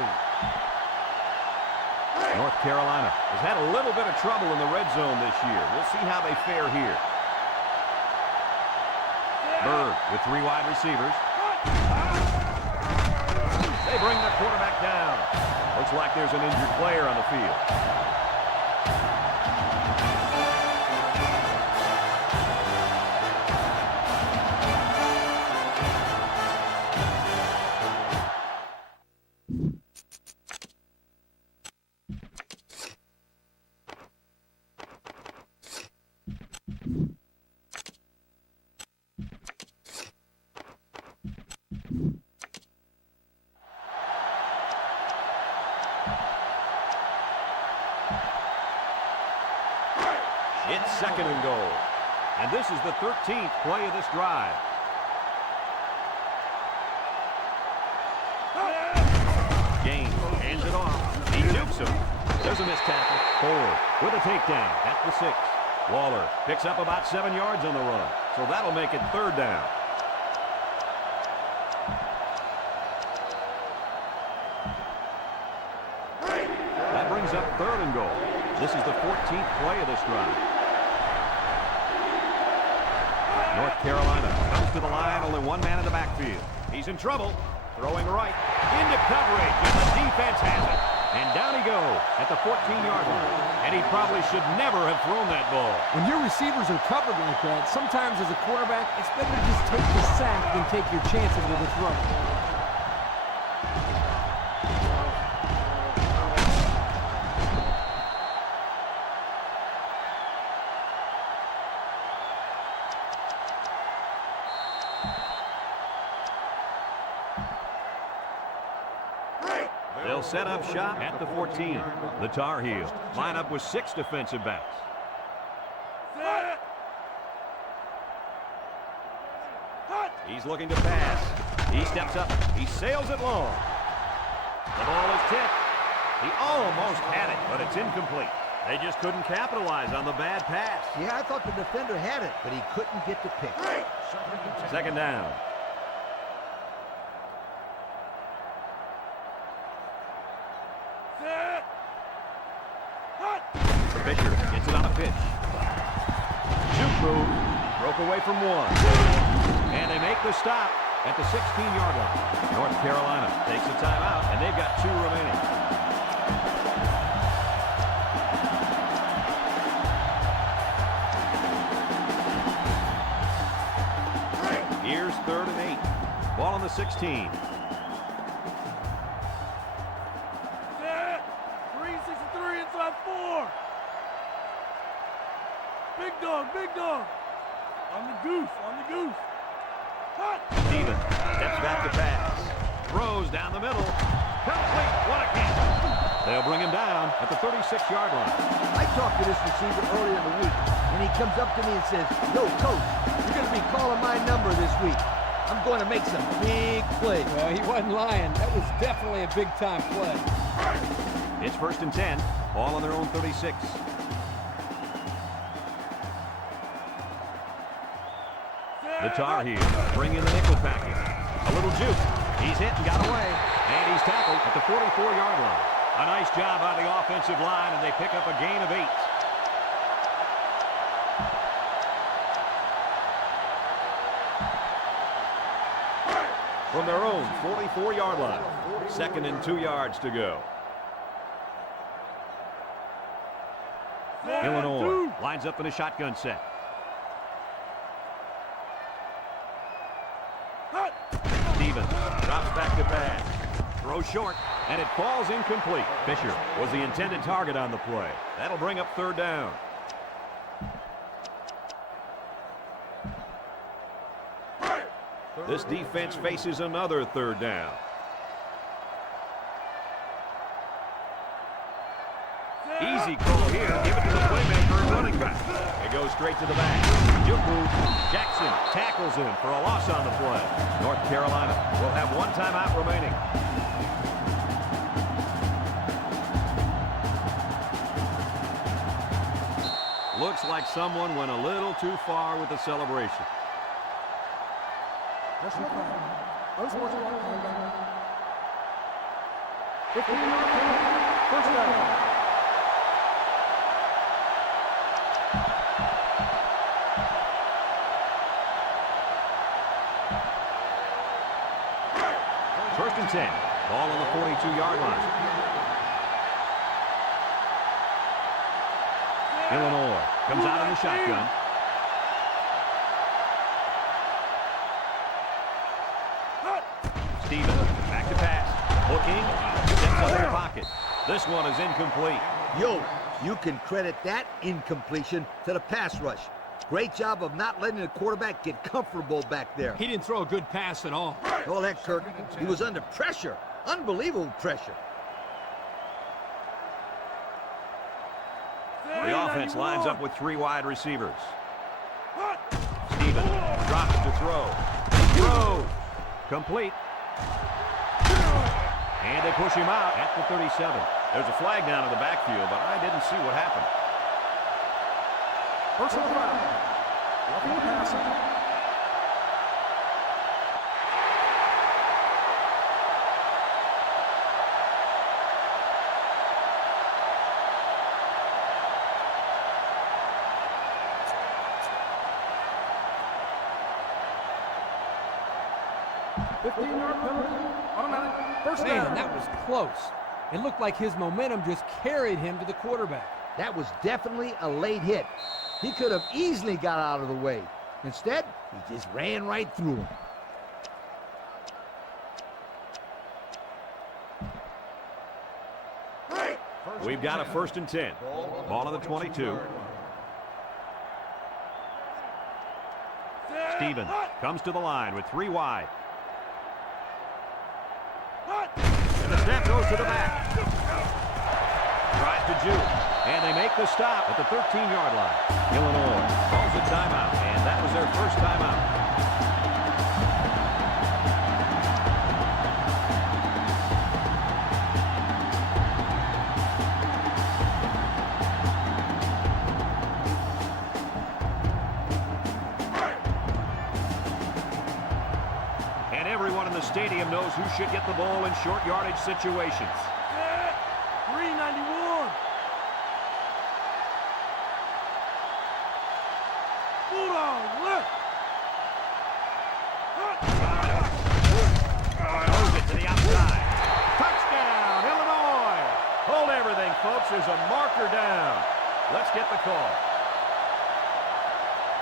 North Carolina has had a little bit of trouble in the red zone this year. We'll see how they fare here. Bird with 3 wide receivers. They bring the quarterback down. Looks like there's an injured player on the field. It's second and goal. And this is the 13th play of this drive. Gaines hands it off. He jukes him. There's a missed tackle. Forward with a takedown at the 6. Waller picks up about 7 yards on the run. So that'll make it third down. That brings up third and goal. This is the 14th play of this drive. North Carolina comes to the line, only one man in the backfield. He's in trouble, throwing right, into coverage, and the defense has it. And down he goes at the 14-yard line. And he probably should never have thrown that ball. When your receivers are covered like that, sometimes as a quarterback, it's better to just take the sack than take your chances with a throw. They'll set up shop at the 14. The Tar Heels line up with 6 defensive backs. He's looking to pass. He steps up. He sails it long. The ball is tipped. He almost had it, but it's incomplete. They just couldn't capitalize on the bad pass. Yeah, I thought the defender had it, but he couldn't get the pick. Second down. Fisher gets it on a pitch. Shoot move. Broke away from 1. And they make the stop at the 16-yard line. North Carolina takes a timeout, and they've got 2 remaining. Here's third and 8. Ball on the 16. 363 inside 4. Big dog. On the goose. Hot. Stevens steps back to pass. Throws down the middle. Complete. What a catch. They'll bring him down at the 36-yard line. I talked to this receiver earlier in the week, and he comes up to me and says, "Yo, coach, you're going to be calling my number this week. I'm going to make some big plays." Well, he wasn't lying. That was definitely a big-time play. It's first and 10. Ball on their own 36. The Tar Heels bring in the nickel package. A little juke. He's hit and got away. And he's tackled at the 44-yard line. A nice job by the offensive line, and they pick up a gain of 8. From their own 44-yard line. Second and 2 yards to go. Illinois lines up in a shotgun set. Stevens drops back to pass. Throw short, and it falls incomplete. Fisher was the intended target on the play. That'll bring up third down. This defense faces another third down. Easy call here. Give it to the playmaker and running back. It goes straight to the back. Jackson tackles him for a loss on the play. North Carolina will have 1 timeout remaining. Looks like someone went a little too far with the celebration. First down. First and 10. Ball on the 42-yard line. Illinois comes out in the shotgun. Stevens back to pass. Looking. Steps up in the pocket. This one is incomplete. Yo, you can credit that incompletion to the pass rush. Great job of not letting the quarterback get comfortable back there. He didn't throw a good pass at all. All that, Kirk. He was under pressure. Unbelievable pressure. The offense lines up with 3 wide receivers. Stevens drops to throw. Throw. Complete. And they push him out at the 37. There's a flag down in the backfield, but I didn't see what happened. Personal foul. Roughing the passer. Man, that was close. It looked like his momentum just carried him to the quarterback. That was definitely a late hit. He could have easily got out of the way. Instead, he just ran right through him. We've got a 1st and 10. Ball on the 22. Stevens comes to the line with 3 wide. And the snap goes to the back. Tries to juke. And they make the stop at the 13-yard line. Illinois calls a timeout, and that was their first timeout. And everyone in the stadium knows who should get the ball in short yardage situations. 391. Bulldog left. Throws it to the outside. Touchdown, Illinois. Hold everything, folks. There's a marker down. Let's get the call.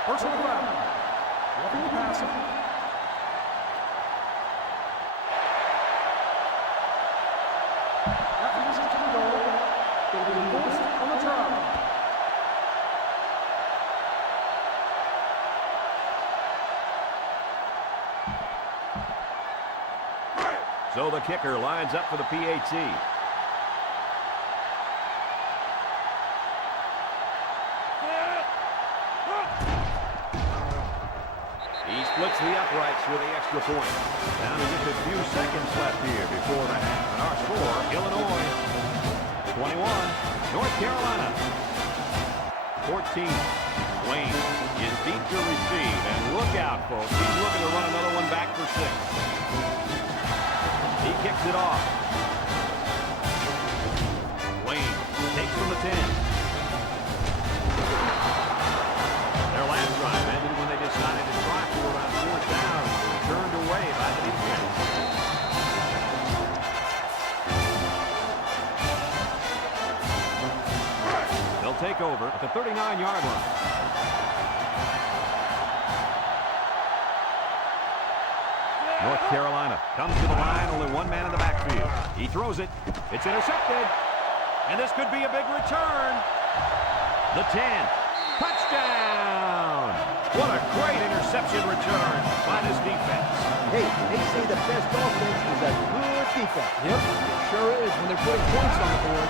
Personal foul. Roughing the passer. After this is to the goal, it will be enforced on the try. So the kicker lines up for the PAT. He splits the uprights for the extra point. Down to just a few seconds left here before the half. And our score, Illinois 21, North Carolina 14. Wayne is deep to receive. And look out, folks. He's looking to run another one back for 6. He kicks it off. Wayne takes from the 10. Their last drive ended when they decided to try for it on 4th down. Turned away by the defense. They'll take over at the 39-yard line. North Carolina comes to the line, only 1 man in the backfield. He throws it. It's intercepted. And this could be a big return. The 10. Touchdown! What a great interception return by this defense. Hey, they say the best offense is a good defense. Yep, it sure is when they're putting points on the board.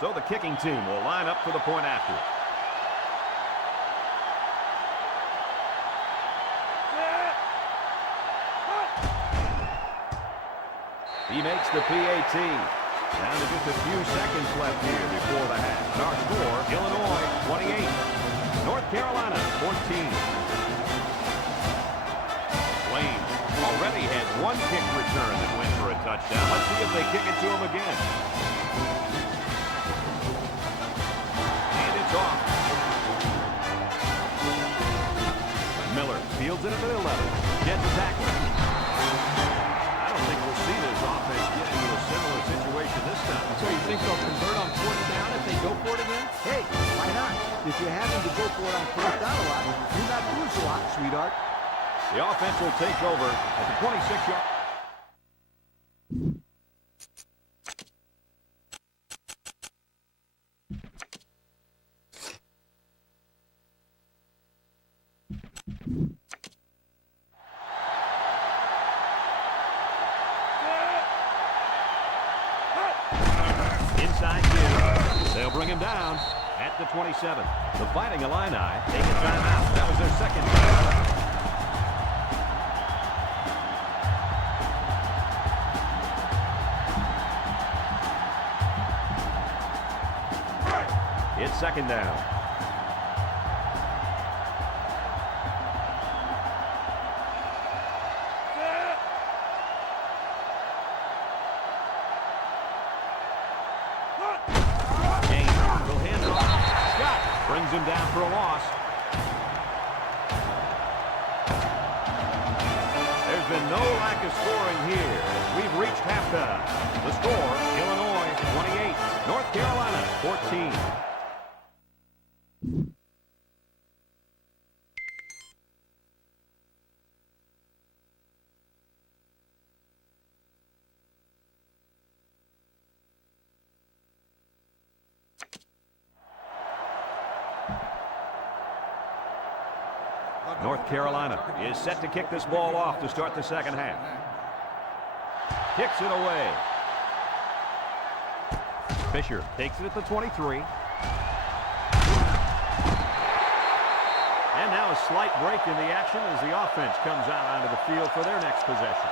So the kicking team will line up for the point after. He makes the PAT. Down to just a few seconds left here before the half. And our score, Illinois 28, North Carolina 14. Wayne already already had one kick return that went for a touchdown. Let's see if they kick it to him again. And it's off. Miller fields it at the 11. Gets a tackle. I don't think we'll see this offense get into a similar situation this time. So you think they'll convert on 4th down if they go for it again? Hey, why not? If you're having to go for it on 4th down a lot, you're not doing so hot, sweetheart. The offense will take over at the 26-yard. Inside two. They'll bring him down at the 27. The Fighting Illini take a timeout. That was their second time. It's second down. Brings him down for a loss. There's been no lack of scoring here as we've reached halftime. The score, Illinois 28, North Carolina 14. North Carolina is set to kick this ball off to start the second half. Kicks it away. Fisher takes it at the 23. And now a slight break in the action as the offense comes out onto the field for their next possession.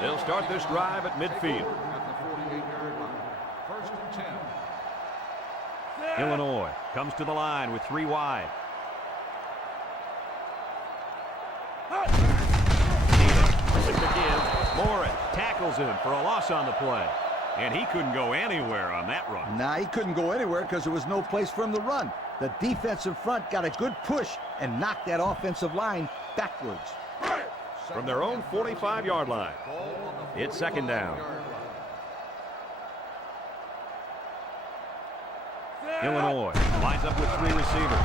They'll start this drive at midfield. At the 48-yard line. 1st and 10. Illinois comes to the line with 3 wide. Stevens with the give. Morris tackles him for a loss on the play. And he couldn't go anywhere on that run. Nah, he couldn't go anywhere because there was no place for him to run. The defensive front got a good push and knocked that offensive line backwards. From their own 45-yard line. It's second down. Illinois lines up with 3 receivers.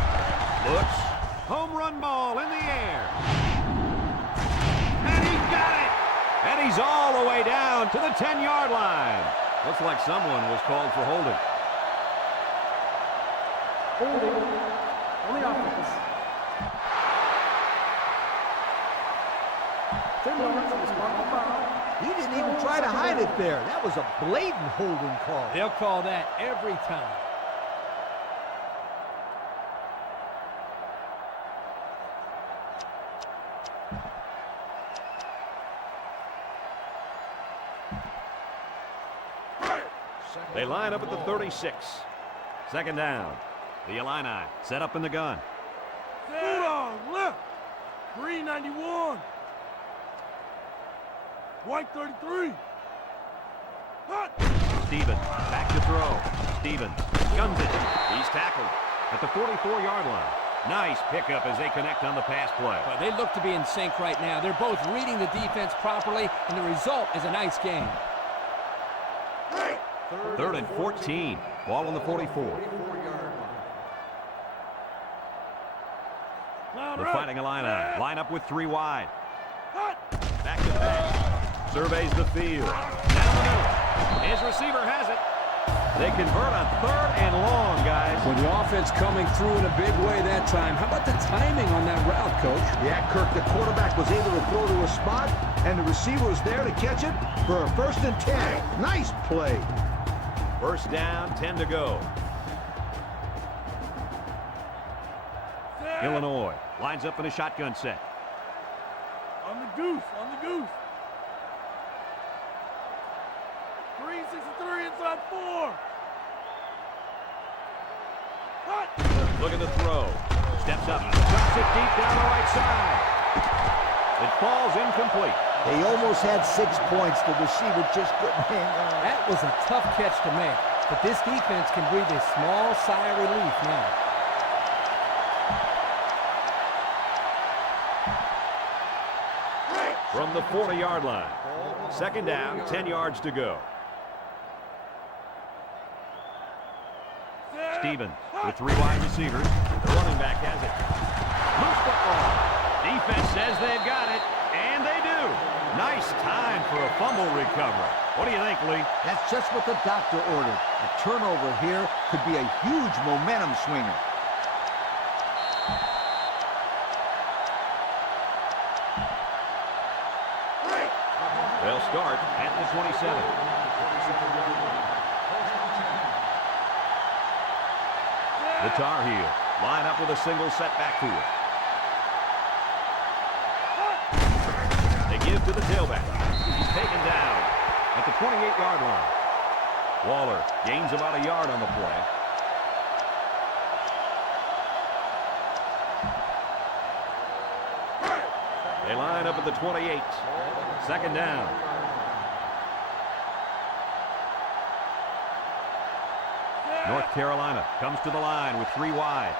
Looks. Home run ball in the air. And he got it. And he's all the way down to the 10-yard line. Looks like someone was called for holding. Holding on the offense. 10 yards on the spot of foul. He didn't even try to hide it there. That was a blatant holding call. They'll call that every time. They line up at the 36. Second down. The Illini set up in the gun. Bulldog left. Green 91. White 33. Hot. Stevens back to throw. Stevens guns it. He's tackled at the 44-yard line. Nice pickup as they connect on the pass play. Well, they look to be in sync right now. They're both reading the defense properly, and the result is a nice game. Third and 14. Ball on the 44. The Fighting Illini line up with 3 wide. Back to back. Surveys the field. Down the middle. His receiver has it. They convert on 3rd and long, guys. With the offense coming through in a big way that time. How about the timing on that route, Coach? Yeah, Kirk, the quarterback was able to throw to a spot, and the receiver was there to catch it for a 1st and 10. Nice play. First down, 10 to go. Illinois lines up in a shotgun set. On the goose, on the goose. 3 3 inside 4. Hot. Looking to throw. Steps up. Drops it deep down the right side. It falls incomplete. They almost had 6 points. The receiver just couldn't hang on. That was a tough catch to make, but this defense can breathe a small sigh of relief now. From the 40-yard line. Second down, 10 yards to go. Stevens with 3 wide receivers. The running back has it. Loose football. Defense says they've got it, and they do. Nice time for a fumble recovery. What do you think, Lee? That's just what the doctor ordered. A turnover here could be a huge momentum swinger. They'll start at the 27. The Tar Heels line up with a single set backfield. They give to the tailback. He's taken down at the 28-yard line. Waller gains about a yard on the play. They line up at the 28. Second down. North Carolina comes to the line with 3 wide.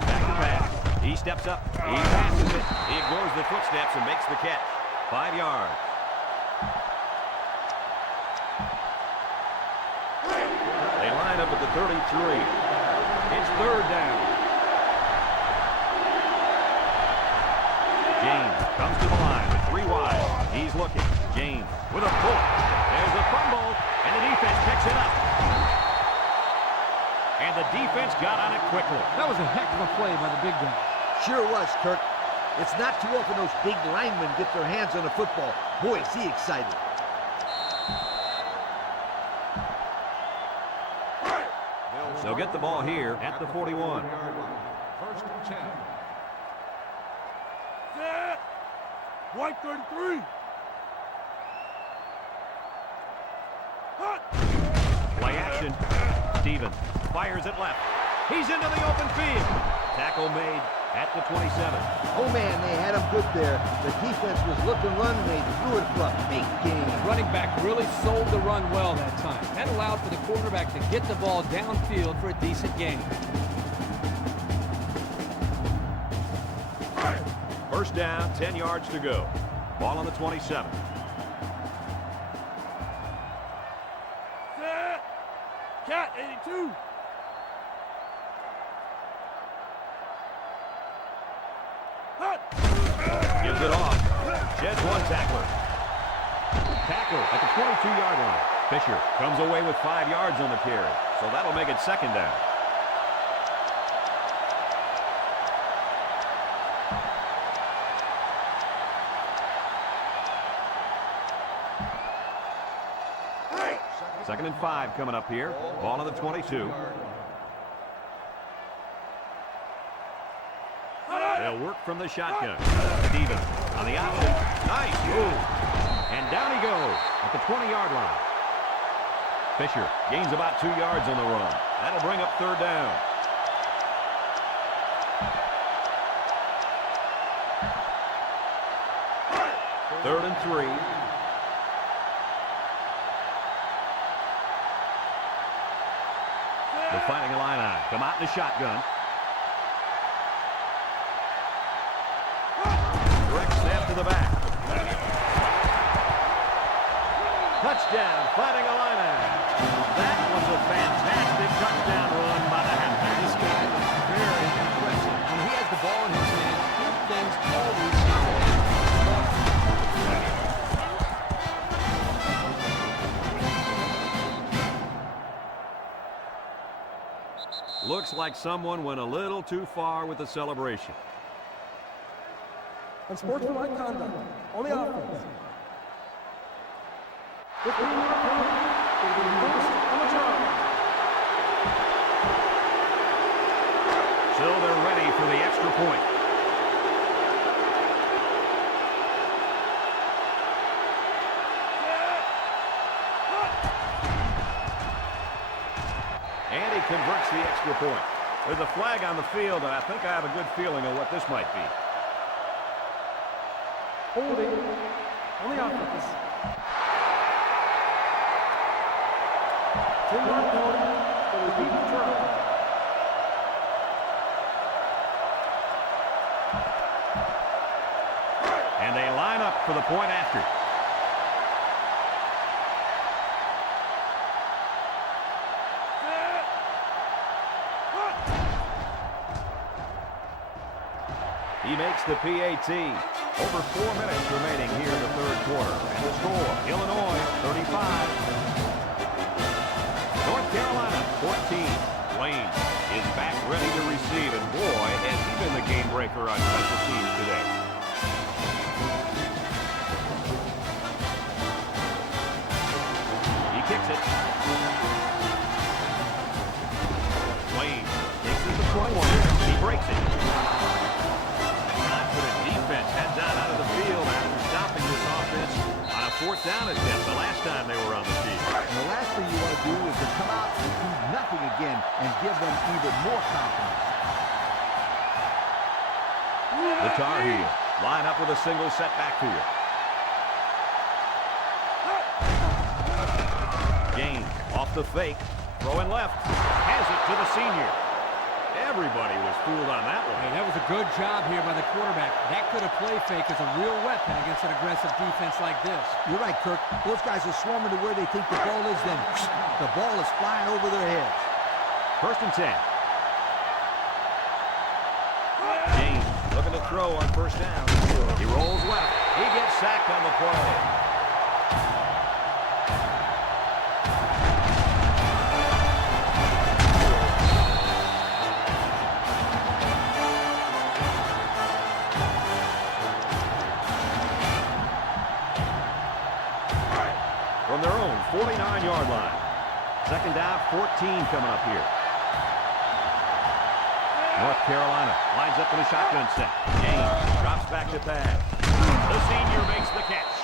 Back to pass. He steps up. He passes it. He ignores the footsteps and makes the catch. 5 yards. They line up at the 33. It's third down. James comes to the line with 3 wide. He's looking. James with a pull. There's a fumble, and the defense picks it up. And the defense got on it quickly. That was a heck of a play by the big guy. Sure was, Kirk. It's not too often those big linemen get their hands on a football. Boy, is he excited. So get the ball here at the 41. First and 10. Set. White 33. Hot. Play action. Stevens fires it left. He's into the open field. Tackle made at the 27. Oh, man, they had him good there. The defense was looking run, and they threw it for a big gain. Running back really sold the run well that time. That allowed for the quarterback to get the ball downfield for a decent gain. First down, 10 yards to go. Ball on the 27. Set. Cat 82. Hot. Gives it off. Sheds 1 tackler. Tackle at the 22-yard line. Fisher comes away with 5 yards on the carry. So that'll make it second down. Second and 5 coming up here. Ball on the 22. They'll work from the shotgun. Stevens on the option. Nice move. And down he goes at the 20-yard line. Fisher gains about 2 yards on the run. That'll bring up third down. Third and 3. They're finding a line. Come out in the shotgun. Direct snap to the back. Touchdown, Fighting Illini. That was a fantastic touchdown run by the halfback. This guy is very impressive. When he has the ball in his hand, things always seem to end. Looks like someone went a little too far with the celebration. Unsportsmanlike conduct on the offense. So they're ready for the extra point. And he converts the extra point. There's a flag on the field, and I think I have a good feeling of what this might be. Holding on the offense. 10-yard penalty for the deep throw. And they line up for the point after. He makes the PAT. Over 4 minutes remaining here in the third quarter. And the score, Illinois 35. North Carolina 14. Lane is back ready to receive. And boy, has he been the game breaker on special teams today. He kicks it. Lane takes it to 21. He breaks it. Heads out of the field after stopping this offense on a fourth down attempt the last time they were on the field. And the last thing you want to do is to come out and do nothing again and give them even more confidence. The Tar Heels line up with a single set backfield. Gaines off the fake, throwing left, has it to the senior. Everybody was fooled on that one. Hey, that was a good job here by the quarterback. That could have play fake as a real weapon against an aggressive defense like this. You're right, Kirk. Those guys are swarming to where they think the ball is, then the ball is flying over their heads. First and 10. Gaines looking to throw on first down. He rolls left. He gets sacked on the play. From their own 49-yard line. Second down, 14 coming up here. North Carolina lines up in a shotgun set. Gaines drops back to pass. The senior makes the catch.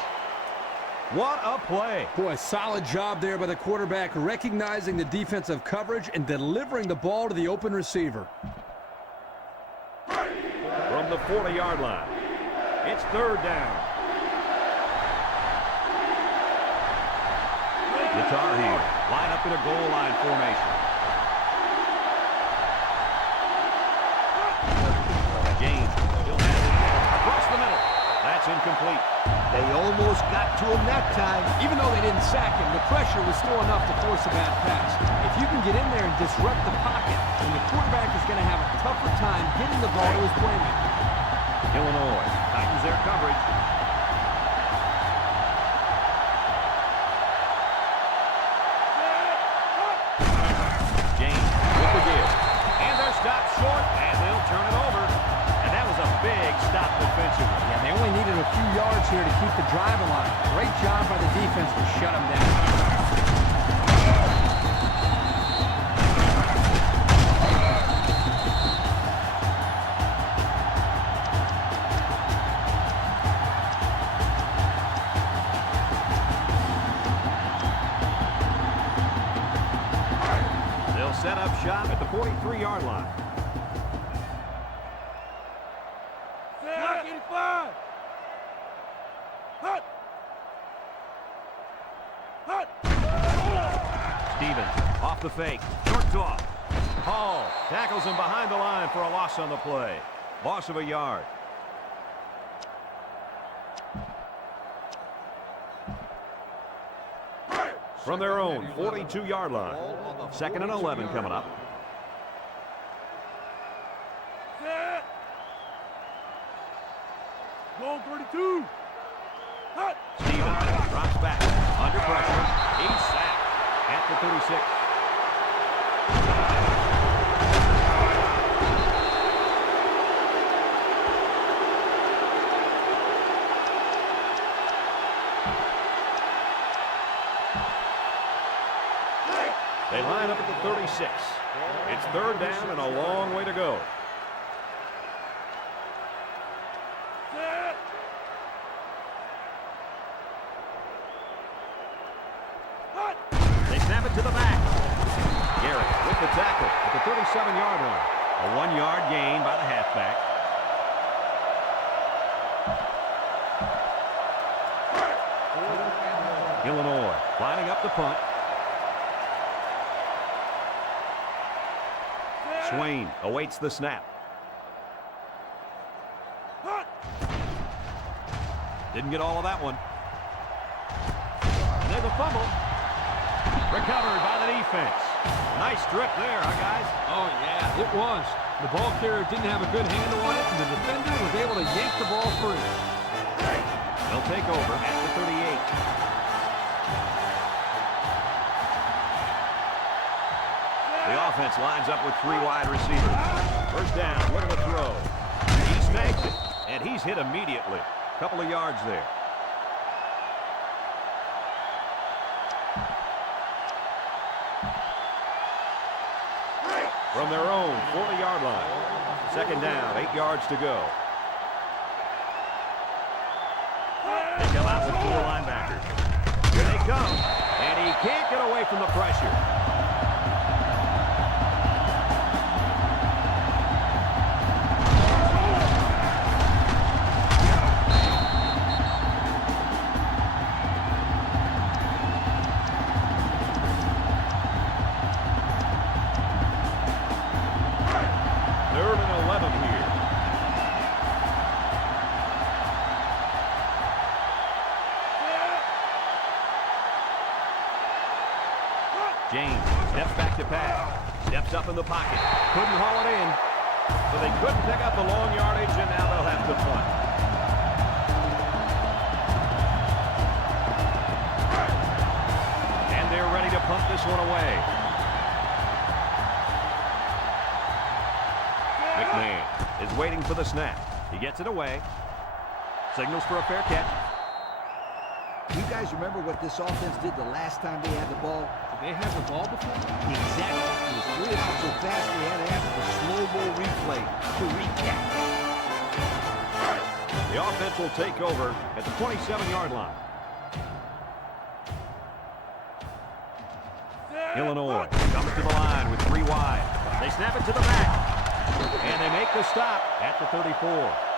What a play. Boy, solid job there by the quarterback, recognizing the defensive coverage and delivering the ball to the open receiver. From the 40-yard line, it's third down. The Tar Heels line up in a goal line formation. Gaines still has it across the middle. That's incomplete. They almost got to him that time. Even though they didn't sack him, the pressure was still enough to force a bad pass. If you can get in there and disrupt the pocket, then the quarterback is going to have a tougher time getting the ball to his playmaker. Illinois tightens their coverage. James with the give. And they're stopped short, and they'll turn it over. And that was a big stop defensively. Yeah, they only needed a few yards here to keep the drive alive. Great job by the defense to shut them down. Set up shop at the 43-yard line. Block 85. Hut. Hut. Stevens off the fake. Short toss. Hall tackles him behind the line for a loss on the play. Loss of a yard. From their own 42-yard line. Second and 11 coming up. Set. Goal 32. Hut. Stevens drops back. Under pressure. He's sacked at the 36. They line up at the 36. It's third down and a long way to go. Set. Hut. They snap it to the back. Garrett with up the tackle at the 37-yard line. A 1-yard gain by the halfback. Illinois lining up the punt. Swain awaits the snap. Didn't get all of that one. And there's a fumble. Recovered by the defense. Nice strip there, huh, guys? Oh, yeah, it was. The ball carrier didn't have a good handle on it, and the defender was able to yank the ball free. They'll take over at the 38. The offense lines up with 3 wide receivers. First down, look at the throw. He snags it, and he's hit immediately. Couple of yards there. From their own 40-yard line. Second down, 8 yards to go. They come out with 4 linebackers. Here they come, and he can't get away from the pressure. James steps back to pass. Steps up in the pocket. Couldn't haul it in. So they couldn't pick up the long yardage, and now they'll have to punt. And they're ready to punt this one away. McMahon is waiting for the snap. He gets it away. Signals for a fair catch. You guys remember what this offense did the last time they had the ball? Did they have the ball before? Exactly. It was three out so fast they had to have the slow-mo replay to recap. The offense will take over at the 27-yard line. Illinois comes to the line with 3 wide. They snap it to the back. And they make the stop at the 34.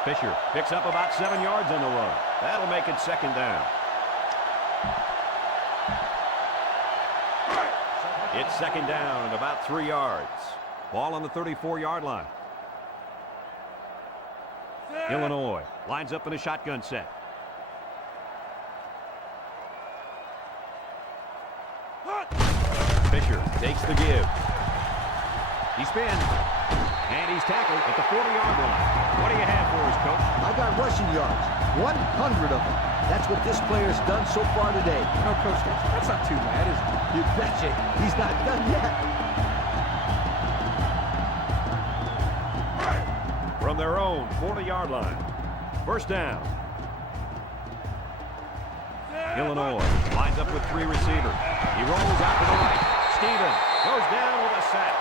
Fisher picks up about 7 yards on the run. That'll make it second down. It's second down and about 3 yards. Ball on the 34-yard line. Illinois lines up in a shotgun set. Fisher takes the give. He spins. And he's tackled at the 40-yard line. What do you have for us, Coach? I got rushing yards. 100 of them. That's what this player's done so far today. No, Coach, that's not too bad, is it? You betcha. He's not done yet. From their own 40-yard line. First down. Illinois lines up with 3 receivers. He rolls out to the right. Stevens goes down with a sack.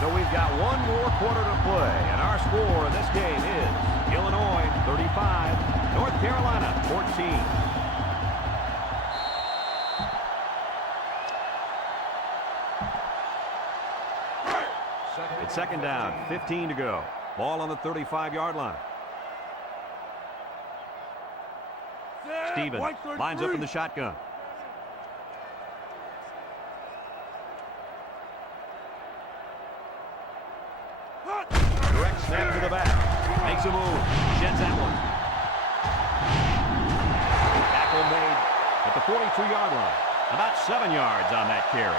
So we've got 1 more quarter to play, and our score in this game is Illinois 35, North Carolina 14. It's second down, 15 to go. Ball on the 35-yard line. Stevens lines up in the shotgun. Direct snap to the back. Makes a move. Sheds that one. Tackle made at the 42-yard line. About 7 yards on that carry.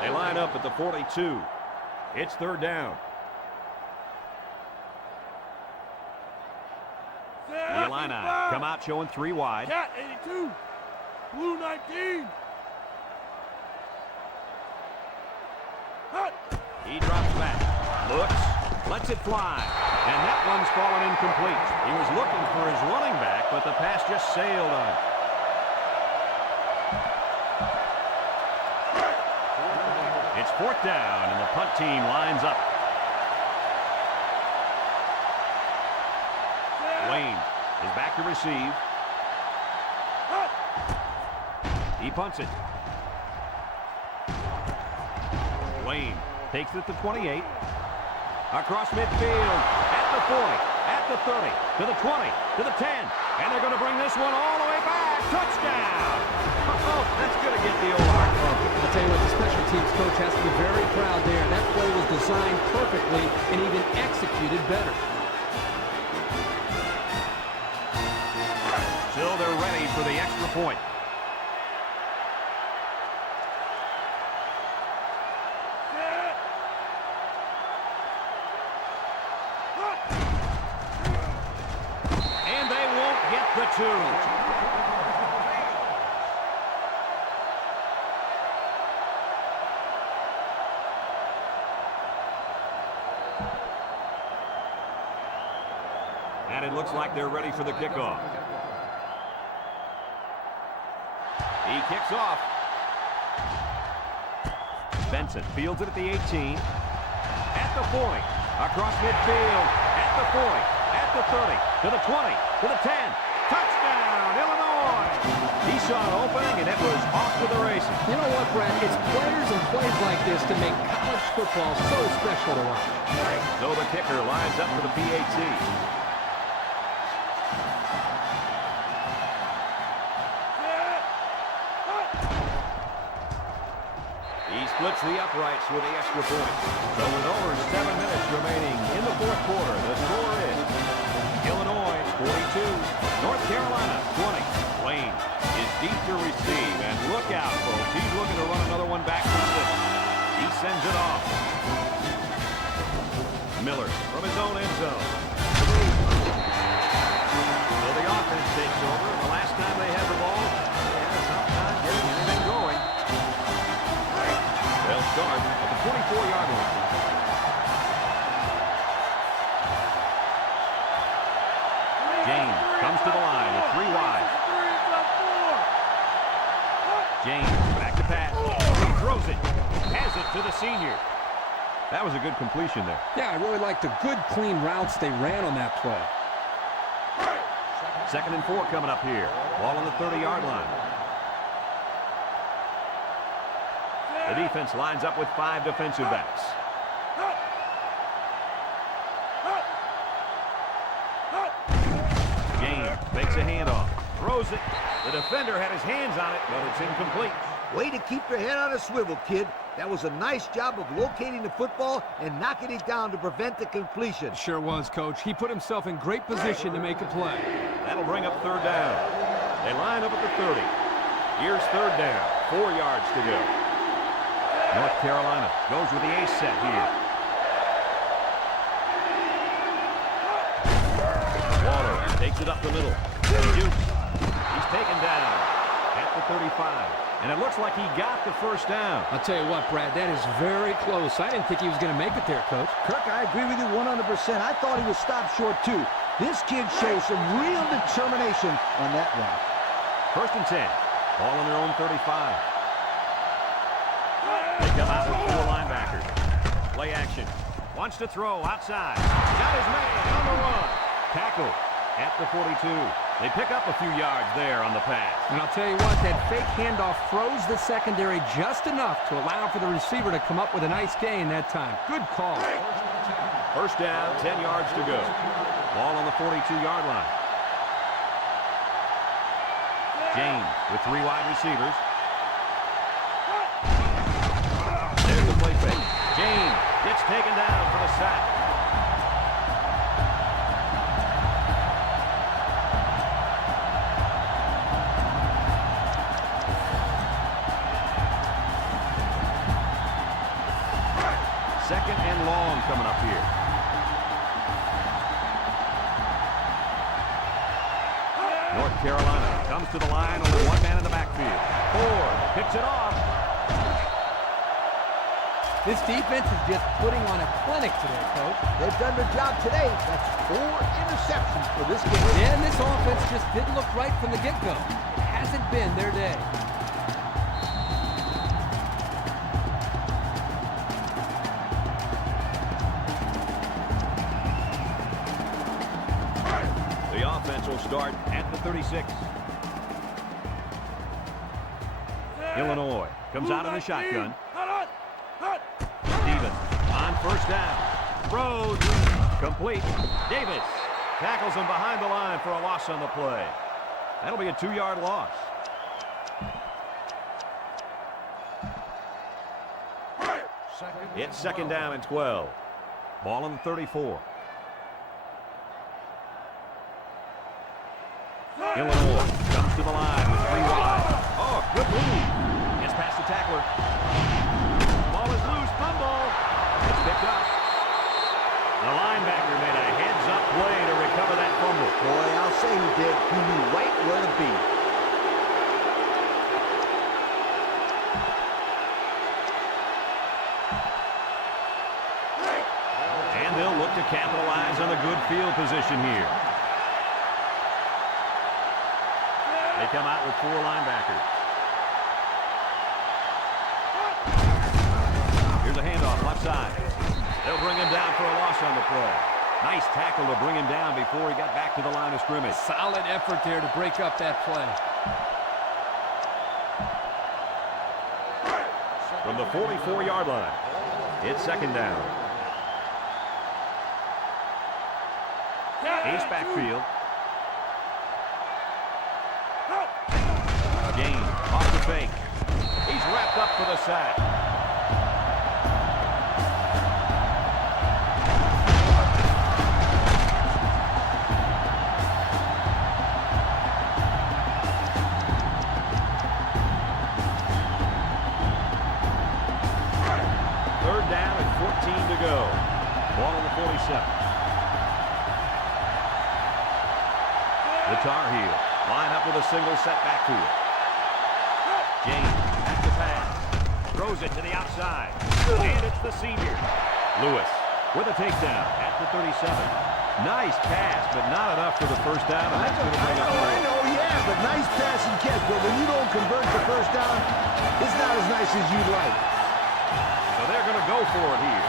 They line up at the 42. It's third down. The Illini come out showing 3 wide. Cat 82. Blue 19. Hut. He drops back. Looks. Lets it fly. And that one's fallen incomplete. He was looking for his running back, but the pass just sailed on him. It's 4th down, and the punt team lines up. Lane is back to receive. He punts it. Lane takes it to 28. Across midfield, at the 40, at the 30, to the 20, to the 10. And they're going to bring this one all the way back. Touchdown! Oh, that's going to get the old heart pumping. I'll tell you what, the special teams coach has to be very proud there. That play was designed perfectly and even executed better. Still, they're ready for the extra point. And they won't get the 2. And it looks like they're ready for the kickoff. He kicks off. Benson fields it at the 18. At the 40. Across midfield. At the 40. At the 30. To the 20. To the 10. Touchdown, Illinois! He saw an opening, and it was off to the races. You know what, Brad? It's players and plays like this to make college football so special to watch. So the kicker lines up for the PAT. He splits the uprights with the extra point. So with over 7 minutes remaining in the 4th quarter, the score is Illinois 42, North Carolina 20. Lane is deep to receive, and look out, folks. He's looking to run another one back from this. He sends it off. Miller from his own end zone. So the offense takes over. The last time they had the ball, they had some time getting anything going. They'll start at the 24-yard line. James comes to the line with 3 wide. James back to pass. He throws it. Has it to the senior. That was a good completion there. Yeah, I really liked the good, clean routes they ran on that play. 2nd and 4 coming up here. Ball on the 30-yard line. The defense lines up with 5 defensive backs. James makes a handoff. Throws it. The defender had his hands on it, but it's incomplete. Way to keep your head on a swivel, kid. That was a nice job of locating the football and knocking it down to prevent the completion. Sure was, Coach. He put himself in great position to make a play. That'll bring up 3rd down. They line up at the 30. Here's 3rd down. 4 yards to go. North Carolina goes with the ace set here. Waller takes it up the middle. Dukes. He's taken down at the 35. And it looks like he got the 1st down. I'll tell you what, Brad, that is very close. I didn't think he was going to make it there, Coach. Kirk, I agree with you 100%. I thought he was stopped short, too. This kid shows some real determination on that run. 1st and 10. Ball on their own 35. They come out with 4 linebackers. Play action. Wants to throw outside. Got his man on the run. Tackle at the 42. They pick up a few yards there on the pass. And I'll tell you what, that fake handoff froze the secondary just enough to allow for the receiver to come up with a nice gain that time. Good call. 1st down, 10 yards to go. Ball on the 42-yard line. James with 3 wide receivers. There's the play fake. James gets taken down for the sack. Second and long coming up here. North Carolina comes to the line, only 1 man in the backfield. Ford picks it off. This defense is just putting on a clinic today, Coach. They've done their job today. That's 4 interceptions for this game. Yeah, and this offense just didn't look right from the get-go. It hasn't been their day. The offense will start at the 36. Illinois comes out in the shotgun. Stevens on first down. Throws. Complete. Davis tackles him behind the line for a loss on the play. That'll be a 2-yard loss. It's second down and 12. Ball on the 34. Illinois comes to the line with 3 wide. Oh, good move. Gets past the tackler. Ball is loose. Fumble. It's picked up. The linebacker made a heads-up play to recover that fumble. Boy, I'll say he did. He knew right where to be. And they'll look to capitalize on the good field position here. They come out with 4 linebackers. Here's a handoff left side. They'll bring him down for a loss on the play. Nice tackle to bring him down before he got back to the line of scrimmage. Solid effort there to break up that play. From the 44-yard line, it's second down. Ace backfield. Gain off the fake. He's wrapped up for the sack. Third down and 14 to go. Ball on the 47. The Tar Heels line up with a single set back to it. James back to pass. Throws it to the outside. And it's the senior. Lewis with a takedown at the 37. Nice pass, but not enough for the first down. And that's going to bring up I know, yeah, but nice pass and catch. But when you don't convert the first down, it's not as nice as you'd like. So they're going to go for it here.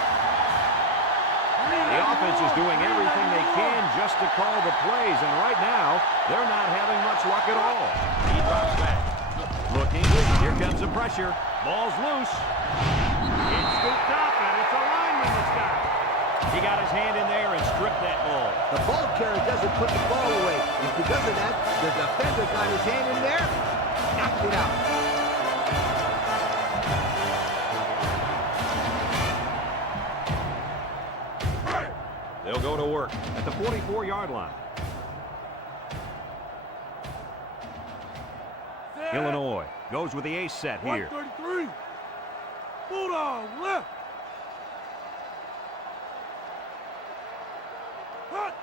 The offense is doing everything they can just to call the plays, and right now, they're not having much luck at all. He drops back. Looking. Here comes the pressure. Ball's loose. It's scooped up, and it's a lineman that's got it. He got his hand in there and stripped that ball. The ball carrier doesn't put the ball away. And because of that, the defender got his hand in there, knocked it out. They'll go to work at the 44-yard line. Illinois goes with the ace set here. 133. Bulldog left.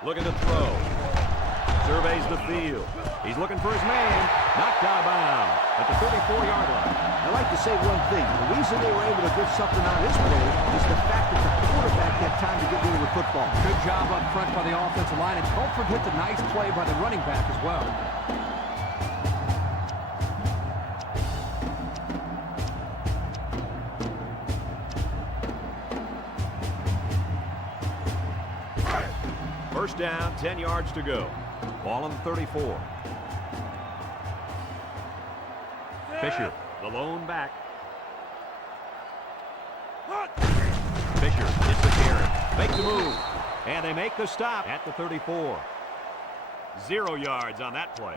Looking to throw. Surveys the field. He's looking for his man. Knocked out of bounds at the 34-yard line. I'd like to say one thing. The reason they were able to get something out of this play is the fact that the quarterback had time to get rid of the football. Good job up front by the offensive line, and don't forget the nice play by the running back as well. First down, 10 yards to go. Ball on the 34. Fisher, the lone back. Fisher gets the carry. Make the move. And they make the stop at the 34. 0 yards on that play.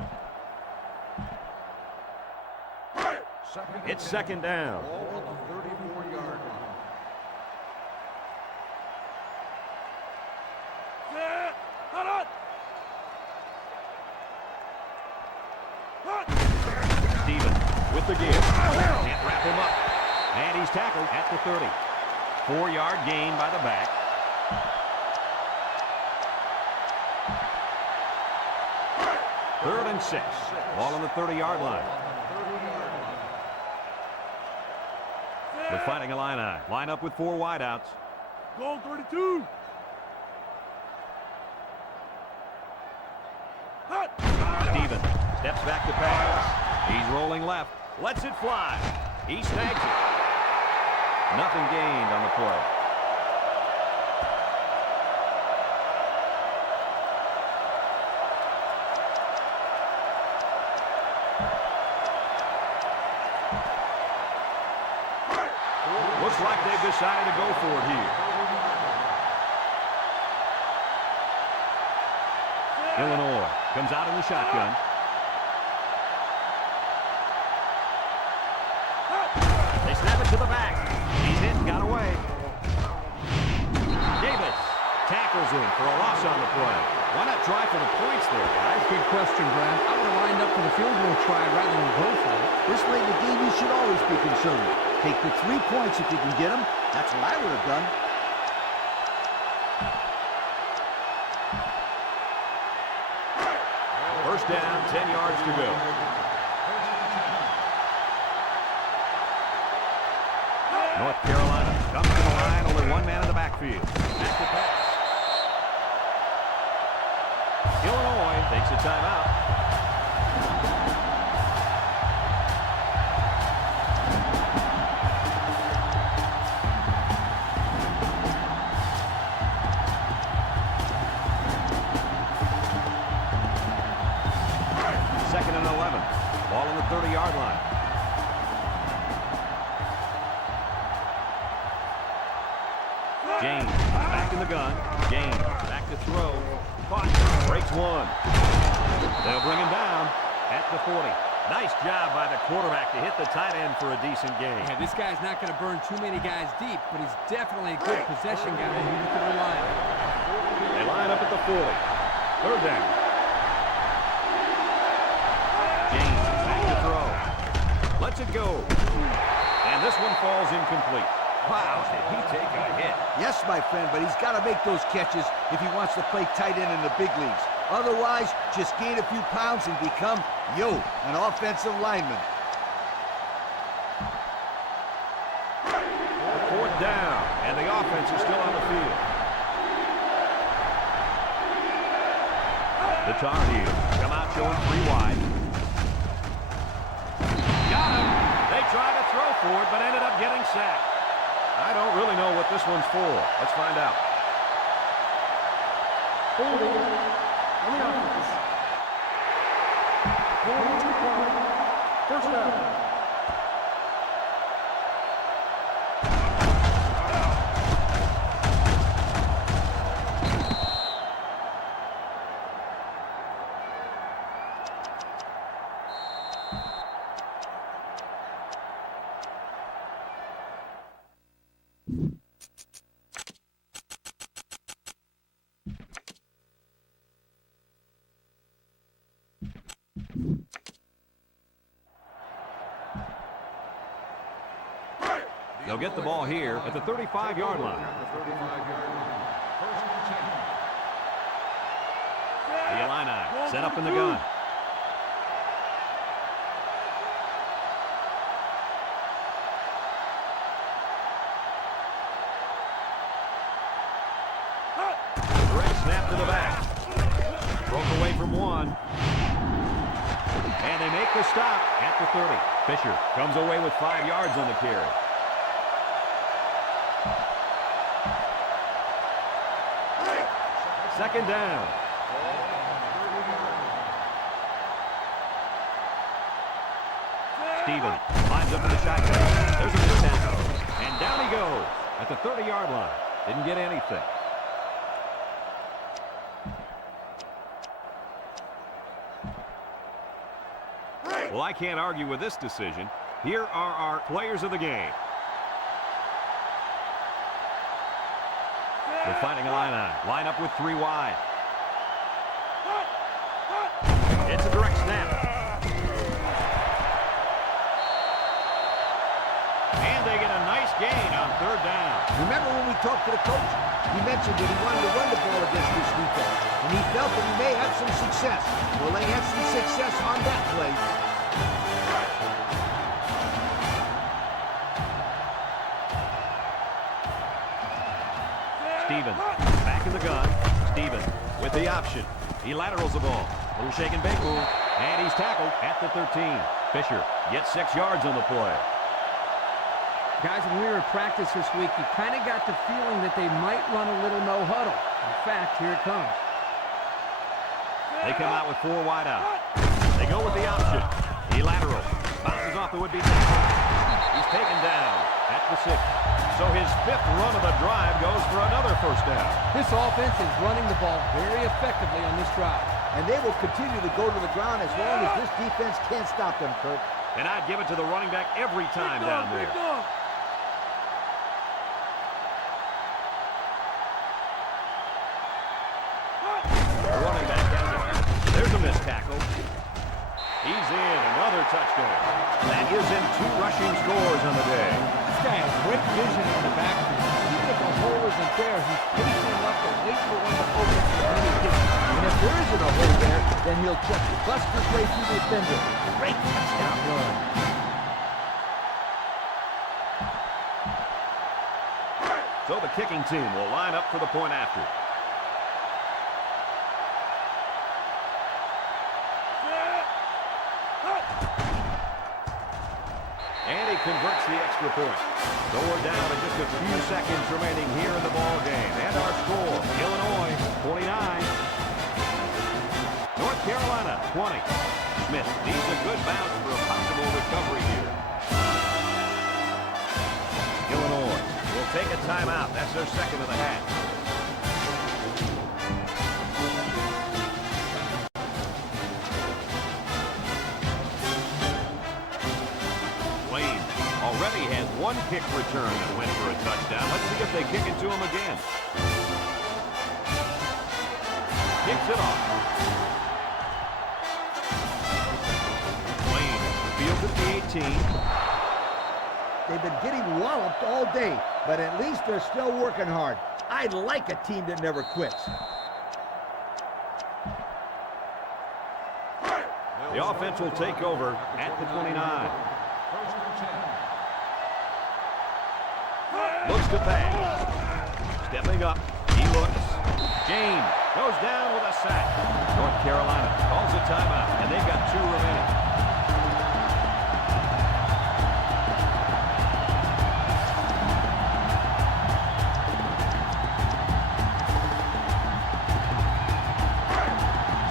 It's second down. Ball on the 34-yard line. Stevens with the give. Can't wrap him up. And he's tackled at the 30. 4-yard gain by the back. Third and 6. Ball on the 30-yard line. The Fighting Illini line up with 4 wideouts. Goal 32. Hot. Stevens steps back to pass. He's rolling left. Lets it fly. He snags it. Nothing gained on the play. Looks like they've decided to go for it here. Illinois comes out in the shotgun. They snap it to the back. He's hit and got away. Davis tackles him for a loss on the play. Why not try for the points there, guys? Good question, Brad. I would have lined up for the field goal try rather than go for it. This late in the game, you should always be conservative. Take the 3 points if you can get them. That's what I would have done. First down, 10 yards to go. North Carolina comes to the line, only 1 man in the backfield. Back to pass. Illinois takes a timeout. Second and 11. Ball on the 30-yard line. James back in the gun. James back to throw. Caught. Breaks 1. They'll bring him down at the 40. Nice job by the quarterback to hit the tight end for a decent gain. Yeah, this guy's not going to burn too many guys deep, but he's definitely a good possession guy who you can rely on. They line up at the 40. Third down. James back to throw. Lets it go. And this one falls incomplete. Wow, did he take a hit? Yes, my friend, but he's got to make those catches if he wants to play tight end in the big leagues. Otherwise, just gain a few pounds and become, an offensive lineman. Fourth down, and the offense is still on the field. The Tar Heels come out showing 3 wide. Got him. They tried to throw for it, but ended up getting sacked. I don't really know what this one's for. Let's find out. Holding on the offense. Penalty declined. First down. They'll get the ball here at the 35-yard line. The Illini set up in the gun. Direct snap to the back. Broke away from 1. And they make the stop at the 30. Fisher comes away with 5 yards on the carry. Second down. Stevens lines up in the shotgun. There's a good tackle. And down he goes at the 30-yard line. Didn't get anything. Well, I can't argue with this decision. Here are our players of the game. The Fighting Illini line up with 3 wide. It's a direct snap. And they get a nice gain on 3rd down. Remember when we talked to the coach? He mentioned that he wanted to run the ball against this defense, and he felt that he may have some success. Well, they had some success on that play. Stevens back in the gun. Stevens with the option. He laterals the ball. Little shake and bake move. And he's tackled at the 13. Fisher gets 6 yards on the play. Guys, when we were at practice this week, you kind of got the feeling that they might run a little no huddle. In fact, here it comes. They come out with 4 wide out. They go with the option. He laterals. Bounces off the would-be tackle. He's taken down at the 6. So his 5th run of the drive goes for another first down. This offense is running the ball very effectively on this drive. And they will continue to go to the ground as long as this defense can't stop them, Kurt. And I'd give it to the running back every time down there. Big dog. The running back has it. There's a missed tackle. He's in. Another touchdown. That is in 2 rushing scores on the day. This guy has great vision in the backfield. Even if a hole isn't there, he's patient enough to wait for one to open and then he hits it. And if there isn't a hole there, then he'll just bust his way through the defender. Great touchdown run. So the kicking team will line up for the point after. And he converts the extra point. So we're down to just a few seconds remaining here in the ball game. And our score, Illinois 49. North Carolina 20. Smith needs a good bounce for a possible recovery here. Illinois will take a timeout. That's their second of the half. Already has 1 kick return that went for a touchdown. Let's see if they kick it to him again. Kicks it off. Wayne fields at the 18. They've been getting walloped all day, but at least they're still working hard. I like a team that never quits. The offense will take over at the 29. First and 10. Looks to pass. Stepping up. He looks. James goes down with a sack. North Carolina calls a timeout, and they've got 2 remaining.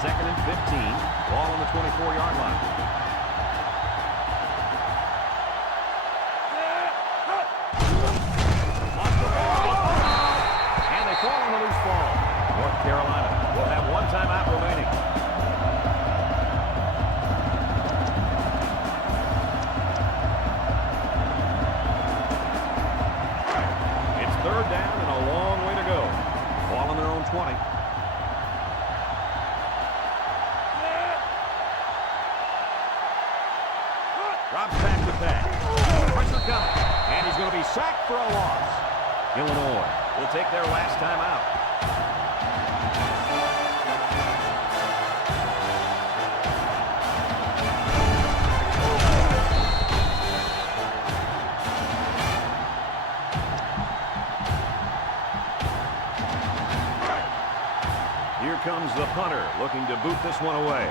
Second and 15. Ball on the 24-yard line. North Carolina will have 1 timeout remaining. It's 3rd down and a long way to go. Ball on their own 20. Drops back to pass. Pressure coming. And he's going to be sacked for a loss. Illinois will take their last time out. Here comes the punter, looking to boot this one away.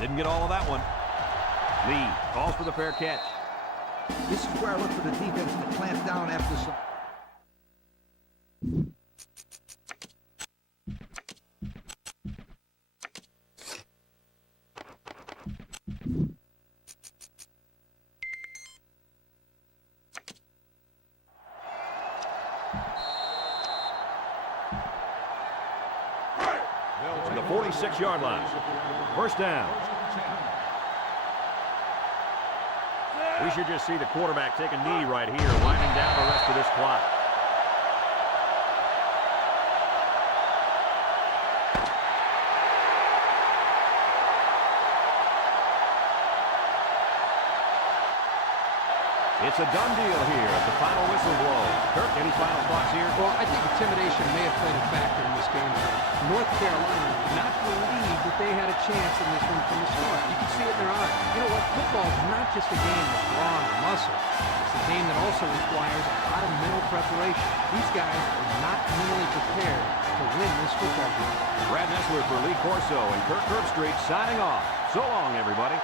Didn't get all of that one. Lee calls for the fair catch. This is where I look for the defense to clamp down after some... To the 46-yard line. First down. We should just see the quarterback take a knee right here, winding down the rest of this clock. It's a done deal here as the final whistle blows. Kirk, any final thoughts here? Well, I think intimidation may have played a factor in this game. North Carolina did not believe that they had a chance in this one from the start. You can see it in their eyes. You know what? Football is not just a game of brawn or muscle. It's a game that also requires a lot of mental preparation. These guys are not mentally prepared to win this football game. Brad Nessler for Lee Corso and Kirk Herbstreit signing off. So long, everybody.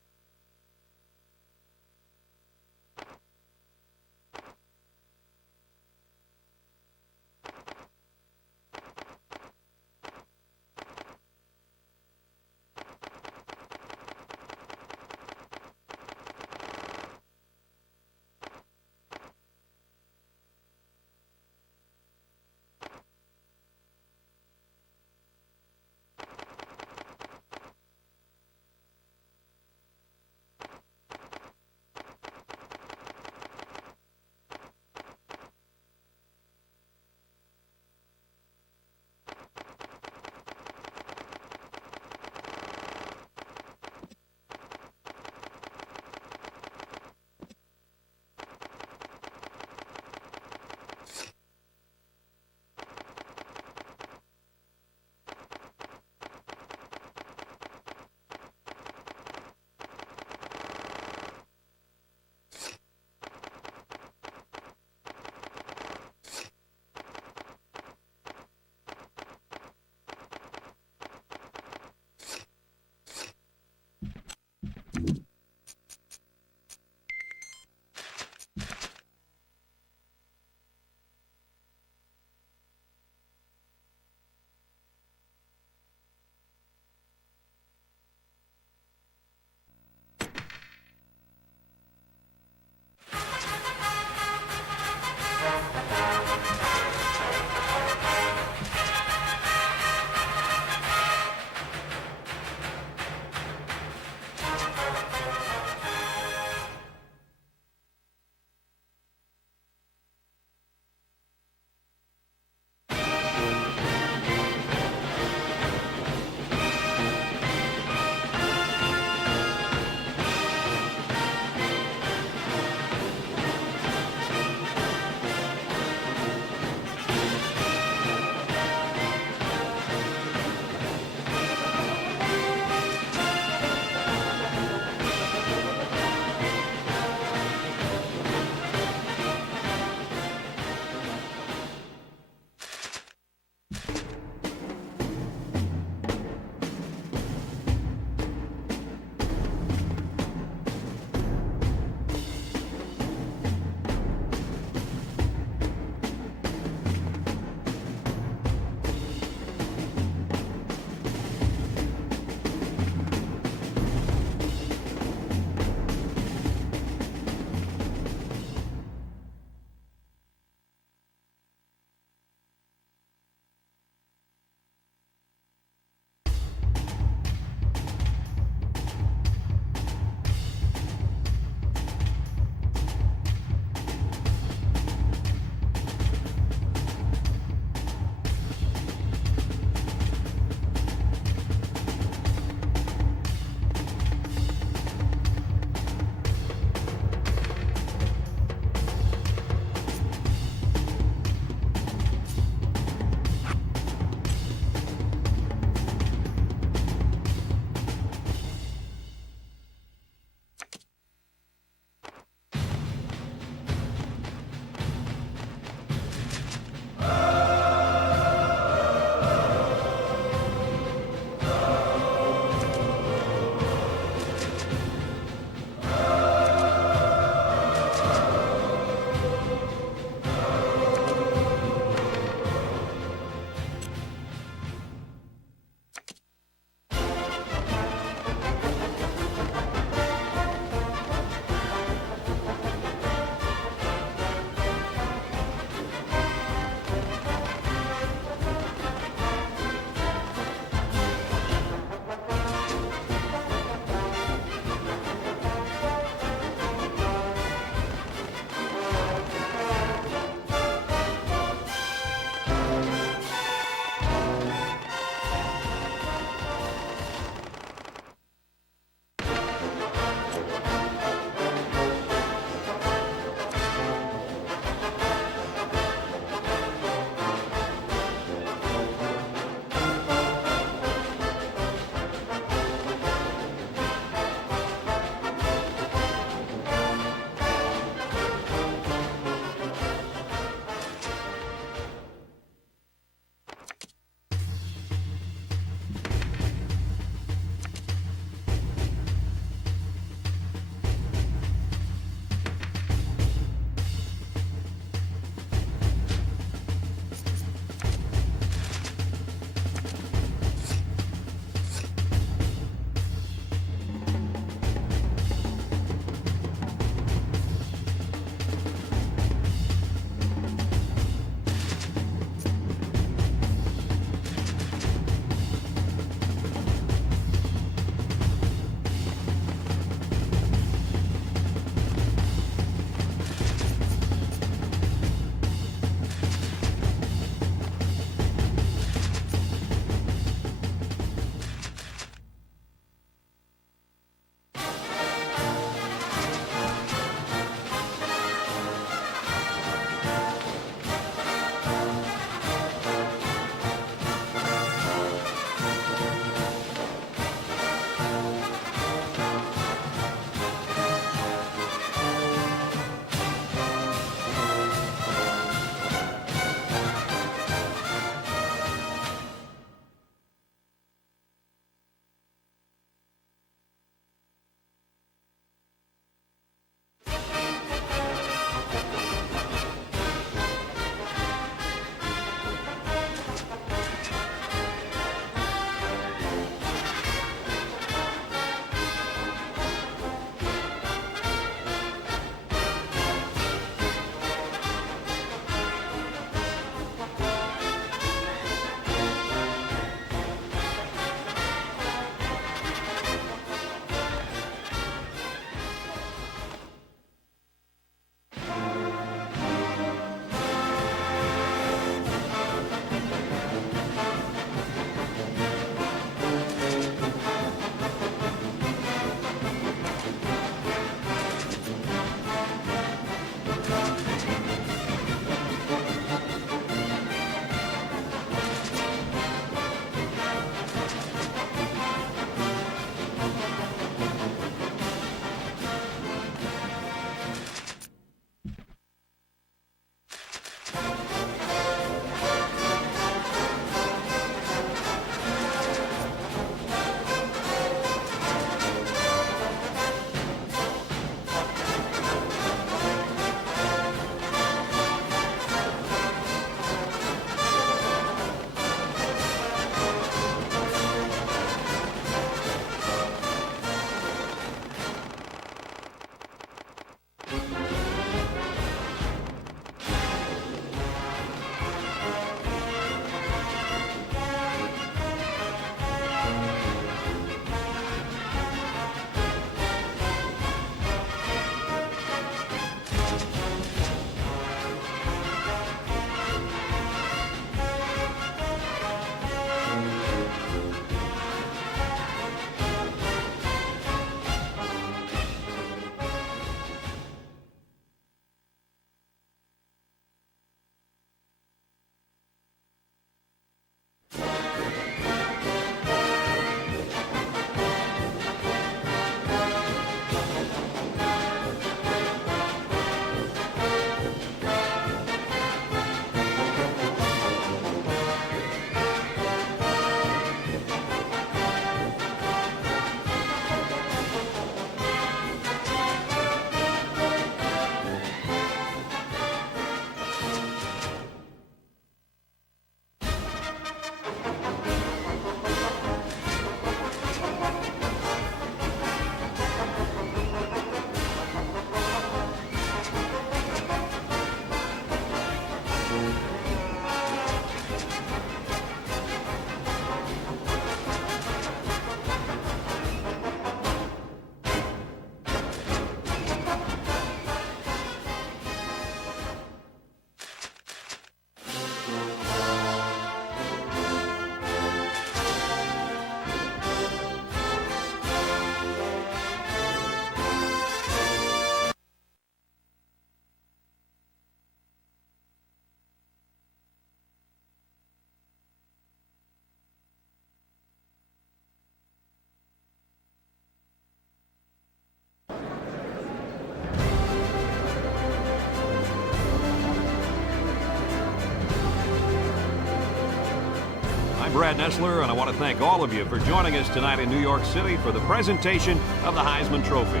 I'm Brad Nessler, and I want to thank all of you for joining us tonight in New York City for the presentation of the Heisman Trophy.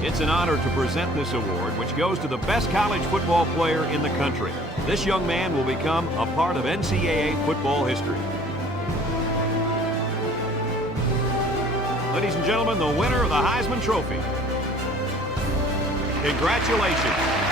It's an honor to present this award, which goes to the best college football player in the country. This young man will become a part of NCAA football history. Ladies and gentlemen, the winner of the Heisman Trophy. Congratulations.